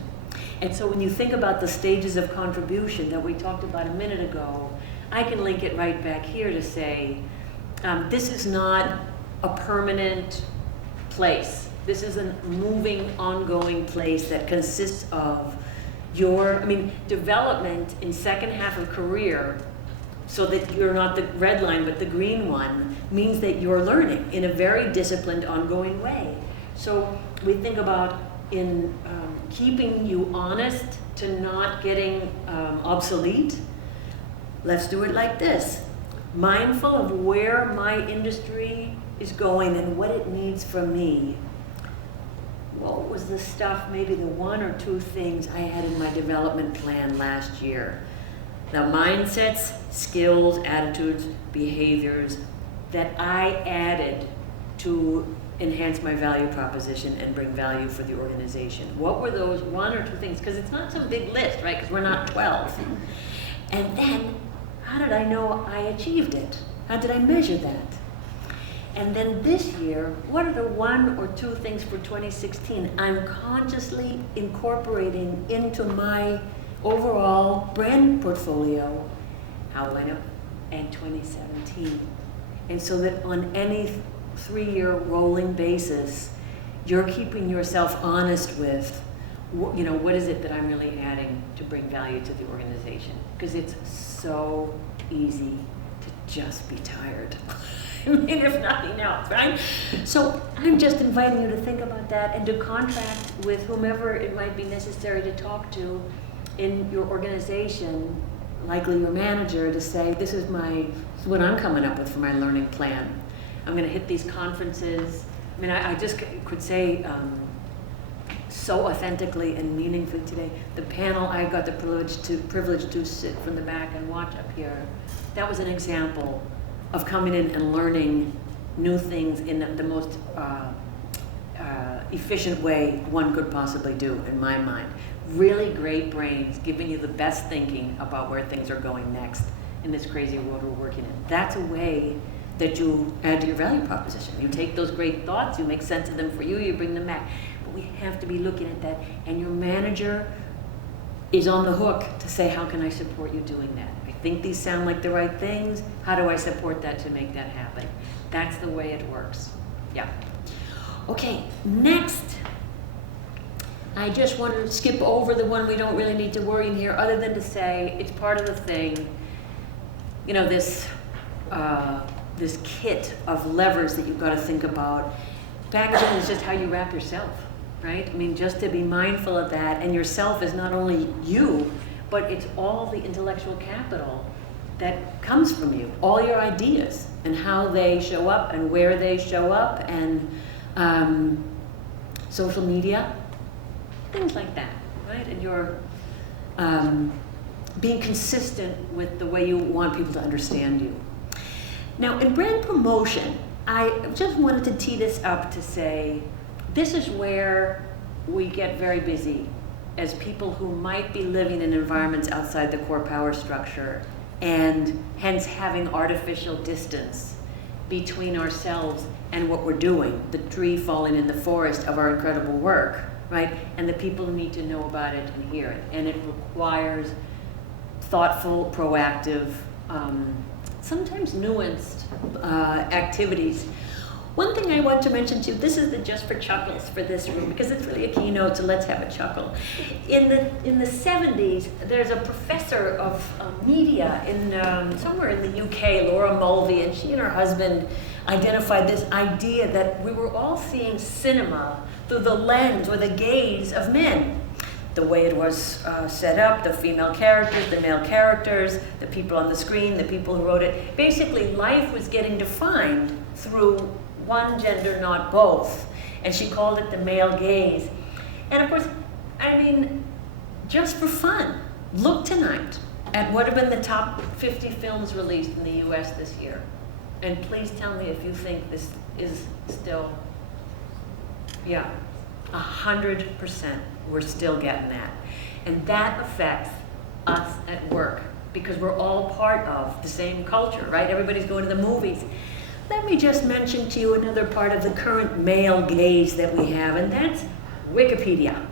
And so when you think about the stages of contribution that we talked about a minute ago, I can link it right back here to say, this is not a permanent place. This is a moving, ongoing place that consists of development in second half of career, so that you're not the red line, but the green one, means that you're learning in a very disciplined, ongoing way. So we think about in keeping you honest to not getting obsolete. Let's do it like this. Mindful of where my industry is going and what it needs from me. What was the stuff, maybe the one or two things I had in my development plan last year? The mindsets, skills, attitudes, behaviors that I added to enhance my value proposition and bring value for the organization. What were those one or two things? Because it's not some big list, right? Because we're not 12. And then, how did I know I achieved it? How did I measure that? And then this year, what are the one or two things for 2016 I'm consciously incorporating into my overall brand portfolio? How will I know? And 2017. And so that on any 3-year rolling basis, you're keeping yourself honest with, what is it that I'm really adding to bring value to the organization? Because it's so easy to just be tired. If nothing else, right? So I'm just inviting you to think about that and to contract with whomever it might be necessary to talk to in your organization, likely your manager, to say, this is what I'm coming up with for my learning plan. I'm going to hit these conferences. I just could say so authentically and meaningfully today, the panel I got the privilege to sit from the back and watch up here, that was an example of coming in and learning new things in the most efficient way one could possibly do, in my mind. Really great brains giving you the best thinking about where things are going next in this crazy world we're working in. That's a way that you add to your value proposition. You take those great thoughts, you make sense of them for you, you bring them back. But we have to be looking at that, and your manager is on the hook to say, how can I support you doing that? I think these sound like the right things. How do I support that to make that happen? That's the way it works. Yeah. Okay, next. I just want to skip over the one we don't really need to worry in here, other than to say it's part of the thing. You know, this kit of levers that you've got to think about. Packaging is just how you wrap yourself, right? I mean, just to be mindful of that. And yourself is not only you, but it's all the intellectual capital that comes from you, all your ideas and how they show up and where they show up, and social media, things like that, right? And you're being consistent with the way you want people to understand you. Now, in brand promotion, I just wanted to tee this up to say, this is where we get very busy as people who might be living in environments outside the core power structure, and hence having artificial distance between ourselves and what we're doing, the tree falling in the forest of our incredible work, right? And the people who need to know about it and hear it. And it requires thoughtful, proactive, sometimes nuanced activities. One thing I want to mention too, this is the just for chuckles for this room, because it's really a keynote, so let's have a chuckle. In the 70s, there's a professor of media in somewhere in the UK, Laura Mulvey, and she and her husband identified this idea that we were all seeing cinema through the lens or the gaze of men. The way it was set up, the female characters, the male characters, the people on the screen, the people who wrote it. Basically, life was getting defined through one gender, not both. And she called it the male gaze. And of course, I mean, just for fun, look tonight at what have been the top 50 films released in the US this year. And please tell me if you think this is still, yeah, 100%. We're still getting that. And that affects us at work, because we're all part of the same culture, right? Everybody's going to the movies. Let me just mention to you another part of the current male gaze that we have, and that's Wikipedia.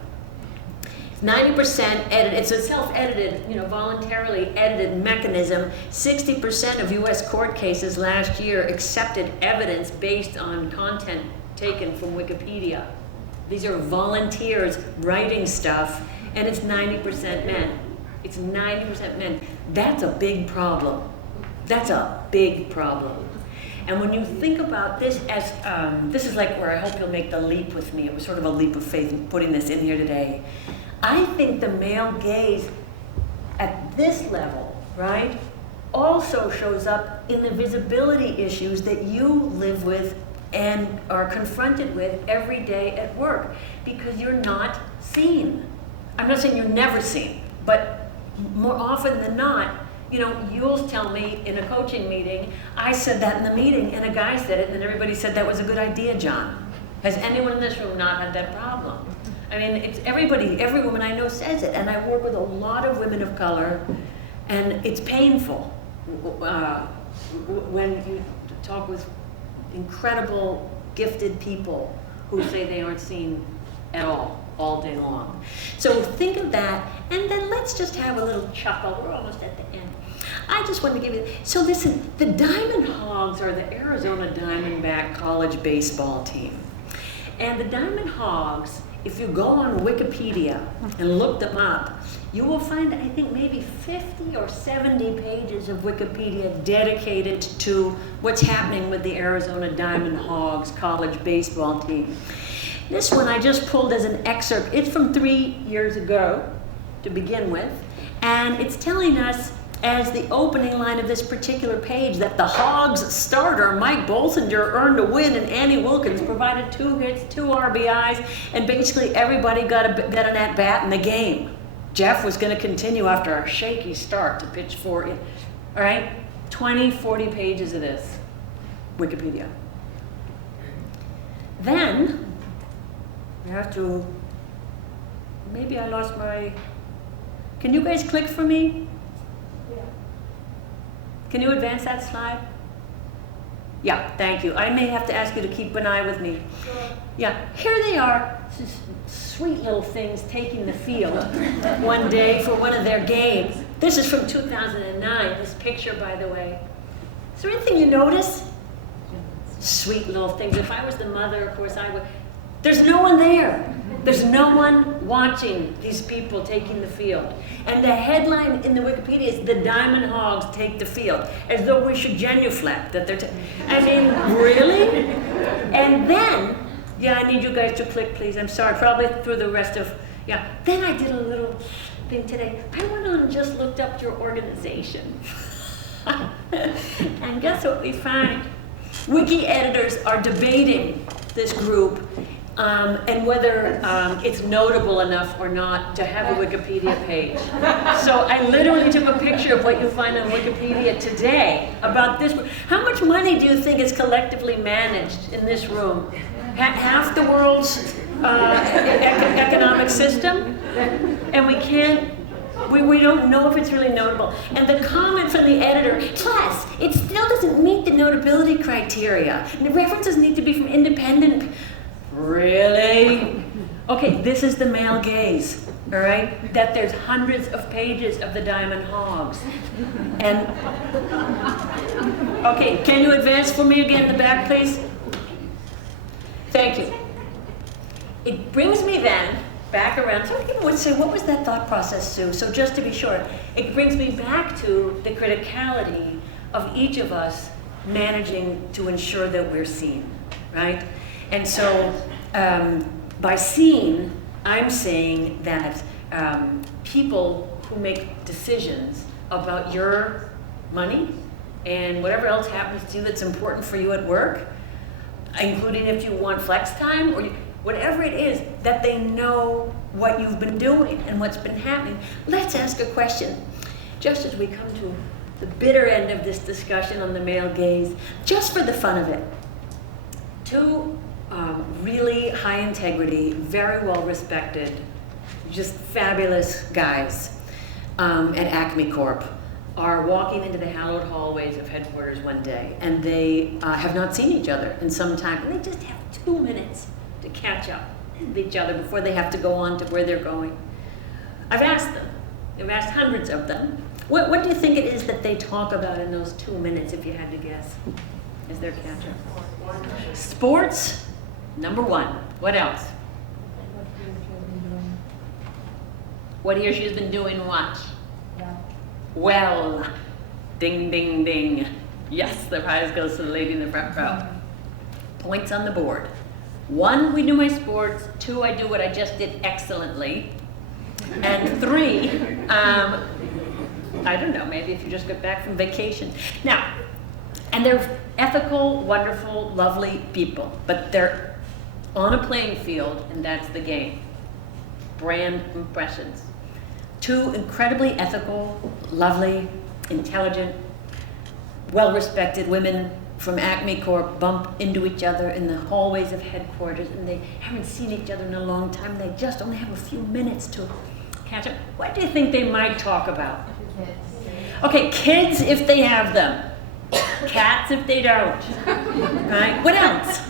It's 90% edited. It's a self-edited, voluntarily edited mechanism. 60% of US court cases last year accepted evidence based on content taken from Wikipedia. These are volunteers writing stuff, and it's 90% men. It's 90% men. That's a big problem. That's a big problem. And when you think about this as, this is like where I hope you'll make the leap with me. It was sort of a leap of faith in putting this in here today. I think the male gaze at this level, right, also shows up in the visibility issues that you live with and are confronted with every day at work, because you're not seen. I'm not saying you're never seen, but more often than not, you'll tell me in a coaching meeting, I said that in the meeting, and a guy said it, and then everybody said that was a good idea, John. Has anyone in this room not had that problem? I mean, it's everybody, every woman I know says it, and I work with a lot of women of color, and it's painful when you talk with incredible, gifted people who say they aren't seen at all day long. So think of that, and then let's just have a little chuckle. We're almost at the end. I just wanted to give you, so listen, the Diamond Hogs are the Arizona Diamondback college baseball team. And the Diamond Hogs, if you go on Wikipedia and look them up, you will find, I think, maybe 50 or 70 pages of Wikipedia dedicated to what's happening with the Arizona Diamond Hogs college baseball team. This one I just pulled as an excerpt. It's from 3 years ago to begin with, and it's telling us as the opening line of this particular page that the Hogs starter, Mike Bolsinger, earned a win, and Annie Wilkins provided 2 hits, 2 RBIs, and basically everybody got an at-bat in the game. Jeff was going to continue after a shaky start to pitch for it. All right? 20, 40 pages of this. Wikipedia. Then, I have to, maybe I lost my, can you guys click for me? Yeah. Can you advance that slide? Yeah, thank you. I may have to ask you to keep an eye with me. Sure. Yeah, here they are, sweet little things taking the field one day for one of their games. This is from 2009, this picture, by the way. Is there anything you notice? Sweet little things. If I was the mother, of course I would. There's no one there. There's no one watching these people taking the field. And the headline in the Wikipedia is "The Diamond Hogs Take the Field," as though we should genuflect that they're. I mean, really? And then, yeah, I need you guys to click, please. I'm sorry, probably through the rest of, yeah. Then I did a little thing today. I went on and just looked up your organization. And guess what we find? Wiki editors are debating this group and whether it's notable enough or not to have a Wikipedia page. So I literally took a picture of what you find on Wikipedia today about this group. How much money do you think is collectively managed in this room? Half the world's economic system? And we can't, we don't know if it's really notable. And the comment from the editor, plus, it still doesn't meet the notability criteria. And the references need to be from independent. Really? Okay, this is the male gaze, all right? That there's hundreds of pages of the Diamond Hogs. And, okay, can you advance for me again in the back, please? Thank you. It brings me then back around, so people would say, what was that thought process, Sue? So just to be sure, it brings me back to the criticality of each of us managing to ensure that we're seen, right? And so by seen, I'm saying that people who make decisions about your money and whatever else happens to you that's important for you at work, including if you want flex time or whatever it is, that they know what you've been doing and what's been happening. Let's ask a question. Just as we come to the bitter end of this discussion on the male gaze, just for the fun of it, two really high integrity, very well respected, just fabulous guys at Acme Corp are walking into the hallowed hallways of headquarters one day, and they have not seen each other in some time, and they just have 2 minutes to catch up with each other before they have to go on to where they're going. I've asked them, I've asked hundreds of them, what do you think it is that they talk about in those 2 minutes, if you had to guess, as their catch-up? Sports, number one. What else? What he or she has been doing what? Well. Ding, ding, ding. Yes, the prize goes to the lady in the front row. Points on the board. 1, we do my sports. 2, I do what I just did excellently. And 3, I don't know, maybe if you just got back from vacation. Now, and they're ethical, wonderful, lovely people, but they're on a playing field, and that's the game. Brand impressions. 2 incredibly ethical, lovely, intelligent, well-respected women from Acme Corp bump into each other in the hallways of headquarters, and they haven't seen each other in a long time, and they just only have a few minutes to catch up. What do you think they might talk about? Okay, kids if they have them. Cats if they don't. Right? What else?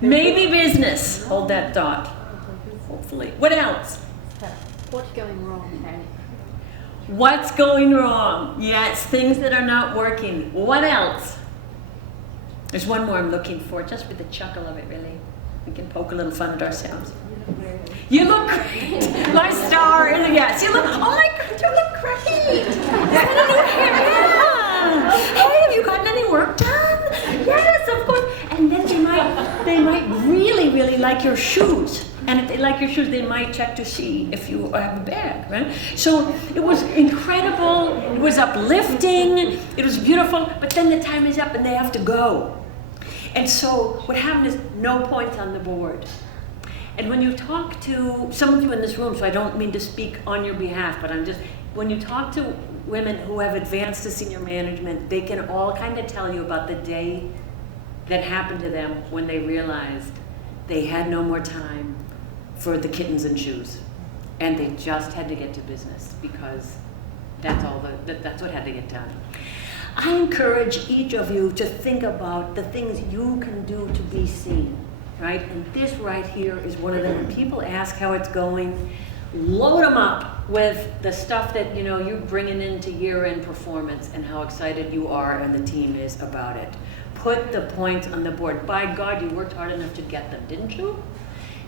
Maybe business. Hold that thought. Hopefully. What else? What's going wrong, Patty? What's going wrong? Yes, things that are not working. What else? There's one more I'm looking for, just with the chuckle of it, really. We can poke a little fun at ourselves. You look great. My star in the yes. You look, oh my God, you look great. Is that a new hair? Yeah. Hey, have you gotten any work done? Yes, of course. And then they might really, really like your shoes. And if they like your shoes, they might check to see if you have a bag, right? So it was incredible, it was uplifting, it was beautiful, but then the time is up and they have to go. And so what happened is no points on the board. And when you talk to some of you in this room, so I don't mean to speak on your behalf, but when you talk to women who have advanced to senior management, they can all kind of tell you about the day that happened to them when they realized they had no more time for the kittens and shoes, and they just had to get to business because that's what had to get done. I encourage each of you to think about the things you can do to be seen, right? And this right here is one of them. When people ask how it's going, load them up with the stuff that, you know, you're bringing into year-end performance and how excited you are and the team is about it. Put the points on the board. By God, you worked hard enough to get them, didn't you?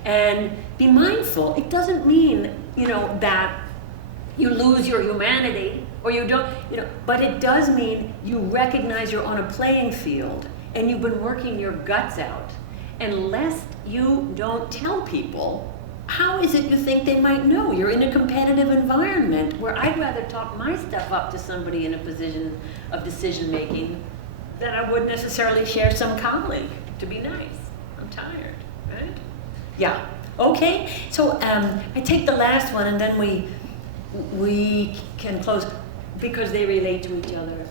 And be mindful. It doesn't mean, you know, that you lose your humanity or you don't, you know, but it does mean you recognize you're on a playing field and you've been working your guts out. And lest you don't tell people, how is it you think they might know? You're in a competitive environment where I'd rather talk my stuff up to somebody in a position of decision making than I would necessarily share some colleague to be nice. I'm tired, right? Yeah, okay. So I take the last one and then we can close because they relate to each other.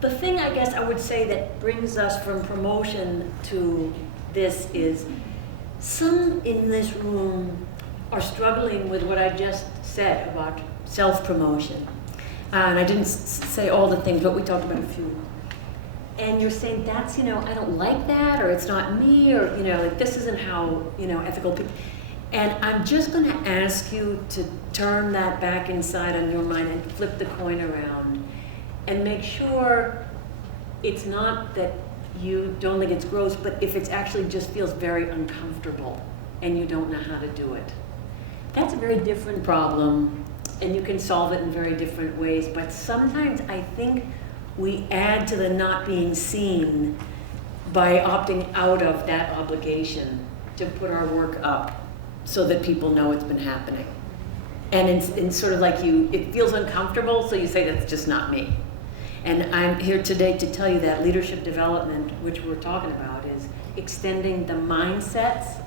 The thing I guess I would say that brings us from promotion to this is some in this room are struggling with what I just said about self-promotion. And I didn't say all the things, but we talked about a few. And you're saying that's, you know, I don't like that, or it's not me, or, you know, like this isn't how, you know, ethical people. And I'm just going to ask you to turn that back inside on your mind and flip the coin around and make sure it's not that you don't think it's gross, but if it's actually just feels very uncomfortable and you don't know how to do it. That's a very different problem, and you can solve it in very different ways, but sometimes I think we add to the not being seen by opting out of that obligation to put our work up so that people know it's been happening. And it's sort of like it feels uncomfortable, so you say that's just not me. And I'm here today to tell you that leadership development, which we're talking about, is extending the mindsets,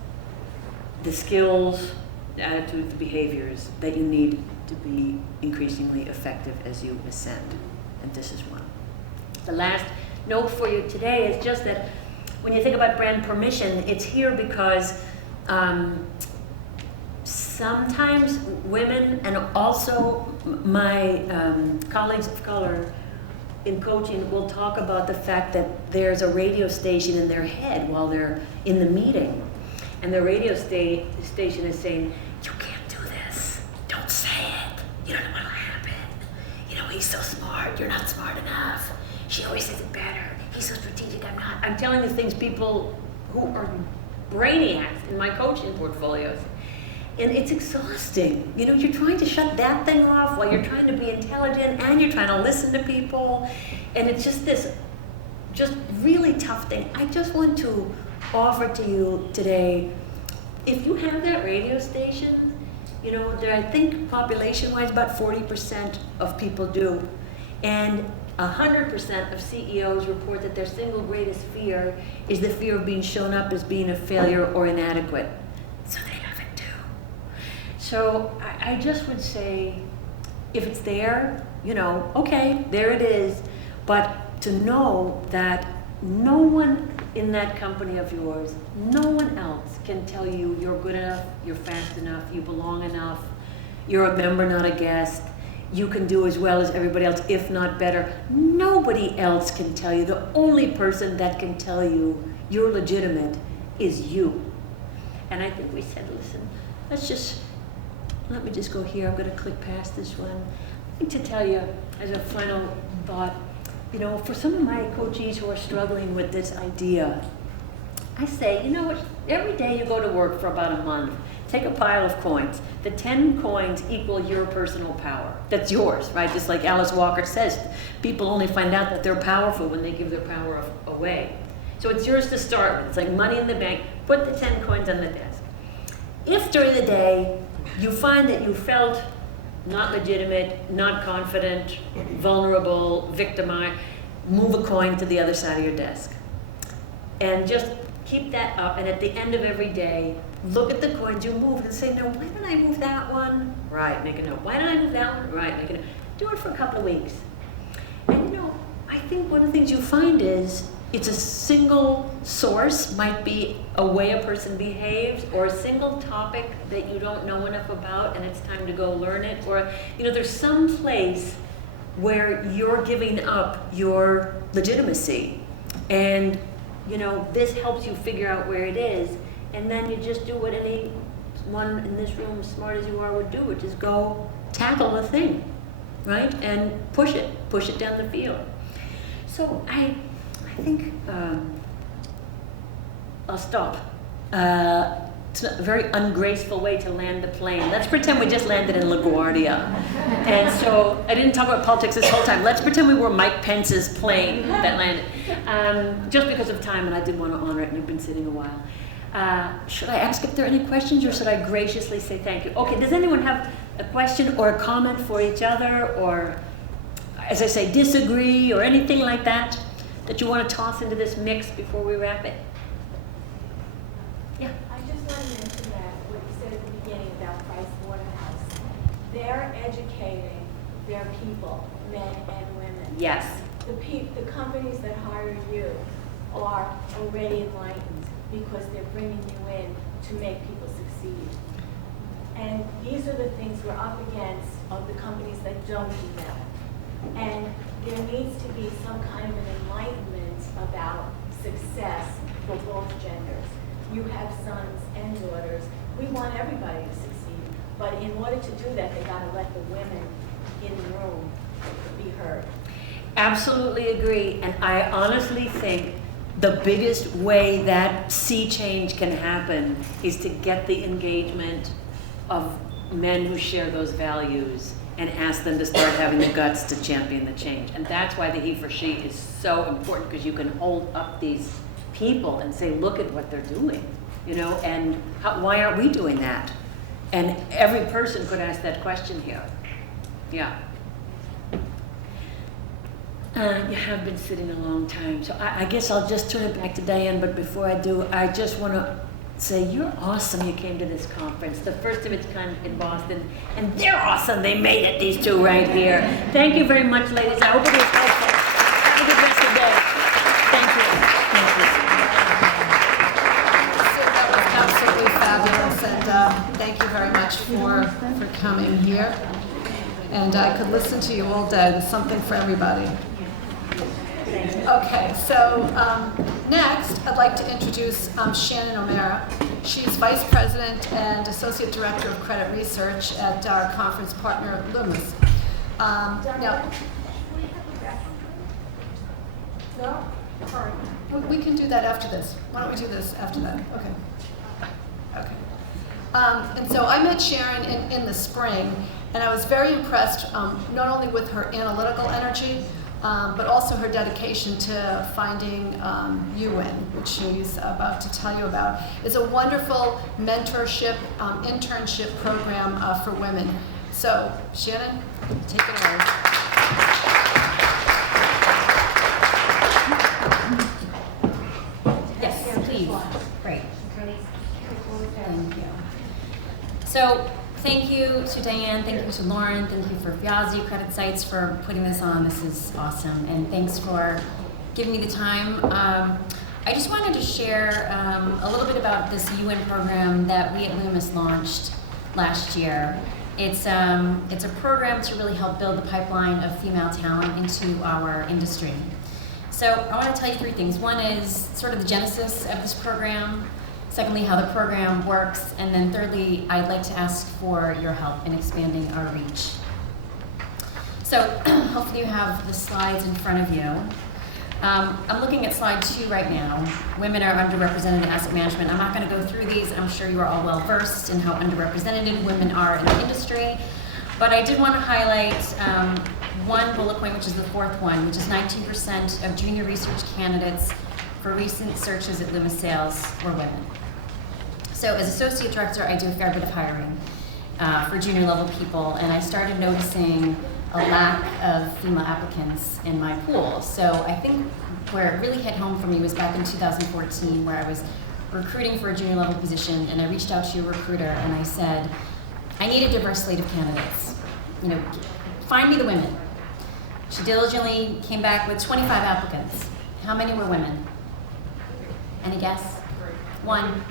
the skills, the attitudes, the behaviors that you need to be increasingly effective as you ascend. And this is one. The last note for you today is just that when you think about brand permission, it's here because sometimes women and also my colleagues of color in coaching will talk about the fact that there's a radio station in their head while they're in the meeting. And the radio station is saying, you can't do this. Don't say it. You don't know what'll happen. You know, he's so smart. You're not smart enough. She always says it better. He's so strategic. I'm not. I'm telling you things people who are brainiacs in my coaching portfolios. And it's exhausting. You know, you're trying to shut that thing off while you're trying to be intelligent and you're trying to listen to people. And it's just this just really tough thing. I just want to offer to you today, if you have that radio station, you know, there, I think population-wise about 40% of people do. And 100% of CEOs report that their single greatest fear is the fear of being shown up as being a failure or inadequate. So they have it too. So I just would say, if it's there, you know, okay, there it is. But to know that no one in that company of yours, no one else can tell you you're good enough, you're fast enough, you belong enough, you're a member, not a guest, you can do as well as everybody else, if not better. Nobody else can tell you. The only person that can tell you you're legitimate is you. And I think we said, listen, let me just go here. I'm going to click past this one. I think to tell you, as a final thought, you know, for some of my coachees who are struggling with this idea, I say, you know what, every day you go to work for about a month, take a pile of coins. The 10 coins equal your personal power. That's yours, right? Just like Alice Walker says, people only find out that they're powerful when they give their power away. So it's yours to start with. It's like money in the bank. Put the 10 coins on the desk. If during the day you find that you felt not legitimate, not confident, vulnerable, victimized, move a coin to the other side of your desk. And just keep that up, and at the end of every day, look at the coins you moved and say, no, why did I move that one? Right, make a note. Why did I move that one? Right, make a note. Do it for a couple of weeks. And you know, I think one of the things you find is, it's a single source, might be a way a person behaves, or a single topic that you don't know enough about and it's time to go learn it, or, you know, there's some place where you're giving up your legitimacy. And, you know, this helps you figure out where it is, and then you just do what anyone in this room, as smart as you are, would do, which is go tackle the thing, right? And push it down the field. So I think I'll stop. It's a very ungraceful way to land the plane. Let's pretend we just landed in LaGuardia. And so I didn't talk about politics this whole time. Let's pretend we were Mike Pence's plane that landed. Just because of time, and I did want to honor it, and you've been sitting a while. Should I ask if there are any questions, or should I graciously say thank you? Okay, does anyone have a question or a comment for each other, or, as I say, disagree, or anything like that you want to toss into this mix before we wrap it? Yeah. I just want to mention that what you said at the beginning about Price Waterhouse. They're educating their people, men and women. Yes. The companies that hire you are already enlightened because they're bringing you in to make people succeed. And these are the things we're up against of the companies that don't do that. And there needs to be some kind of an enlightenment about success for both genders. You have sons and daughters. We want everybody to succeed. But in order to do that, they got to let the women in the room be heard. Absolutely agree. And I honestly think the biggest way that sea change can happen is to get the engagement of men who share those values and ask them to start having the guts to champion the change. And that's why the he for she is so important, because you can hold up these people and say, look at what they're doing, you know, and why aren't we doing that? And every person could ask that question here. Yeah. You have been sitting a long time, so I guess I'll just turn it back to Diane, but before I do, I just want to say you're awesome you came to this conference, the first of its kind in Boston, and they're awesome, they made it, these two right here. Thank you very much, ladies. I hope it was helpful. Have a good rest of the day. Thank you. So that was absolutely fabulous, and thank you very much for coming here. And I could listen to you all day. There's something for everybody. Okay, so next I'd like to introduce Shannon O'Mara. She's Vice President and Associate Director of Credit Research at our conference partner, Loomis. Now, no? All right. We can do that after this. Why don't we do this after that? Okay. Okay. And so I met Sharon in the spring, and I was very impressed not only with her analytical energy, but also her dedication to finding UN, which she's about to tell you about. It's a wonderful mentorship, internship program for women. So, Shannon, take it away. Yes, please. Great. Thank you. So, thank you to Diane, thank you to Lauren, thank you for FIASI, CreditSights for putting this on. This is awesome, and thanks for giving me the time. I just wanted to share a little bit about this UN program that we at Loomis launched last year. It's a program to really help build the pipeline of female talent into our industry. So I want to tell you three things. One is sort of the genesis of this program. Secondly, how the program works, and then thirdly, I'd like to ask for your help in expanding our reach. So hopefully you have the slides in front of you. I'm looking at slide 2 right now. Women are underrepresented in asset management. I'm not going to go through these. I'm sure you are all well versed in how underrepresented women are in the industry. But I did want to highlight one bullet point, which is the fourth one, which is 19% of junior research candidates for recent searches at Loomis Sayles were women. So as associate director, I do a fair bit of hiring for junior level people, and I started noticing a lack of female applicants in my pool. So I think where it really hit home for me was back in 2014, where I was recruiting for a junior level position, and I reached out to a recruiter and I said, I need a diverse slate of candidates. You know, find me the women. She diligently came back with 25 applicants. How many were women? Any guess? One.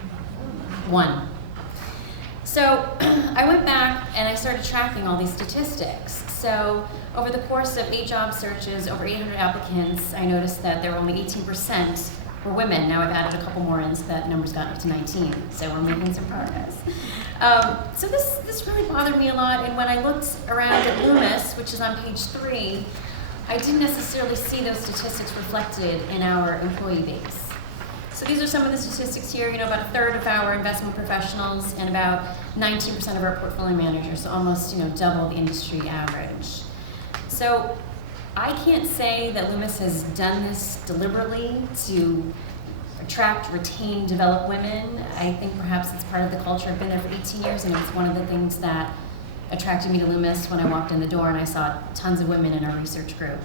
So I went back and I started tracking all these statistics. So over the course of 8 job searches, over 800 applicants, I noticed that there were only 18% were women. Now I've added a couple more in, so that number's gotten up to 19. So we're making some progress. So this really bothered me a lot. And when I looked around at Loomis, which is on page 3, I didn't necessarily see those statistics reflected in our employee base. So these are some of the statistics here. About a third of our investment professionals and about 19% of our portfolio managers, so almost double the industry average. So I can't say that Loomis has done this deliberately to attract, retain, develop women. I think perhaps it's part of the culture. I've been there for 18 years, and it's one of the things that attracted me to Loomis when I walked in the door and I saw tons of women in our research group.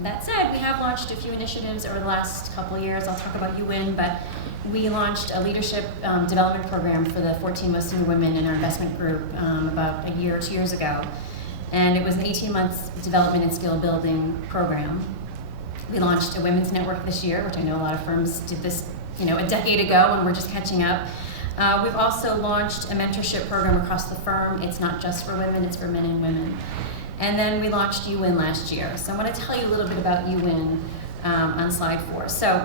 That said, we have launched a few initiatives over the last couple of years. I'll talk about UWIN, but we launched a leadership development program for the 14 most senior women in our investment group about a year or 2 years ago. And it was an 18-month development and skill building program. We launched a women's network this year, which I know a lot of firms did this a decade ago, and we're just catching up. We've also launched a mentorship program across the firm. It's not just for women, it's for men and women. And then we launched UWIN last year. So I want to tell you a little bit about UWIN on slide 4. So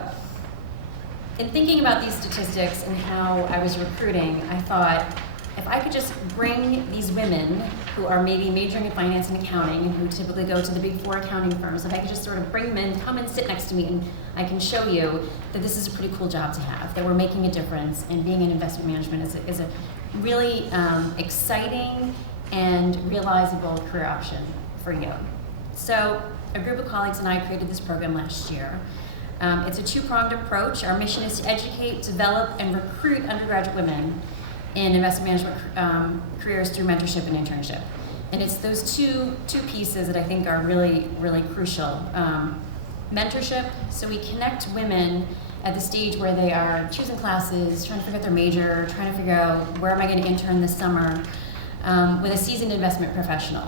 in thinking about these statistics and how I was recruiting, I thought if I could just bring these women who are maybe majoring in finance and accounting and who typically go to the big 4 accounting firms, if I could just sort of bring them in, come and sit next to me, and I can show you that this is a pretty cool job to have, that we're making a difference, and being in investment management is a really exciting and realizable career option for you. So a group of colleagues and I created this program last year. It's a 2-pronged approach. Our mission is to educate, develop, and recruit undergraduate women in investment management careers through mentorship and internship. And it's those two pieces that I think are really, really crucial. Mentorship, so we connect women at the stage where they are choosing classes, trying to figure out their major, trying to figure out where am I going to intern this summer, with a seasoned investment professional.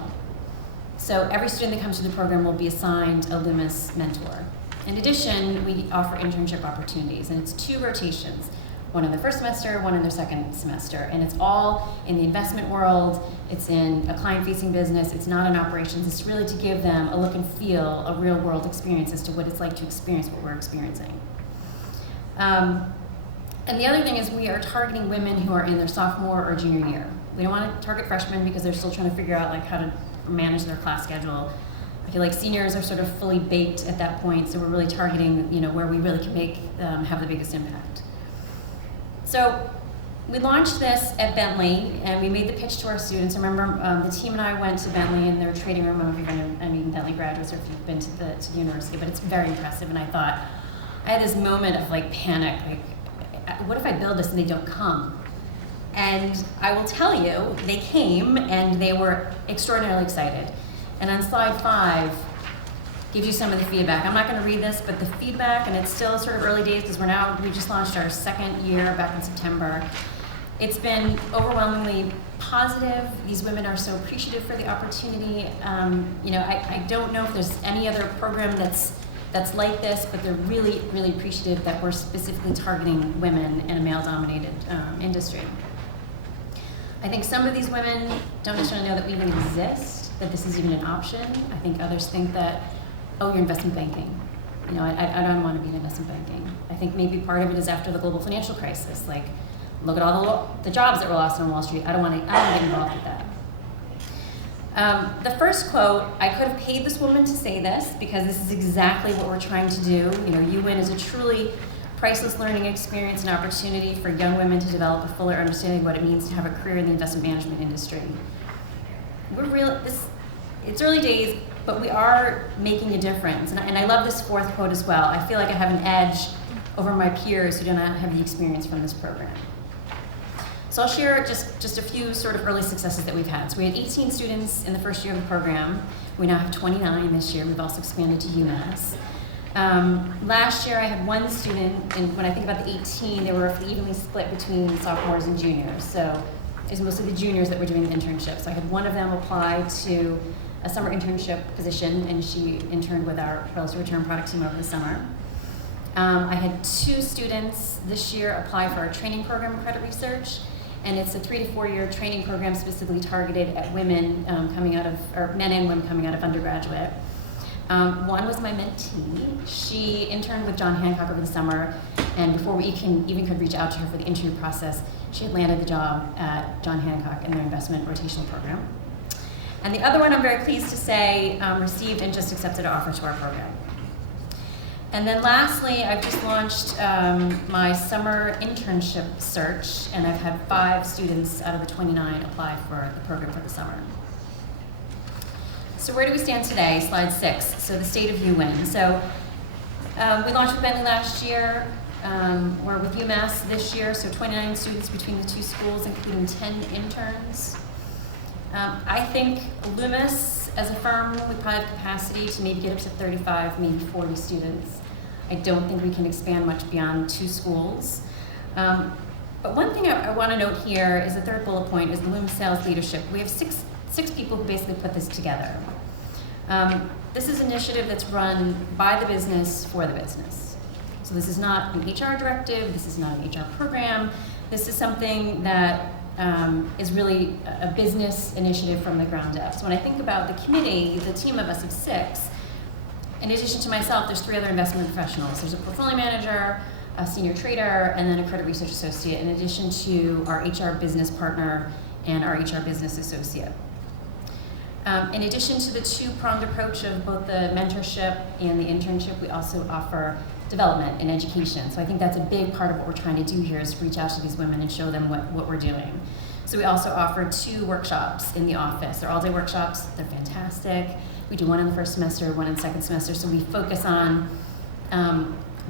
So every student that comes to the program will be assigned a Loomis mentor. In addition, we offer internship opportunities, and it's 2 rotations, one in the first semester, one in their second semester, and it's all in the investment world. It's in a client-facing business. It's not in operations. It's really to give them a look and feel, a real-world experience as to what it's like to experience what we're experiencing. And the other thing is we are targeting women who are in their sophomore or junior year. We don't want to target freshmen because they're still trying to figure out how to manage their class schedule. I feel like seniors are sort of fully baked at that point, so we're really targeting where we really can have the biggest impact. So we launched this at Bentley, and we made the pitch to our students. I remember the team and I went to Bentley in their trading room. I mean Bentley graduates, or if you've been to the university, but it's very impressive. And I thought, I had this moment of panic, what if I build this and they don't come? And I will tell you, they came and they were extraordinarily excited. And on slide 5, gives you some of the feedback. I'm not going to read this, but the feedback, and it's still sort of early days because we just launched our 2nd year back in September. It's been overwhelmingly positive. These women are so appreciative for the opportunity. I don't know if there's any other program that's like this, but they're really, really appreciative that we're specifically targeting women in a male-dominated industry. I think some of these women don't necessarily know that we even exist, that this is even an option. I think others think that, oh, you're investment banking. I don't want to be in investment banking. I think maybe part of it is after the global financial crisis. Look at all the jobs that were lost on Wall Street. I don't want to get involved with that. The first quote, I could have paid this woman to say this because this is exactly what we're trying to do. UWIN is a truly priceless learning experience and opportunity for young women to develop a fuller understanding of what it means to have a career in the investment management industry. It's early days, but we are making a difference. And I love this 4th quote as well. I feel like I have an edge over my peers who do not have the experience from this program. So I'll share just a few sort of early successes that we've had. So we had 18 students in the first year of the program. We now have 29 this year. We've also expanded to UMass. Last year I had 1 student, and when I think about the 18, they were evenly split between sophomores and juniors. So it was mostly the juniors that were doing the internship. So I had 1 of them apply to a summer internship position, and she interned with our relative return product team over the summer. I had 2 students this year apply for our training program in credit research, and it's a 3 to 4 year training program specifically targeted at women coming out of, or men and women coming out of undergraduate. One was my mentee. She interned with John Hancock over the summer, and before we even could reach out to her for the interview process, she had landed the job at John Hancock in their investment rotational program. And the other one, I'm very pleased to say, received and just accepted an offer to our program. And then lastly, I've just launched my summer internship search, and I've had 5 students out of the 29 apply for the program for the summer. So where do we stand today? Slide 6. So the state of UWIN. So we launched with Bentley last year. We're with UMass this year, so 29 students between the 2 schools, including 10 interns. I think Loomis, as a firm, we probably have capacity to maybe get up to 35, maybe 40 students. I don't think we can expand much beyond 2 schools. But one thing I want to note here is the third bullet point is the Loomis sales leadership. We have six people who basically put this together. This is an initiative that's run by the business for the business. So this is not an HR directive, this is not an HR program, this is something that is really a business initiative from the ground up. So when I think about the committee, the team of us of 6, in addition to myself, there's 3 other investment professionals. There's a portfolio manager, a senior trader, and then a credit research associate, in addition to our HR business partner and our HR business associate. In addition to the 2-pronged approach of both the mentorship and the internship, we also offer development and education. So I think that's a big part of what we're trying to do here is reach out to these women and show them what we're doing. So we also offer 2 workshops in the office. They're all-day workshops. They're fantastic. We do one in the first semester, one in the second semester. So we focus on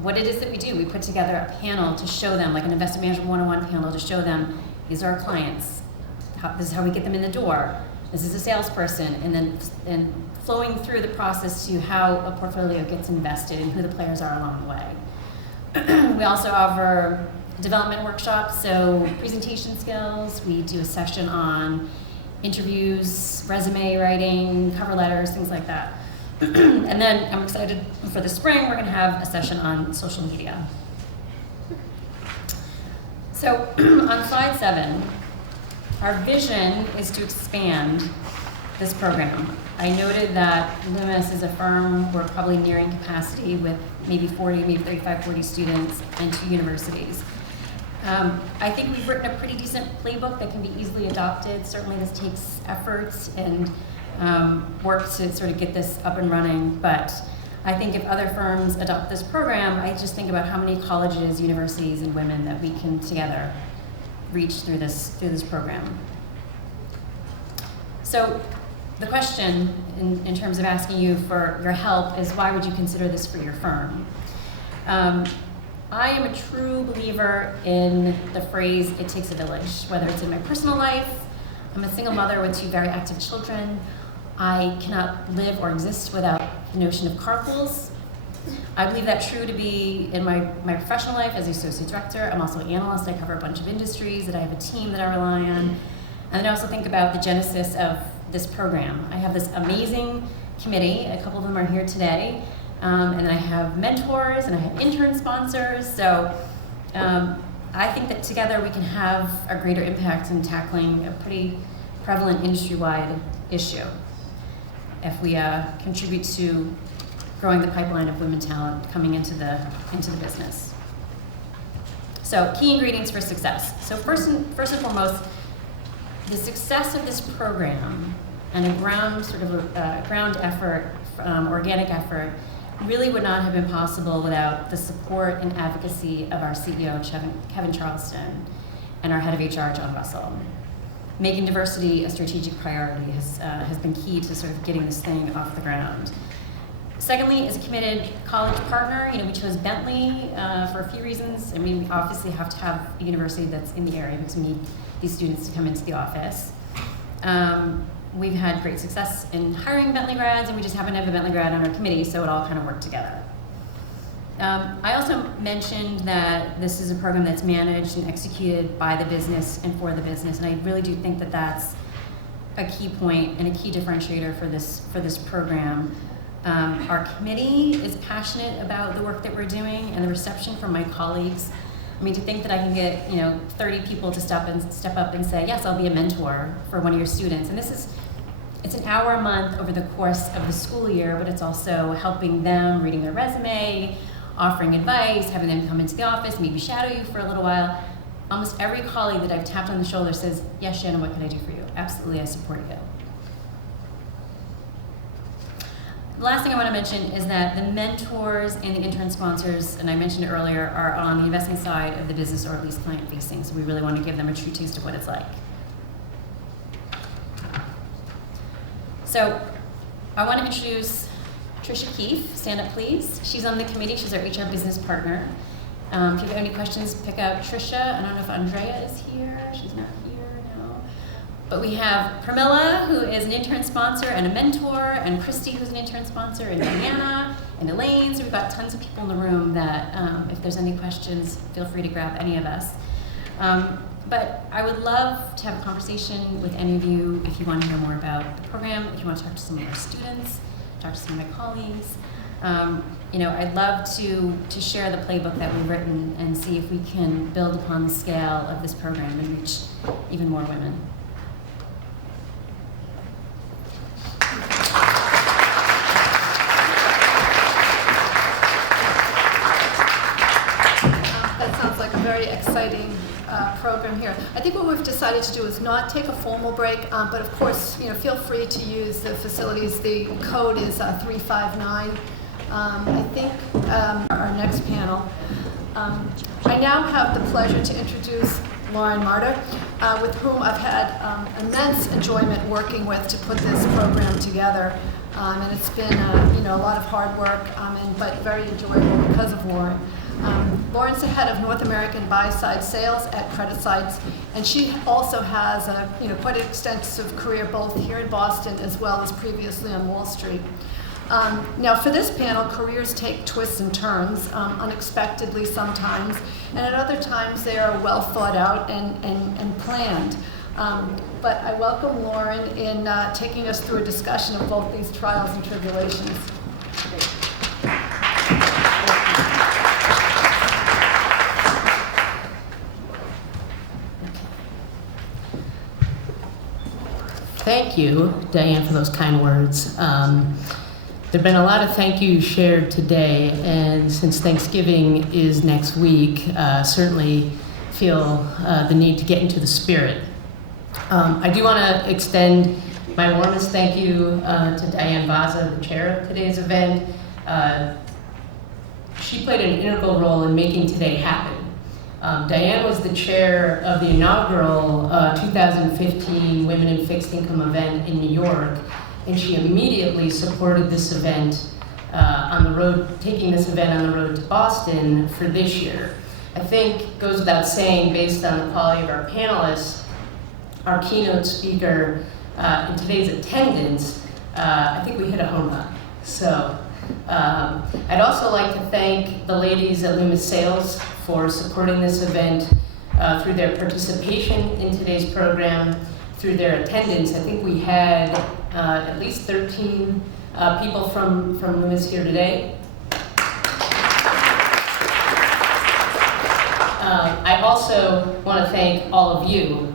what it is that we do. We put together a panel to show them, like an investment management 101 panel to show them, these are our clients. This is how we get them in the door. This is a salesperson, and flowing through the process to how a portfolio gets invested and who the players are along the way. We also offer development workshops, so presentation skills. We do a session on interviews, resume writing, cover letters, things like that. And then I'm excited for the spring, we're gonna have a session on social media. So on slide 7, our vision is to expand this program. I noted that Loomis is a firm, we're probably nearing capacity with maybe 40, maybe 35, 40 students and 2 universities. I think we've written a pretty decent playbook that can be easily adopted. Certainly this takes effort and work to sort of get this up and running, but I think if other firms adopt this program, I just think about how many colleges, universities, and women that we can together reach through this program. So the question in terms of asking you for your help is, why would you consider this for your firm? I am a true believer in the phrase, it takes a village, whether it's in my personal life. I'm a single mother with 2 very active children. I cannot live or exist without the notion of carpools. I believe that true to be in my professional life as the associate director. I'm also an analyst. I cover a bunch of industries, that I have a team that I rely on. And then I also think about the genesis of this program. I have this amazing committee. A couple of them are here today. And then I have mentors and I have intern sponsors. So I think that together we can have a greater impact in tackling a pretty prevalent industry-wide issue if we contribute to growing the pipeline of women talent coming into the business. So key ingredients for success. So first and foremost, the success of this program and a ground effort, organic effort, really would not have been possible without the support and advocacy of our CEO, Kevin Charleston, and our head of HR, John Russell. Making diversity a strategic priority has been key to sort of getting this thing off the ground. Secondly, as a committed college partner, we chose Bentley for a few reasons. I mean, we obviously have to have a university that's in the area because we need these students to come into the office. We've had great success in hiring Bentley grads, and we just happen to have a Bentley grad on our committee, so it all kind of worked together. I also mentioned that this is a program that's managed and executed by the business and for the business, and I really do think that that's a key point and a key differentiator for this program. Our committee is passionate about the work that we're doing and the reception from my colleagues. I mean, to think that I can get 30 people to step up and say, yes, I'll be a mentor for one of your students. And this is It's an hour a month over the course of the school year, but it's also helping them, reading their resume, offering advice, having them come into the office, maybe shadow you for a little while. Almost every colleague that I've tapped on the shoulder says, yes, Shannon, what can I do for you? Absolutely, I support you. The last thing I want to mention is that the mentors and the intern sponsors, and I mentioned it earlier, are on the investment side of the business, or at least client facing, so we really want to give them a true taste of what it's like. So I want to introduce Trisha Keefe. Stand up, please. She's on the committee. She's our HR business partner. If you have any questions, pick out Trisha. I don't know if Andrea is here. She's not here, no. But we have Pramila, who is an intern sponsor and a mentor, and Christy, who's an intern sponsor, and Diana, and Elaine. So we've got tons of people in the room that, if there's any questions, feel free to grab any of us. But I would love to have a conversation with any of you if you want to hear more about the program, if you want to talk to some of our students, talk to some of my colleagues. I'd love to share the playbook that we've written and see if we can build upon the scale of this program and reach even more women. That sounds like a very exciting program here. I think what we've decided to do is not take a formal break, but of course, feel free to use the facilities. The code is 359. I think our next panel. I now have the pleasure to introduce Lauren Martyr, with whom I've had immense enjoyment working with to put this program together. And it's been a lot of hard work, but very enjoyable because of Lauren. Lauren's the head of North American buy-side sales at CreditSights, and she also has quite an extensive career both here in Boston as well as previously on Wall Street. Now for this panel, careers take twists and turns, unexpectedly sometimes, and at other times they are well thought out and planned. But I welcome Lauren in taking us through a discussion of both these trials and tribulations. Thank you, Diane, for those kind words. There have been a lot of thank yous shared today, and since Thanksgiving is next week, certainly feel the need to get into the spirit. I do want to extend my warmest thank you to Diane Vazza, the chair of today's event. She played an integral role in making today happen. Diane was the chair of the inaugural 2015 Women in Fixed Income event in New York, and she immediately supported this event on the road, taking this event on the road to Boston for this year. I think it goes without saying, based on the quality of our panelists, our keynote speaker, in today's attendance, I think we hit a home run. So I'd also like to thank the ladies at Loomis Sayles for supporting this event through their participation in today's program, through their attendance. I think we had at least 13 people from Loomis here today. I also want to thank all of you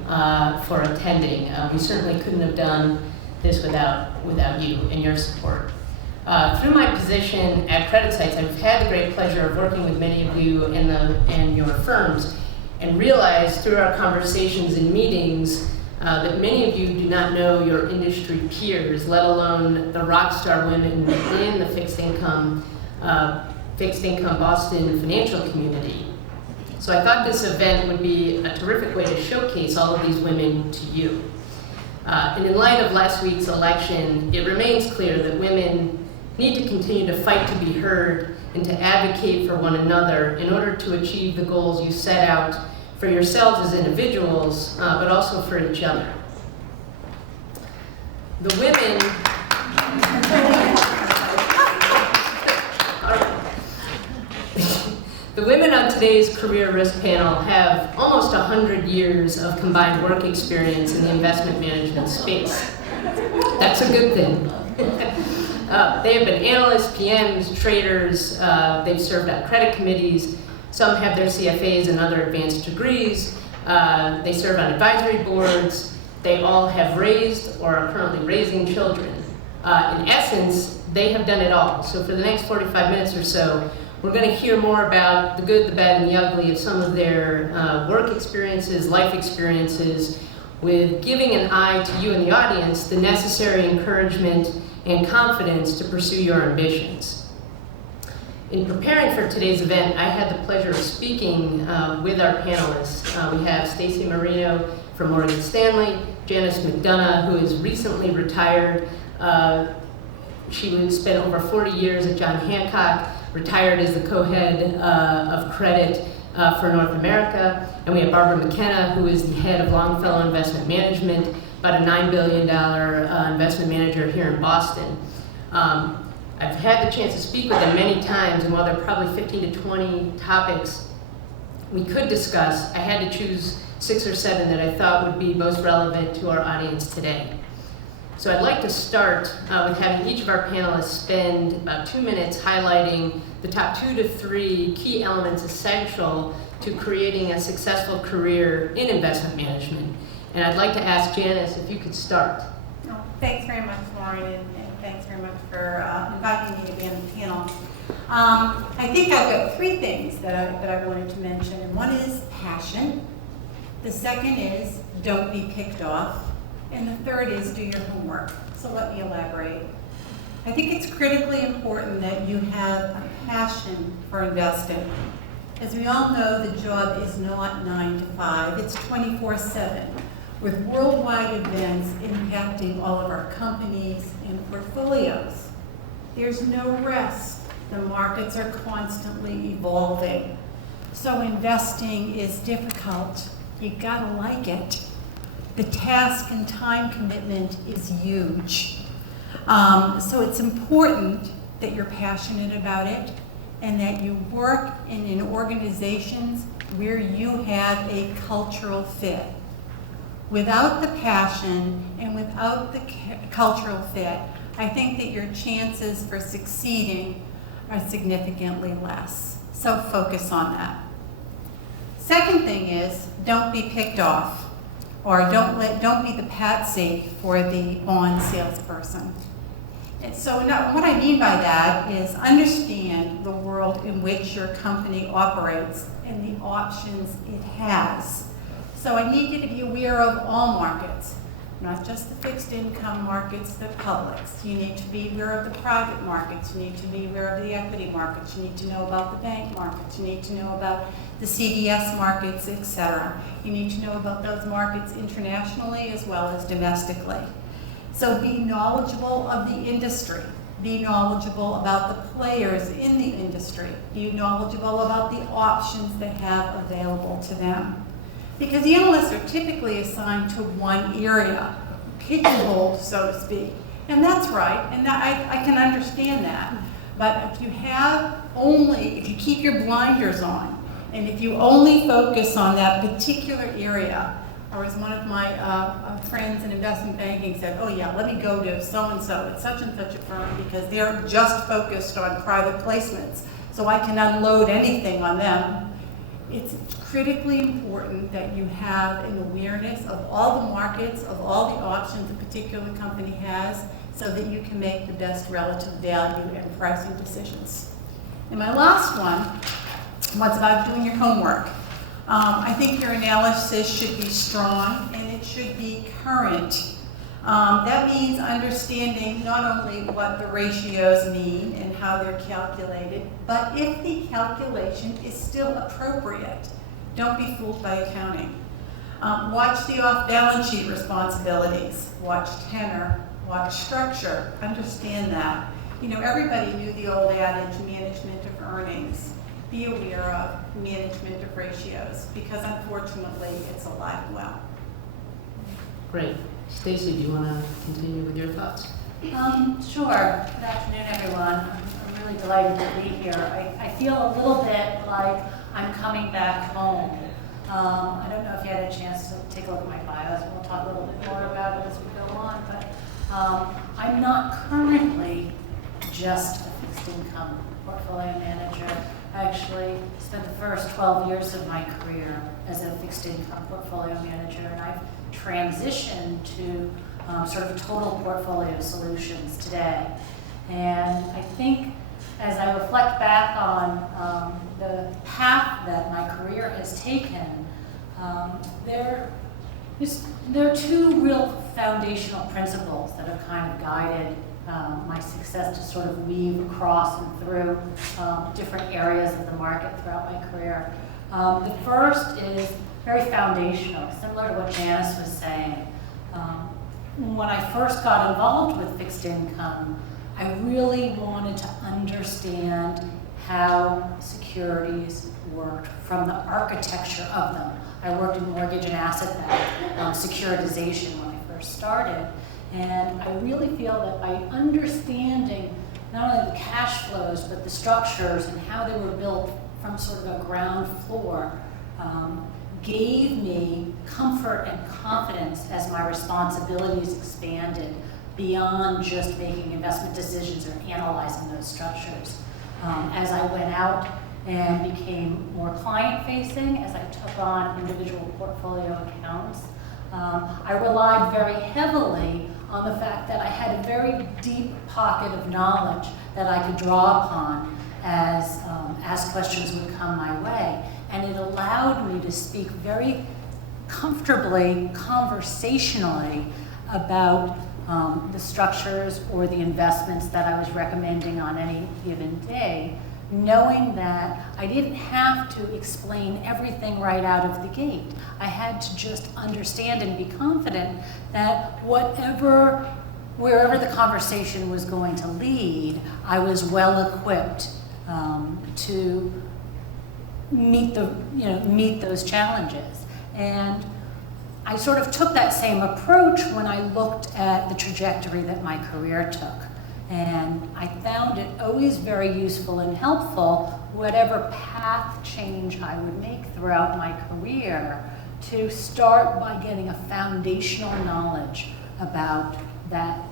for attending. We certainly couldn't have done this without you and your support. Through my position at CreditSights, I've had the great pleasure of working with many of you and your firms, and realized through our conversations and meetings that many of you do not know your industry peers, let alone the rock star women in the fixed income Boston financial community. So I thought this event would be a terrific way to showcase all of these women to you. And in light of last week's election, it remains clear that women need to continue to fight to be heard and to advocate for one another in order to achieve the goals you set out for yourselves as individuals, but also for each other. The women The women on today's career risk panel have almost 100 years of combined work experience in the investment management space. That's a good thing. They have been analysts, PMs, traders, they've served on credit committees, some have their CFAs and other advanced degrees, they serve on advisory boards, They all have raised or are currently raising children. In essence, they have done it all. So for the next 45 minutes or so, we're going to hear more about the good, the bad, and the ugly of some of their work experiences, life experiences, with giving an eye to you in the audience the necessary encouragement and confidence to pursue your ambitions. In preparing for today's event, I had the pleasure of speaking with our panelists. We have Stacey Marino from Morgan Stanley, Janice McDonough, who is recently retired. She spent over 40 years at John Hancock, retired as the co-head of credit for North America. And we have Barbara McKenna, who is the head of Longfellow Investment Management, about a $9 billion investment manager here in Boston. I've had the chance to speak with them many times, and while there are probably 15 to 20 topics we could discuss, I had to choose 6 or 7 that I thought would be most relevant to our audience today. So I'd like to start with having each of our panelists spend about 2 minutes highlighting the top 2 to 3 key elements essential to creating a successful career in investment management. And I'd like to ask Janice if you could start. Oh, thanks very much, Lauren, and thanks very much for inviting me to be on the panel. I think I've got 3 things that I wanted to mention, and one is passion. The second is don't be picked off. And the third is do your homework. So let me elaborate. I think it's critically important that you have a passion for investing. As we all know, the job is not 9 to 5, it's 24/7, with worldwide events impacting all of our companies and portfolios. There's no rest. The markets are constantly evolving. So investing is difficult. You gotta like it. The task and time commitment is huge. So it's important that you're passionate about it and that you work in organizations where you have a cultural fit. Without the passion and without the cultural fit, I think that your chances for succeeding are significantly less. So focus on that. Second thing is, don't be picked off, or don't be the patsy for the bond salesperson. And so what I mean by that is understand the world in which your company operates and the options it has. So I need you to be aware of all markets, not just the fixed income markets, the publics. You need to be aware of the private markets. You need to be aware of the equity markets. You need to know about the bank markets. You need to know about the CDS markets, etc. You need to know about those markets internationally as well as domestically. So be knowledgeable of the industry. Be knowledgeable about the players in the industry. Be knowledgeable about the options they have available to them. Because the analysts are typically assigned to one area, pigeonholed, so to speak. And that's right, and I can understand that. But if you keep your blinders on, and if you only focus on that particular area, or as one of my friends in investment banking said, oh yeah, let me go to so-and-so at such and such a firm because they're just focused on private placements, so I can unload anything on them. It's critically important that you have an awareness of all the markets, of all the options a particular company has, so that you can make the best relative value and pricing decisions. And my last one was about doing your homework. I think your analysis should be strong and it should be current. That means understanding not only what the ratios mean and how they're calculated, but if the calculation is still appropriate. Don't be fooled by accounting. Watch the off-balance sheet responsibilities. Watch tenor, watch structure, understand that. You know, everybody knew the old adage, management of earnings. Be aware of management of ratios, because unfortunately, it's alive and well. Great. Stacey, do you want to continue with your thoughts? Sure. Good afternoon, everyone. I'm really delighted to be here. I feel a little bit like I'm coming back home. I don't know if you had a chance to take a look at my bios. We'll talk a little bit more about it as we go on, but I'm not currently just a fixed income portfolio manager. I actually spent the first 12 years of my career as a fixed income portfolio manager, and I've transitioned to sort of total portfolio solutions today. And I think as I reflect back on the path that my career has taken, there are two real foundational principles that have kind of guided my success to sort of weave across and through different areas of the market throughout my career. The first is very foundational, similar to what Janice was saying. When I first got involved with fixed income, I really wanted to understand how securities worked from the architecture of them. I worked in mortgage and asset-backed securitization when I first started. And I really feel that by understanding not only the cash flows, but the structures and how they were built from sort of a ground floor, gave me comfort and confidence as my responsibilities expanded beyond just making investment decisions or analyzing those structures. As I went out and became more client-facing, as I took on individual portfolio accounts, I relied very heavily on the fact that I had a very deep pocket of knowledge that I could draw upon as questions would come my way. And it allowed me to speak very comfortably, conversationally about the structures or the investments that I was recommending on any given day, knowing that I didn't have to explain everything right out of the gate. I had to just understand and be confident that wherever the conversation was going to lead, I was well equipped to meet those challenges. And I sort of took that same approach when I looked at the trajectory that my career took. And I found it always very useful and helpful, whatever path change I would make throughout my career, to start by getting a foundational knowledge about that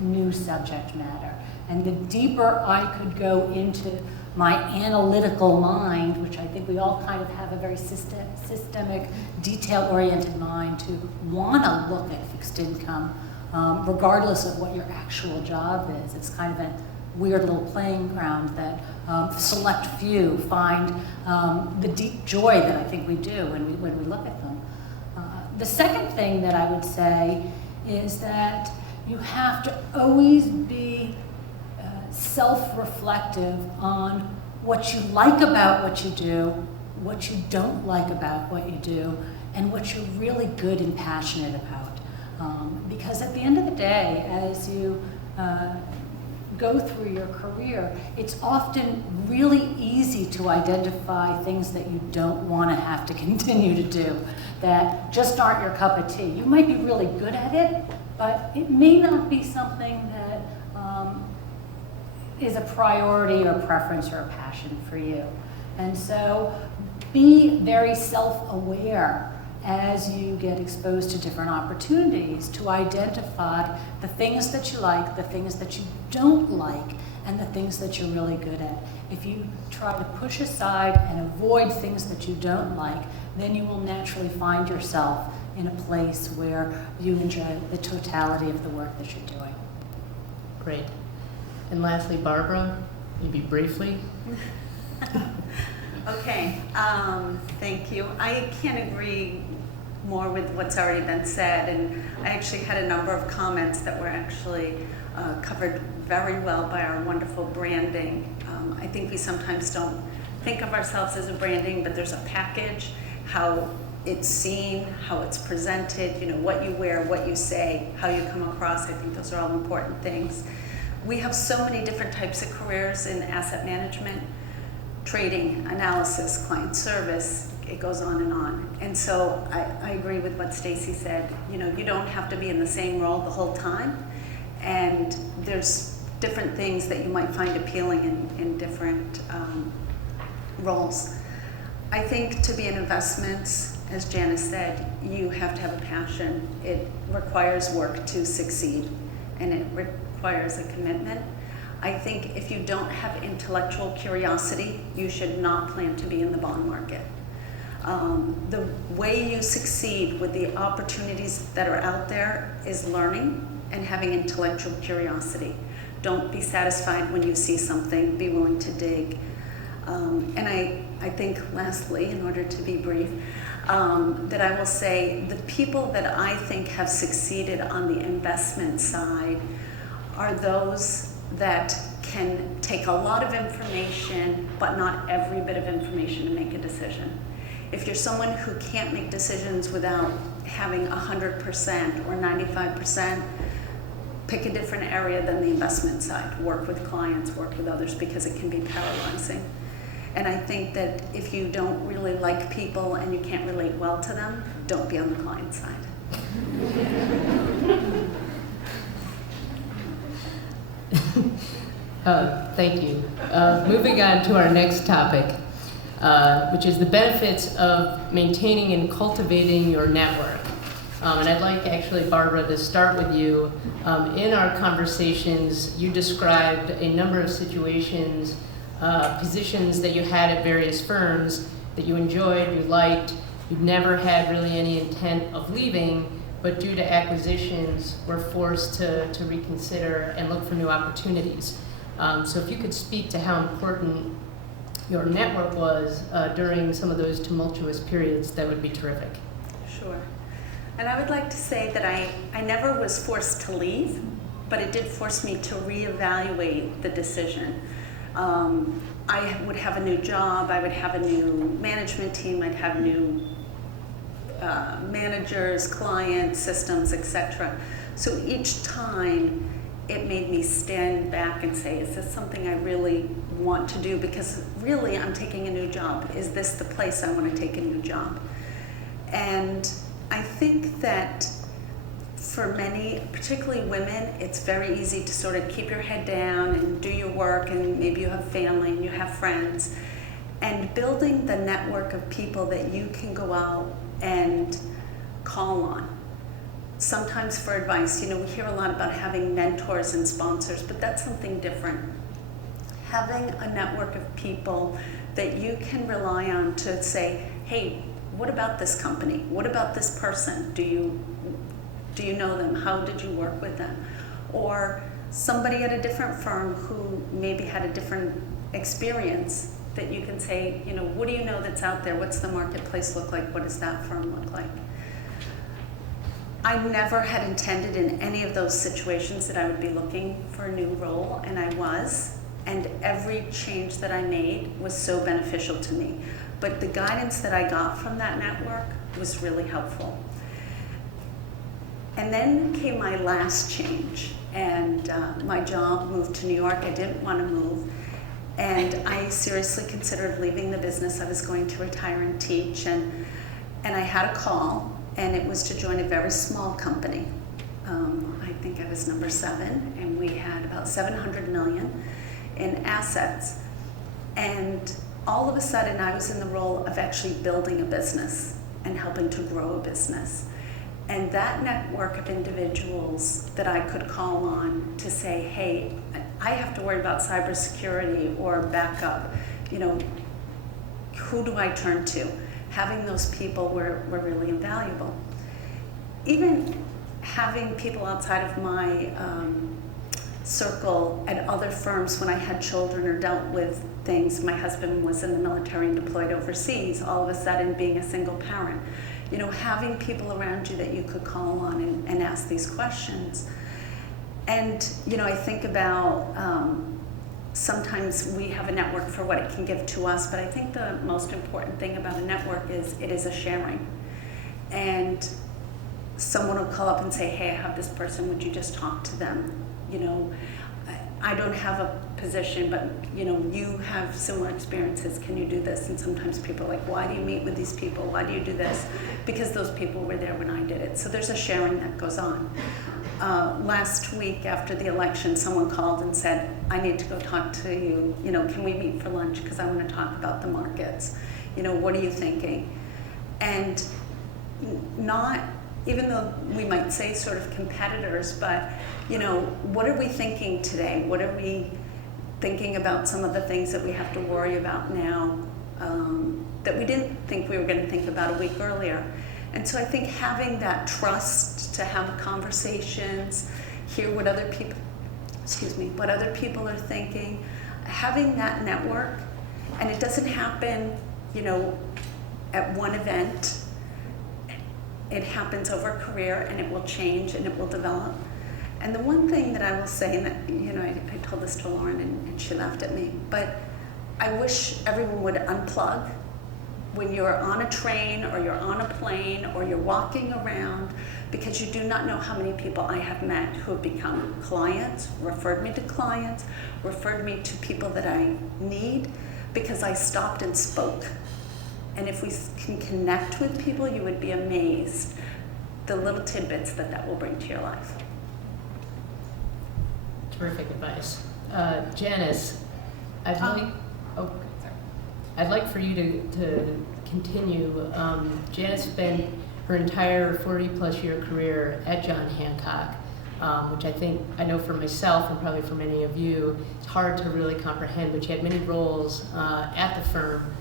new subject matter. And the deeper I could go into my analytical mind, which I think we all kind of have a very systemic, detail-oriented mind to want to look at fixed income, regardless of what your actual job is. It's kind of a weird little playing ground that select few find the deep joy that I think we do when we look at them. The second thing that I would say is that you have to always be self-reflective on what you like about what you do, what you don't like about what you do, and what you're really good and passionate about. Because at the end of the day, as you go through your career, it's often really easy to identify things that you don't want to have to continue to do, that just aren't your cup of tea. You might be really good at it, but it may not be something that is a priority or preference or a passion for you. And so be very self-aware as you get exposed to different opportunities to identify the things that you like, the things that you don't like, and the things that you're really good at. If you try to push aside and avoid things that you don't like, then you will naturally find yourself in a place where you enjoy the totality of the work that you're doing. Great. And lastly, Barbara, maybe briefly. Okay, thank you. I can't agree more with what's already been said, and I actually had a number of comments that were actually covered very well by our wonderful branding. I think we sometimes don't think of ourselves as a branding, but there's a package, how it's seen, how it's presented, you know, what you wear, what you say, how you come across. I think those are all important things. We have so many different types of careers in asset management, trading, analysis, client service, it goes on and on. And so I agree with what Stacy said. You know, you don't have to be in the same role the whole time. And there's different things that you might find appealing in different roles. I think to be in investments, as Janice said, you have to have a passion. It requires work to succeed, and it requires a commitment. I think if you don't have intellectual curiosity, you should not plan to be in the bond market. The way you succeed with the opportunities that are out there is learning and having intellectual curiosity. Don't be satisfied when you see something, be willing to dig. And I think lastly, in order to be brief, that I will say the people that I think have succeeded on the investment side are those that can take a lot of information, but not every bit of information to make a decision. If you're someone who can't make decisions without having 100% or 95%, pick a different area than the investment side. Work with clients, work with others, because it can be paralyzing. And I think that if you don't really like people and you can't relate well to them, don't be on the client side. Thank you. Moving on to our next topic, which is the benefits of maintaining and cultivating your network. And I'd like actually, Barbara, to start with you. In our conversations, you described a number of situations, positions that you had at various firms that you enjoyed, you liked, you'd never had really any intent of leaving, but due to acquisitions were forced to reconsider and look for new opportunities. So if you could speak to how important your network was during some of those tumultuous periods, that would be terrific. Sure. And I would like to say that I never was forced to leave, but it did force me to reevaluate the decision. I would have a new job, I would have a new management team, I'd have new managers, clients, systems, etc. So each time it made me stand back and say, is this something I really want to do? Because really I'm taking a new job. Is this the place I want to take a new job? And I think that for many, particularly women, it's very easy to sort of keep your head down and do your work, and maybe you have family and you have friends. And building the network of people that you can go out and call on. Sometimes for advice, you know, we hear a lot about having mentors and sponsors, but that's something different. Having a network of people that you can rely on to say, hey, what about this company? What about this person? Do you know them? How did you work with them? Or somebody at a different firm who maybe had a different experience that you can say, you know, what do you know that's out there? What's the marketplace look like? What does that firm look like? I never had intended in any of those situations that I would be looking for a new role, and I was. And every change that I made was so beneficial to me. But the guidance that I got from that network was really helpful. And then came my last change, and my job moved to New York. I didn't want to move, and I seriously considered leaving the business. I was going to retire and teach, and I had a call, and it was to join a very small company. I think I was number 7, and we had about 700 million in assets. And all of a sudden, I was in the role of actually building a business and helping to grow a business. And that network of individuals that I could call on to say, hey, I have to worry about cybersecurity or backup, you know, who do I turn to? Having those people were really invaluable. Even having people outside of my circle at other firms when I had children or dealt with things, my husband was in the military and deployed overseas, all of a sudden being a single parent. You know, having people around you that you could call on and ask these questions. And, you know, I think about sometimes we have a network for what it can give to us, but I think the most important thing about a network is it is a sharing. And someone will call up and say, hey, I have this person, would you just talk to them? You know, I don't have a position, but you know, you have similar experiences, can you do this? And sometimes people are like, why do you meet with these people? Why do you do this? Because those people were there when I did it. So there's a sharing that goes on. Last week after the election, someone called and said, I need to go talk to you, you know, can we meet for lunch? Because I want to talk about the markets. You know, what are you thinking? And not, even though we might say sort of competitors, but you know, what are we thinking today? What are we, thinking about some of the things that we have to worry about now that we didn't think we were going to think about a week earlier. And so I think having that trust to have conversations, hear what other people, what other people are thinking, having that network, and it doesn't happen, at one event. It happens over a career, and it will change and it will develop. And the one thing that I will say, and that, I told this to Lauren and she laughed at me, but I wish everyone would unplug when you're on a train or you're on a plane or you're walking around, because you do not know how many people I have met who have become clients, referred me to clients, referred me to people that I need, because I stopped and spoke. And if we can connect with people, you would be amazed the little tidbits that will bring to your life. Terrific advice. Janice, I'd like for you to continue. Janice spent her entire 40-plus year career at John Hancock, which I know for myself and probably for many of you, it's hard to really comprehend, but she had many roles at the firm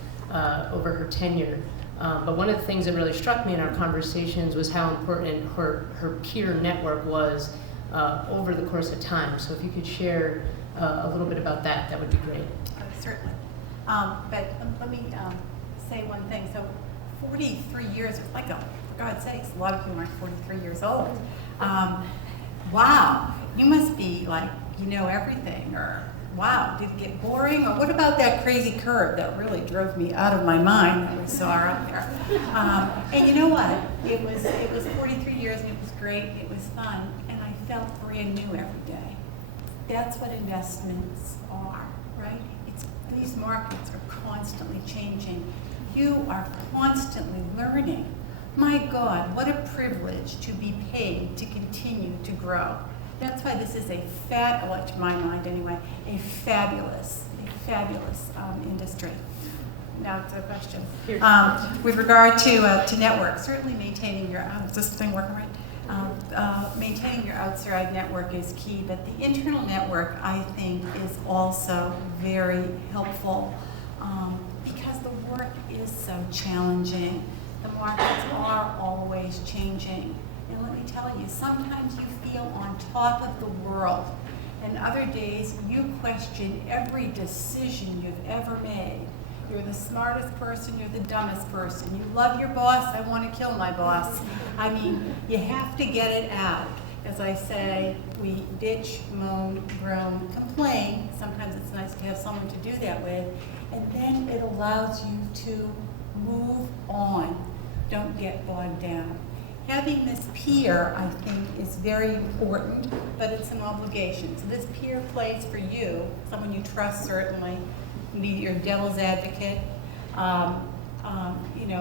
over her tenure. But one of the things that really struck me in our conversations was how important her peer network was over the course of time. So if you could share a little bit about that, that would be great. Certainly. But let me say one thing. So 43 years, for God's sakes, a lot of people aren't 43 years old. Wow, you must be like, everything, or wow, did it get boring? Or what about that crazy curve that really drove me out of my mind that we saw out there? And you know what? It was 43 years and it was great, it was fun, and I felt brand new every day. That's what investments are, right? These markets are constantly changing. You are constantly learning. My God, what a privilege to be paid to continue to grow. That's why this is to my mind anyway, a fabulous industry. Now to the question. With regard to network, certainly maintaining your, is this thing working right? Maintaining your outside network is key, but the internal network, I think, is also very helpful because the work is so challenging. The markets are always changing. And let me tell you, sometimes you feel on top of the world, and other days you question every decision you've ever made. You're the smartest person, you're the dumbest person. You love your boss, I want to kill my boss. I mean, you have to get it out. As I say, we bitch, moan, groan, complain. Sometimes it's nice to have someone to do that with. And then it allows you to move on. Don't get bogged down. Having this peer, I think, is very important, but it's an obligation. So this peer plays for you, someone you trust certainly, be your devil's advocate,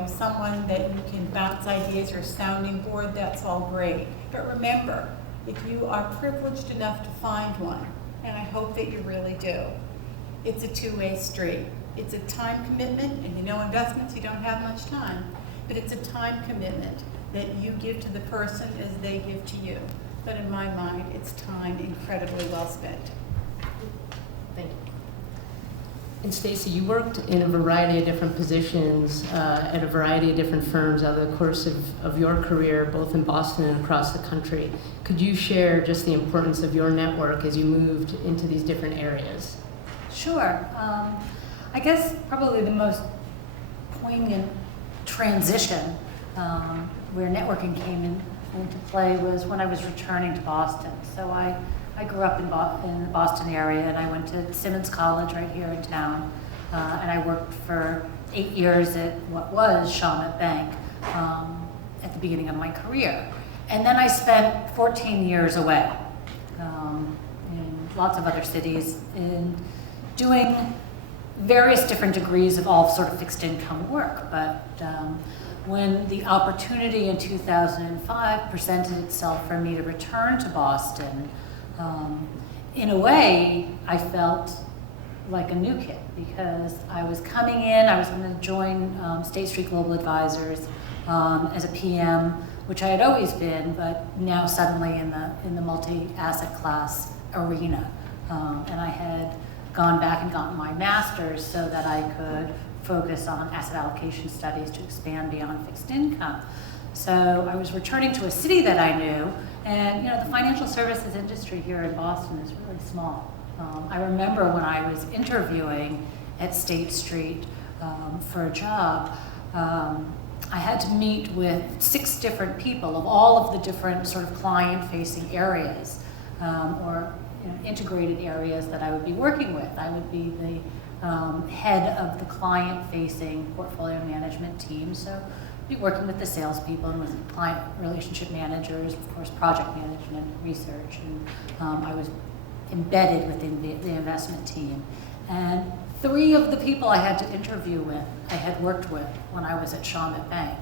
someone that you can bounce ideas, your sounding board, that's all great. But remember, if you are privileged enough to find one, and I hope that you really do, it's a two-way street. It's a time commitment, and investments, you don't have much time, but it's a time commitment that you give to the person as they give to you. But in my mind, it's time incredibly well spent. Thank you. And Stacy, you worked in a variety of different positions at a variety of different firms over the course of your career, both in Boston and across the country. Could you share just the importance of your network as you moved into these different areas? Sure. I guess probably the most poignant transition where networking came into play was when I was returning to Boston. So I grew up in the Boston area, and I went to Simmons College right here in town, and I worked for 8 years at what was Shawmut Bank at the beginning of my career. And then I spent 14 years away in lots of other cities in doing various different degrees of all sort of fixed income work. But when the opportunity in 2005 presented itself for me to return to Boston, in a way, I felt like a new kid because I was coming in, I was going to join State Street Global Advisors as a PM, which I had always been, but now suddenly in the multi-asset class arena. And I had gone back and gotten my master's so that I could focus on asset allocation studies to expand beyond fixed income. So I was returning to a city that I knew, and the financial services industry here in Boston is really small. I remember when I was interviewing at State Street for a job, I had to meet with 6 different people of all of the different sort of client-facing areas or integrated areas that I would be working with. I would be the head of the client-facing portfolio management team, so I'd be working with the salespeople and with client relationship managers, of course, project management, research, and I was embedded within the investment team. And 3 of the people I had to interview with, I had worked with when I was at Shawmut Bank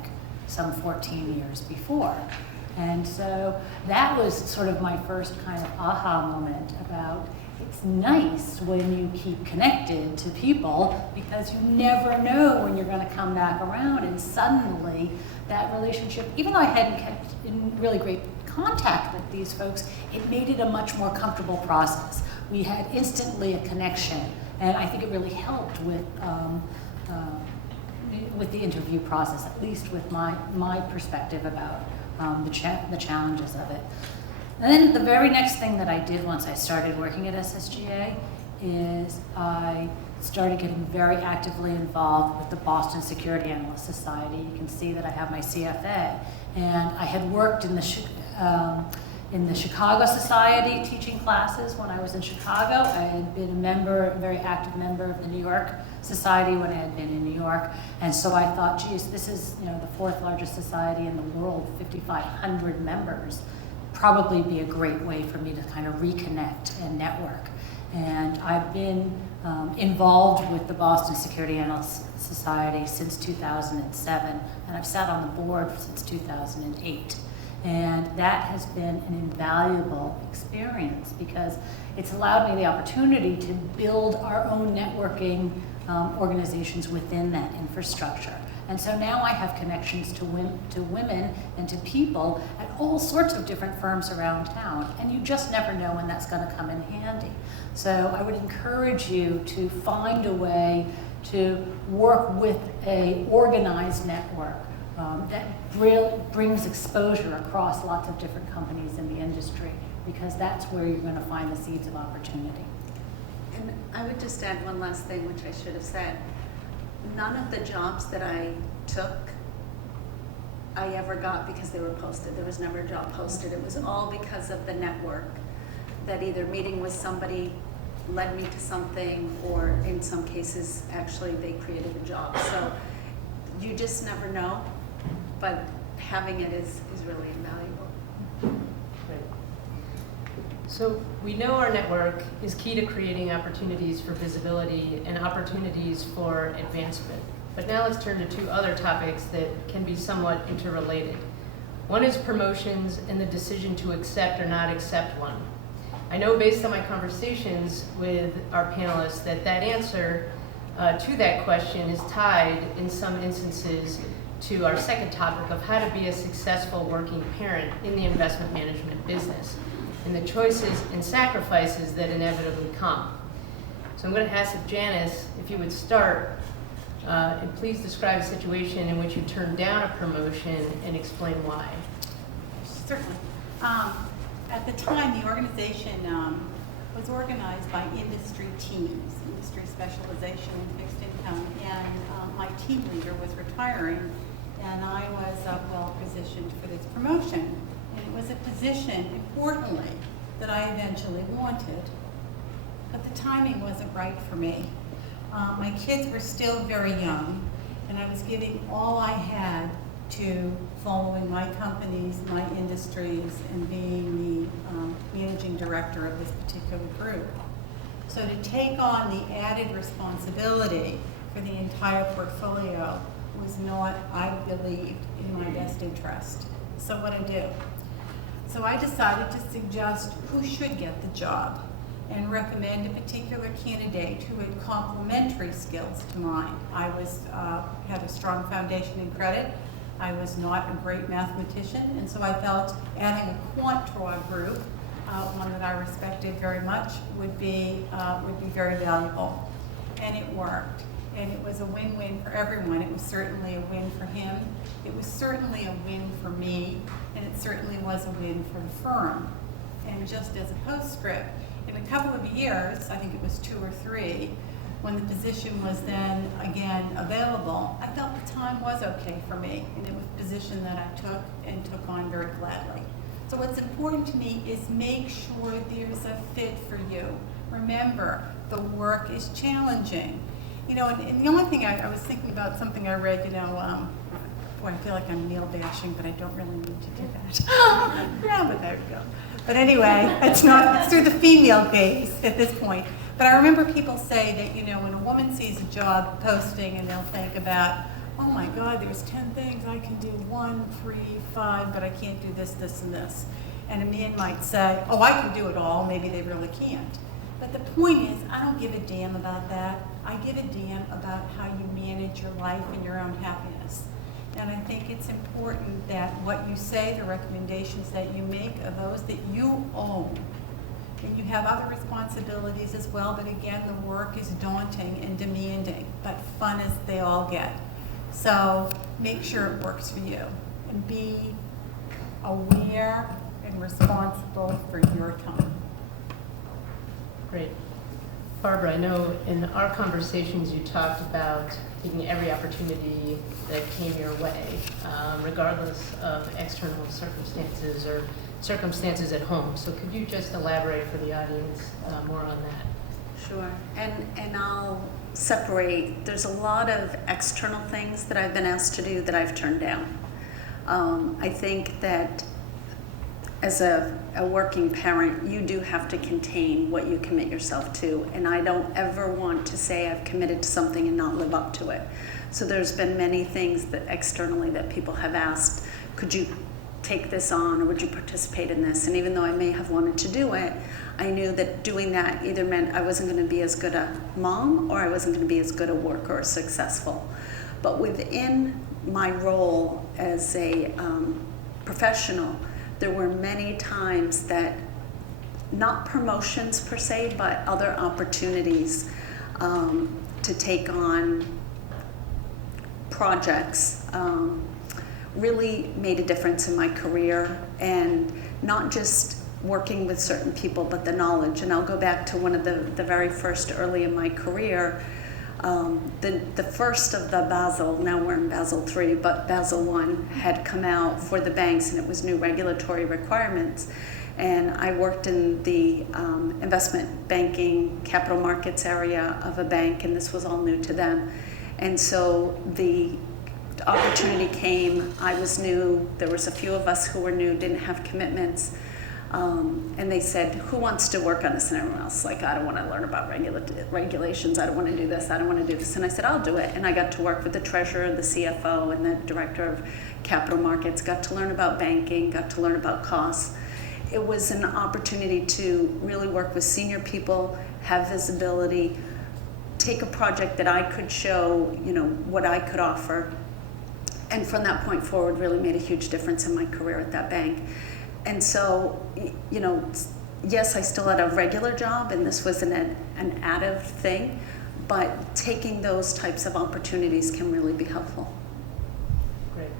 some 14 years before. And so that was sort of my first kind of aha moment about it's nice when you keep connected to people because you never know when you're going to come back around, and suddenly that relationship, even though I hadn't kept in really great contact with these folks, it made it a much more comfortable process. We had instantly a connection, and I think it really helped with the interview process, at least with my perspective about the challenges of it. And then the very next thing that I did once I started working at SSGA is I started getting very actively involved with the Boston Security Analyst Society. You can see that I have my CFA. And I had worked in the Chicago Society teaching classes when I was in Chicago. I had been a very active member of the New York Society when I had been in New York. And so I thought, geez, this is the 4th largest society in the world, 5,500 members. Probably be a great way for me to kind of reconnect and network. And I've been involved with the Boston Security Analyst Society since 2007, and I've sat on the board since 2008. And that has been an invaluable experience because it's allowed me the opportunity to build our own networking organizations within that infrastructure. And so now I have connections to women and to people at all sorts of different firms around town, and you just never know when that's going to come in handy. So I would encourage you to find a way to work with an organized network that really brings exposure across lots of different companies in the industry, because that's where you're going to find the seeds of opportunity. And I would just add one last thing, which I should have said. None of the jobs that I took, I ever got because they were posted. There was never a job posted. It was all because of the network, that either meeting with somebody led me to something, or in some cases, actually, they created a job. So you just never know, but having it is really invaluable. So we know our network is key to creating opportunities for visibility and opportunities for advancement. But now let's turn to 2 other topics that can be somewhat interrelated. One is promotions and the decision to accept or not accept one. I know based on my conversations with our panelists that answer to that question is tied in some instances to our second topic of how to be a successful working parent in the investment management business, and the choices and sacrifices that inevitably come. So I'm going to ask Janice if you would start, and please describe a situation in which you turned down a promotion and explain why. Certainly. At the time, the organization was organized by industry teams, industry specialization in fixed income, and my team leader was retiring, and I was well positioned for this promotion. And it was a position, importantly, that I eventually wanted, but the timing wasn't right for me. My kids were still very young, and I was giving all I had to following my companies, my industries, and being the managing director of this particular group. So to take on the added responsibility for the entire portfolio was not, I believed, in my best interest. So what I do? So I decided to suggest who should get the job and recommend a particular candidate who had complementary skills to mine. I had a strong foundation in credit. I was not a great mathematician, and so I felt adding a quant to our group one that I respected very much, would be very valuable. And it worked. And it was a win-win for everyone. It was certainly a win for him. It was certainly a win for me. And it certainly was a win for the firm. And just as a postscript, in a couple of years, I think it was 2 or 3, when the position was then again available, I felt the time was okay for me. And it was a position that I took and took on very gladly. So what's important to me is make sure there's a fit for you. Remember, the work is challenging. You know, and the only thing I was thinking about something I read, you know, boy, I feel like I'm male bashing, but I don't really need to do that. Yeah, but there we go. But anyway, it's through the female gaze at this point. But I remember people say that, you know, when a woman sees a job posting and they'll think about, oh my God, there's 10 things I can do, 1, 3, 5, but I can't do this, this, and this. And a man might say, oh, I can do it all. Maybe they really can't. But the point is, I don't give a damn about that. I give a damn about how you manage your life and your own happiness. And I think it's important that what you say, the recommendations that you make, are those that you own. And you have other responsibilities as well, but again, the work is daunting and demanding, but fun as they all get. So make sure it works for you. And be aware and responsible for your time. Great. Barbara, I know in our conversations you talked about taking every opportunity that came your way, regardless of external circumstances or circumstances at home. So could you just elaborate for the audience more on that? Sure. And I'll separate. There's a lot of external things that I've been asked to do that I've turned down. I think that as a working parent, you do have to contain what you commit yourself to. And I don't ever want to say I've committed to something and not live up to it. So there's been many things that externally that people have asked, could you take this on or would you participate in this? And even though I may have wanted to do it, I knew that doing that either meant I wasn't going to be as good a mom or I wasn't going to be as good a worker or successful. But within my role as a professional, there were many times that, not promotions per se, but other opportunities to take on projects really made a difference in my career, and not just working with certain people, but the knowledge. And I'll go back to one of the very first early in my career. The first of the Basel, now we're in Basel III, but Basel I had come out for the banks, and it was new regulatory requirements. And I worked in the investment banking, capital markets area of a bank, and this was all new to them. And so the opportunity came, I was new, there was a few of us who were new, didn't have commitments. And they said, who wants to work on this? And everyone else, like, I don't want to learn about regulations. I don't want to do this. I don't want to do this. And I said, I'll do it. And I got to work with the treasurer, the CFO, and the director of capital markets, got to learn about banking, got to learn about costs. It was an opportunity to really work with senior people, have visibility, take a project that I could show, you know, what I could offer. And from that point forward, really made a huge difference in my career at that bank. And so, you know, yes, I still had a regular job, and this was an additive thing, but taking those types of opportunities can really be helpful. Great.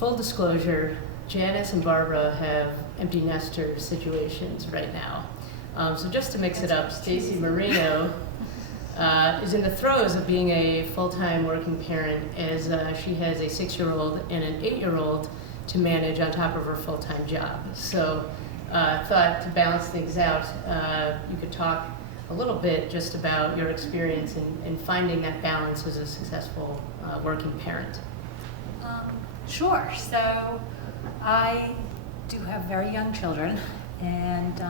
Full disclosure, Janice and Barbara have empty nester situations right now. So just to mix it up, Stacy Marino is in the throes of being a full-time working parent, as she has a 6-year-old and an 8-year-old to manage on top of her full-time job. So thought to balance things out, you could talk a little bit just about your experience in finding that balance as a successful working parent. Sure. So I do have very young children, and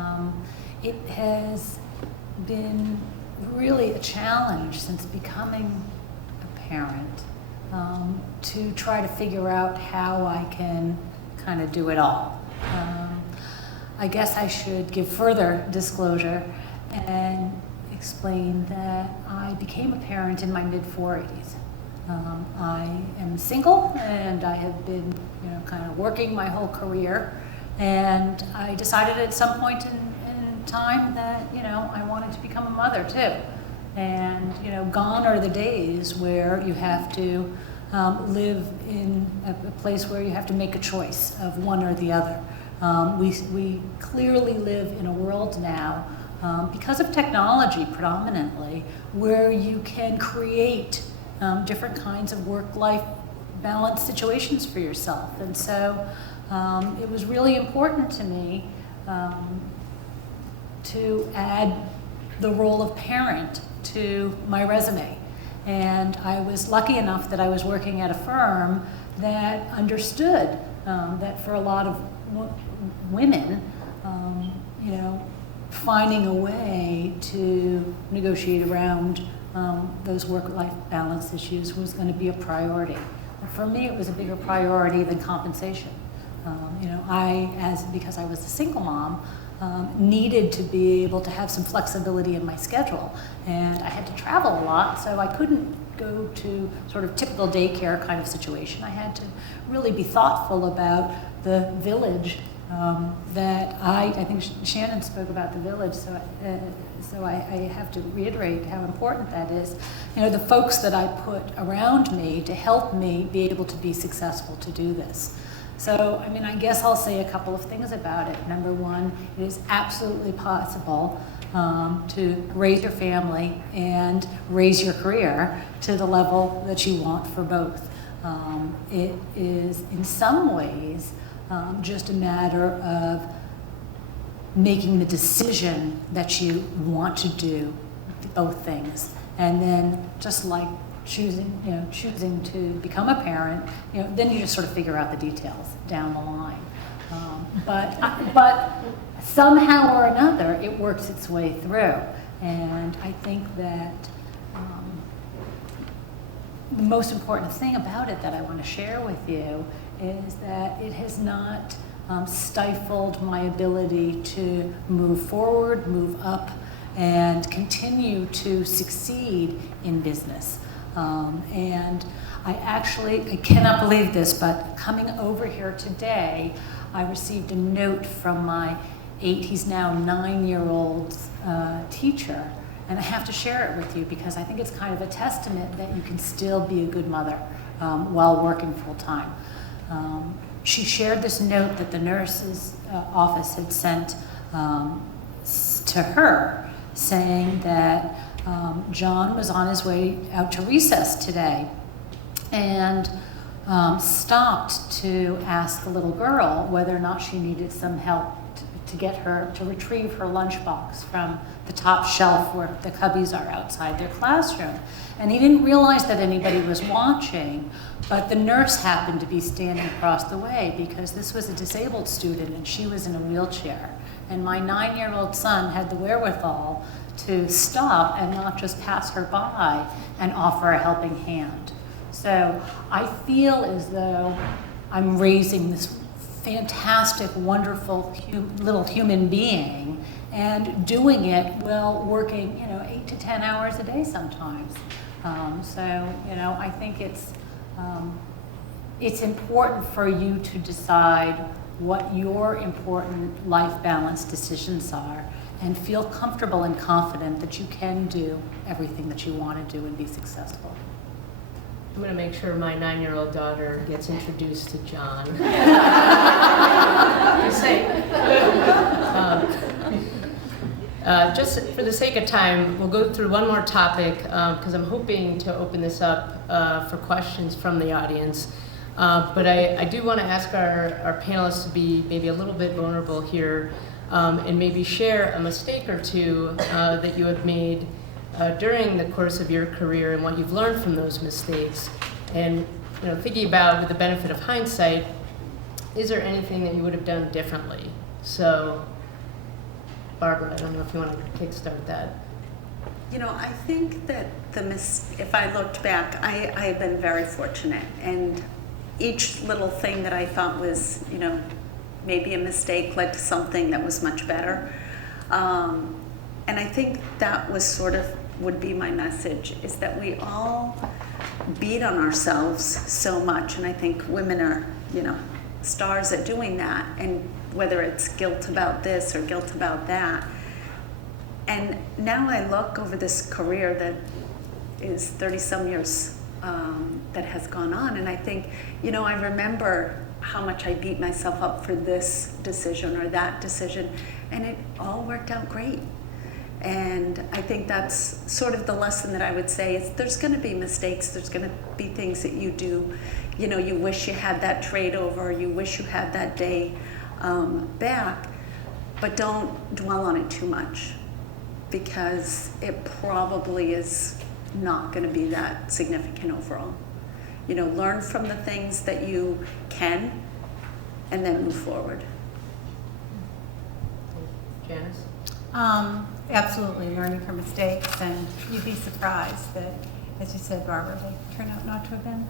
it has been really a challenge since becoming a parent to try to figure out how I can kind of do it all. I guess I should give further disclosure and explain that I became a parent in my mid-40s. I am single, and I have been, you know, kind of working my whole career And I decided at some point in time that, I wanted to become a mother too. And, gone are the days where you have to live in a place where you have to make a choice of one or the other. We clearly live in a world now, because of technology predominantly, where you can create different kinds of work-life balance situations for yourself. And so it was really important to me to add the role of parent to my resume. And I was lucky enough that I was working at a firm that understood that for a lot of women, finding a way to negotiate around those work-life balance issues was going to be a priority. For me, it was a bigger priority than compensation. Because I was a single mom, needed to be able to have some flexibility in my schedule. And I had to travel a lot, so I couldn't go to sort of typical daycare kind of situation. I had to really be thoughtful about the village that I think Shannon spoke about the village, so I have to reiterate how important that is. The folks that I put around me to help me be able to be successful to do this. So, I guess I'll say a couple of things about it. Number one, it is absolutely possible to raise your family and raise your career to the level that you want for both. It is, in some ways, just a matter of making the decision that you want to do both things. And then, just like choosing to become a parent, then you just sort of figure out the details down the line. But somehow or another, it works its way through. And I think that the most important thing about it that I want to share with you is that it has not stifled my ability to move forward, move up, and continue to succeed in business. And I cannot believe this, but coming over here today, I received a note from my he's now 9-year-old teacher, and I have to share it with you because I think it's kind of a testament that you can still be a good mother while working full time. She shared this note that the nurse's office had sent to her, saying that John was on his way out to recess today and stopped to ask the little girl whether or not she needed some help to get her to retrieve her lunchbox from the top shelf where the cubbies are outside their classroom. And he didn't realize that anybody was watching, but the nurse happened to be standing across the way because this was a disabled student and she was in a wheelchair. And my 9-year-old son had the wherewithal to stop and not just pass her by and offer a helping hand. So I feel as though I'm raising this fantastic, wonderful little human being and doing it while working, 8 to 10 hours a day sometimes. I think it's important for you to decide what your important life balance decisions are and feel comfortable and confident that you can do everything that you want to do and be successful. I'm going to make sure my 9-year-old daughter gets introduced to John. Just for the sake of time, we'll go through one more topic because I'm hoping to open this up for questions from the audience. But I do want to ask our panelists to be maybe a little bit vulnerable here and maybe share a mistake or two that you have made during the course of your career and what you've learned from those mistakes. And thinking about with the benefit of hindsight, is there anything that you would have done differently? So, Barbara, I don't know if you want to kickstart that. I think that if I looked back, I've been very fortunate, and each little thing that I thought was, maybe a mistake led to something that was much better. And I think that was would be my message, is that we all beat on ourselves so much, and I think women are, stars at doing that, and whether it's guilt about this or guilt about that. And now I look over this career that is 30-some years that has gone on, and I think, I remember how much I beat myself up for this decision or that decision, and it all worked out great. And I think that's sort of the lesson that I would say is there's going to be mistakes, there's going to be things that you do, you wish you had that trade over, you wish you had that day back, but don't dwell on it too much, because it probably is not going to be that significant overall. Learn from the things that you can, and then move forward. Janice? Absolutely, learning from mistakes, and you'd be surprised that, as you said, Barbara, they turn out not to have been,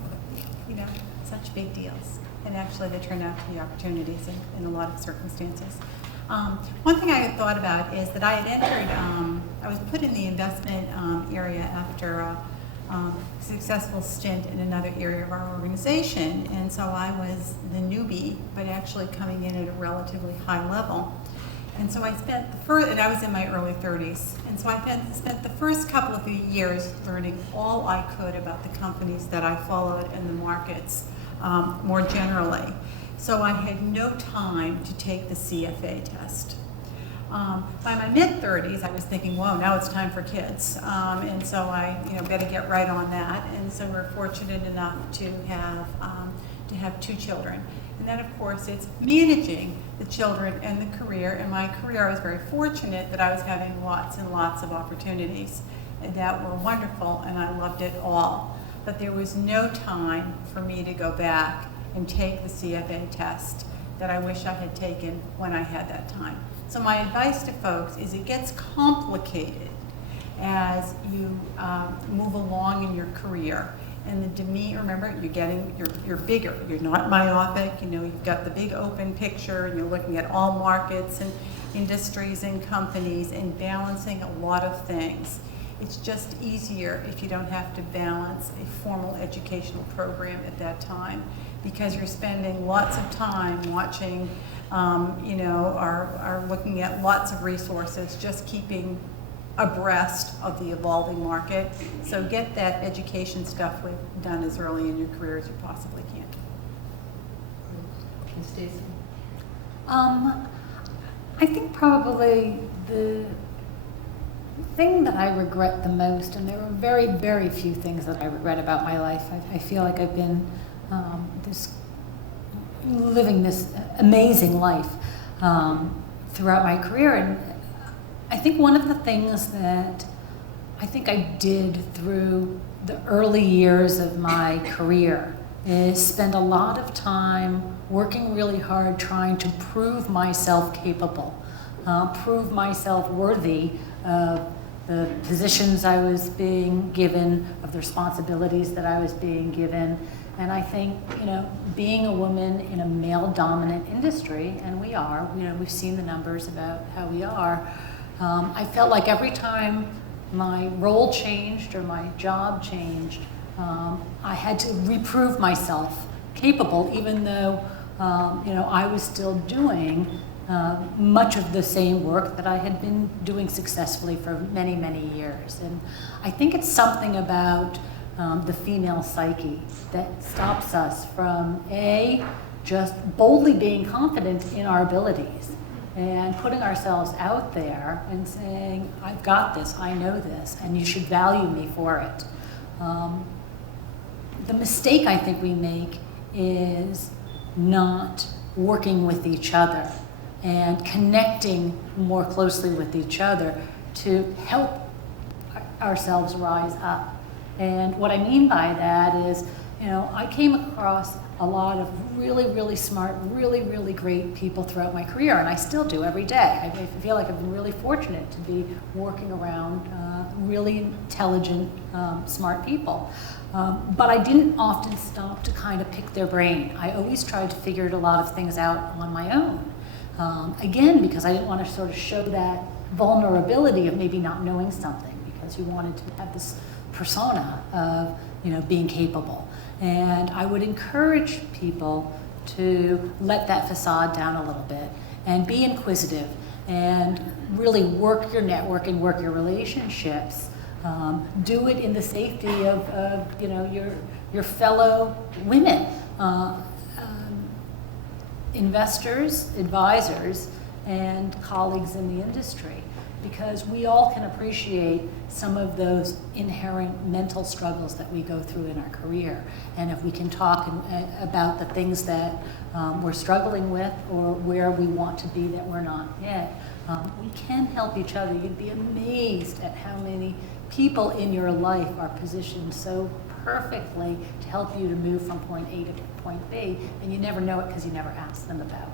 such big deals. And actually, they turn out to be opportunities in a lot of circumstances. One thing I had thought about is that I had entered, I was put in the investment area after a successful stint in another area of our organization, and so I was the newbie, but actually coming in at a relatively high level. And so I spent and I was in my early 30s, and so I spent the first couple of years learning all I could about the companies that I followed and the markets more generally. So I had no time to take the CFA test. By my mid-30s, I was thinking, whoa, now it's time for kids. And so I better get right on that. And so we're fortunate enough to have 2 children. And then, of course, it's managing the children and the career. In my career, I was very fortunate that I was having lots and lots of opportunities that were wonderful, and I loved it all. But there was no time for me to go back and take the CFA test that I wish I had taken when I had that time. So my advice to folks is it gets complicated as you move along in your career. And the demeanor, remember, you're bigger. You're not myopic. You've got the big open picture, and you're looking at all markets and industries and companies and balancing a lot of things. It's just easier if you don't have to balance a formal educational program at that time, because you're spending lots of time watching, are looking at lots of resources, just keeping abreast of the evolving market. So get that education stuff done as early in your career as you possibly can. And Stacy? I think probably the thing that I regret the most, and there are very, very few things that I regret about my life. I feel like I've been living this amazing life throughout my career, and I think one of the things that I think I did through the early years of my career is spend a lot of time working really hard trying to prove myself capable, prove myself worthy of the positions I was being given, of the responsibilities that I was being given. And I think, being a woman in a male-dominant industry, and we are, we've seen the numbers about how we are, I felt like every time my role changed or my job changed, I had to reprove myself capable, even though I was still doing much of the same work that I had been doing successfully for many, many years. And I think it's something about the female psyche that stops us from just boldly being confident in our abilities and putting ourselves out there and saying, I've got this, I know this, and you should value me for it. The mistake I think we make is not working with each other and connecting more closely with each other to help ourselves rise up. And what I mean by that is, I came across a lot of really, really smart, really, really great people throughout my career, and I still do every day. I feel like I've been really fortunate to be working around really intelligent, smart people. But I didn't often stop to kind of pick their brain. I always tried to figure a lot of things out on my own. Again, because I didn't want to sort of show that vulnerability of maybe not knowing something, because you wanted to have this persona of being capable. And I would encourage people to let that facade down a little bit and be inquisitive and really work your network and work your relationships. Do it in the safety of you know, your fellow women, investors, advisors, and colleagues in the industry, because we all can appreciate some of those inherent mental struggles that we go through in our career. And if we can talk about the things that we're struggling with or where we want to be that we're not yet, we can help each other. You'd be amazed at how many people in your life are positioned so perfectly to help you to move from point A to point B, and you never know it because you never ask them about.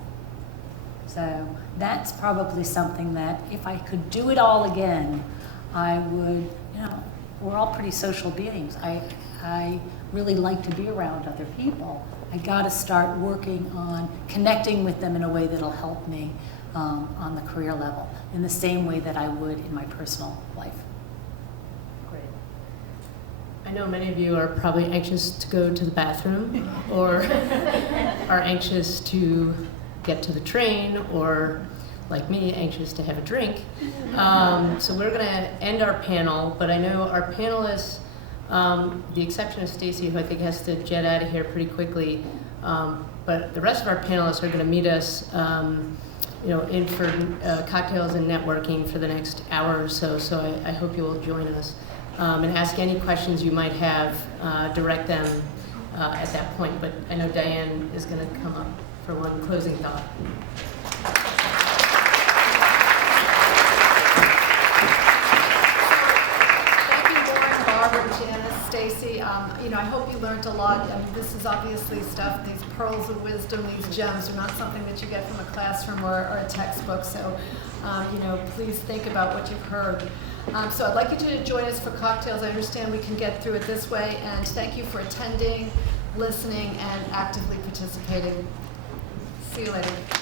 So that's probably something that if I could do it all again, I would, you know, we're all pretty social beings. I really like to be around other people. I got to start working on connecting with them in a way that'll help me on the career level, in the same way that I would in my personal life. Great. I know many of you are probably anxious to go to the bathroom or are anxious to get to the train, or like me, anxious to have a drink. So we're going to end our panel, but I know our panelists, the exception of Stacy, who I think has to jet out of here pretty quickly, but the rest of our panelists are going to meet us you know, in for cocktails and networking for the next hour or so, so I hope you will join us. And ask any questions you might have, direct them at that point, but I know Diane is going to come up for one closing thought. Thank you, Lauren, Barbara, Janice, Stacy. You know, I hope you learned a lot. I mean, this is obviously stuff, these pearls of wisdom, these gems are not something that you get from a classroom or a textbook. So, you know, please think about what you've heard. So I'd like you to join us for cocktails. I understand we can get through it this way. And thank you for attending, listening, and actively participating. See you later.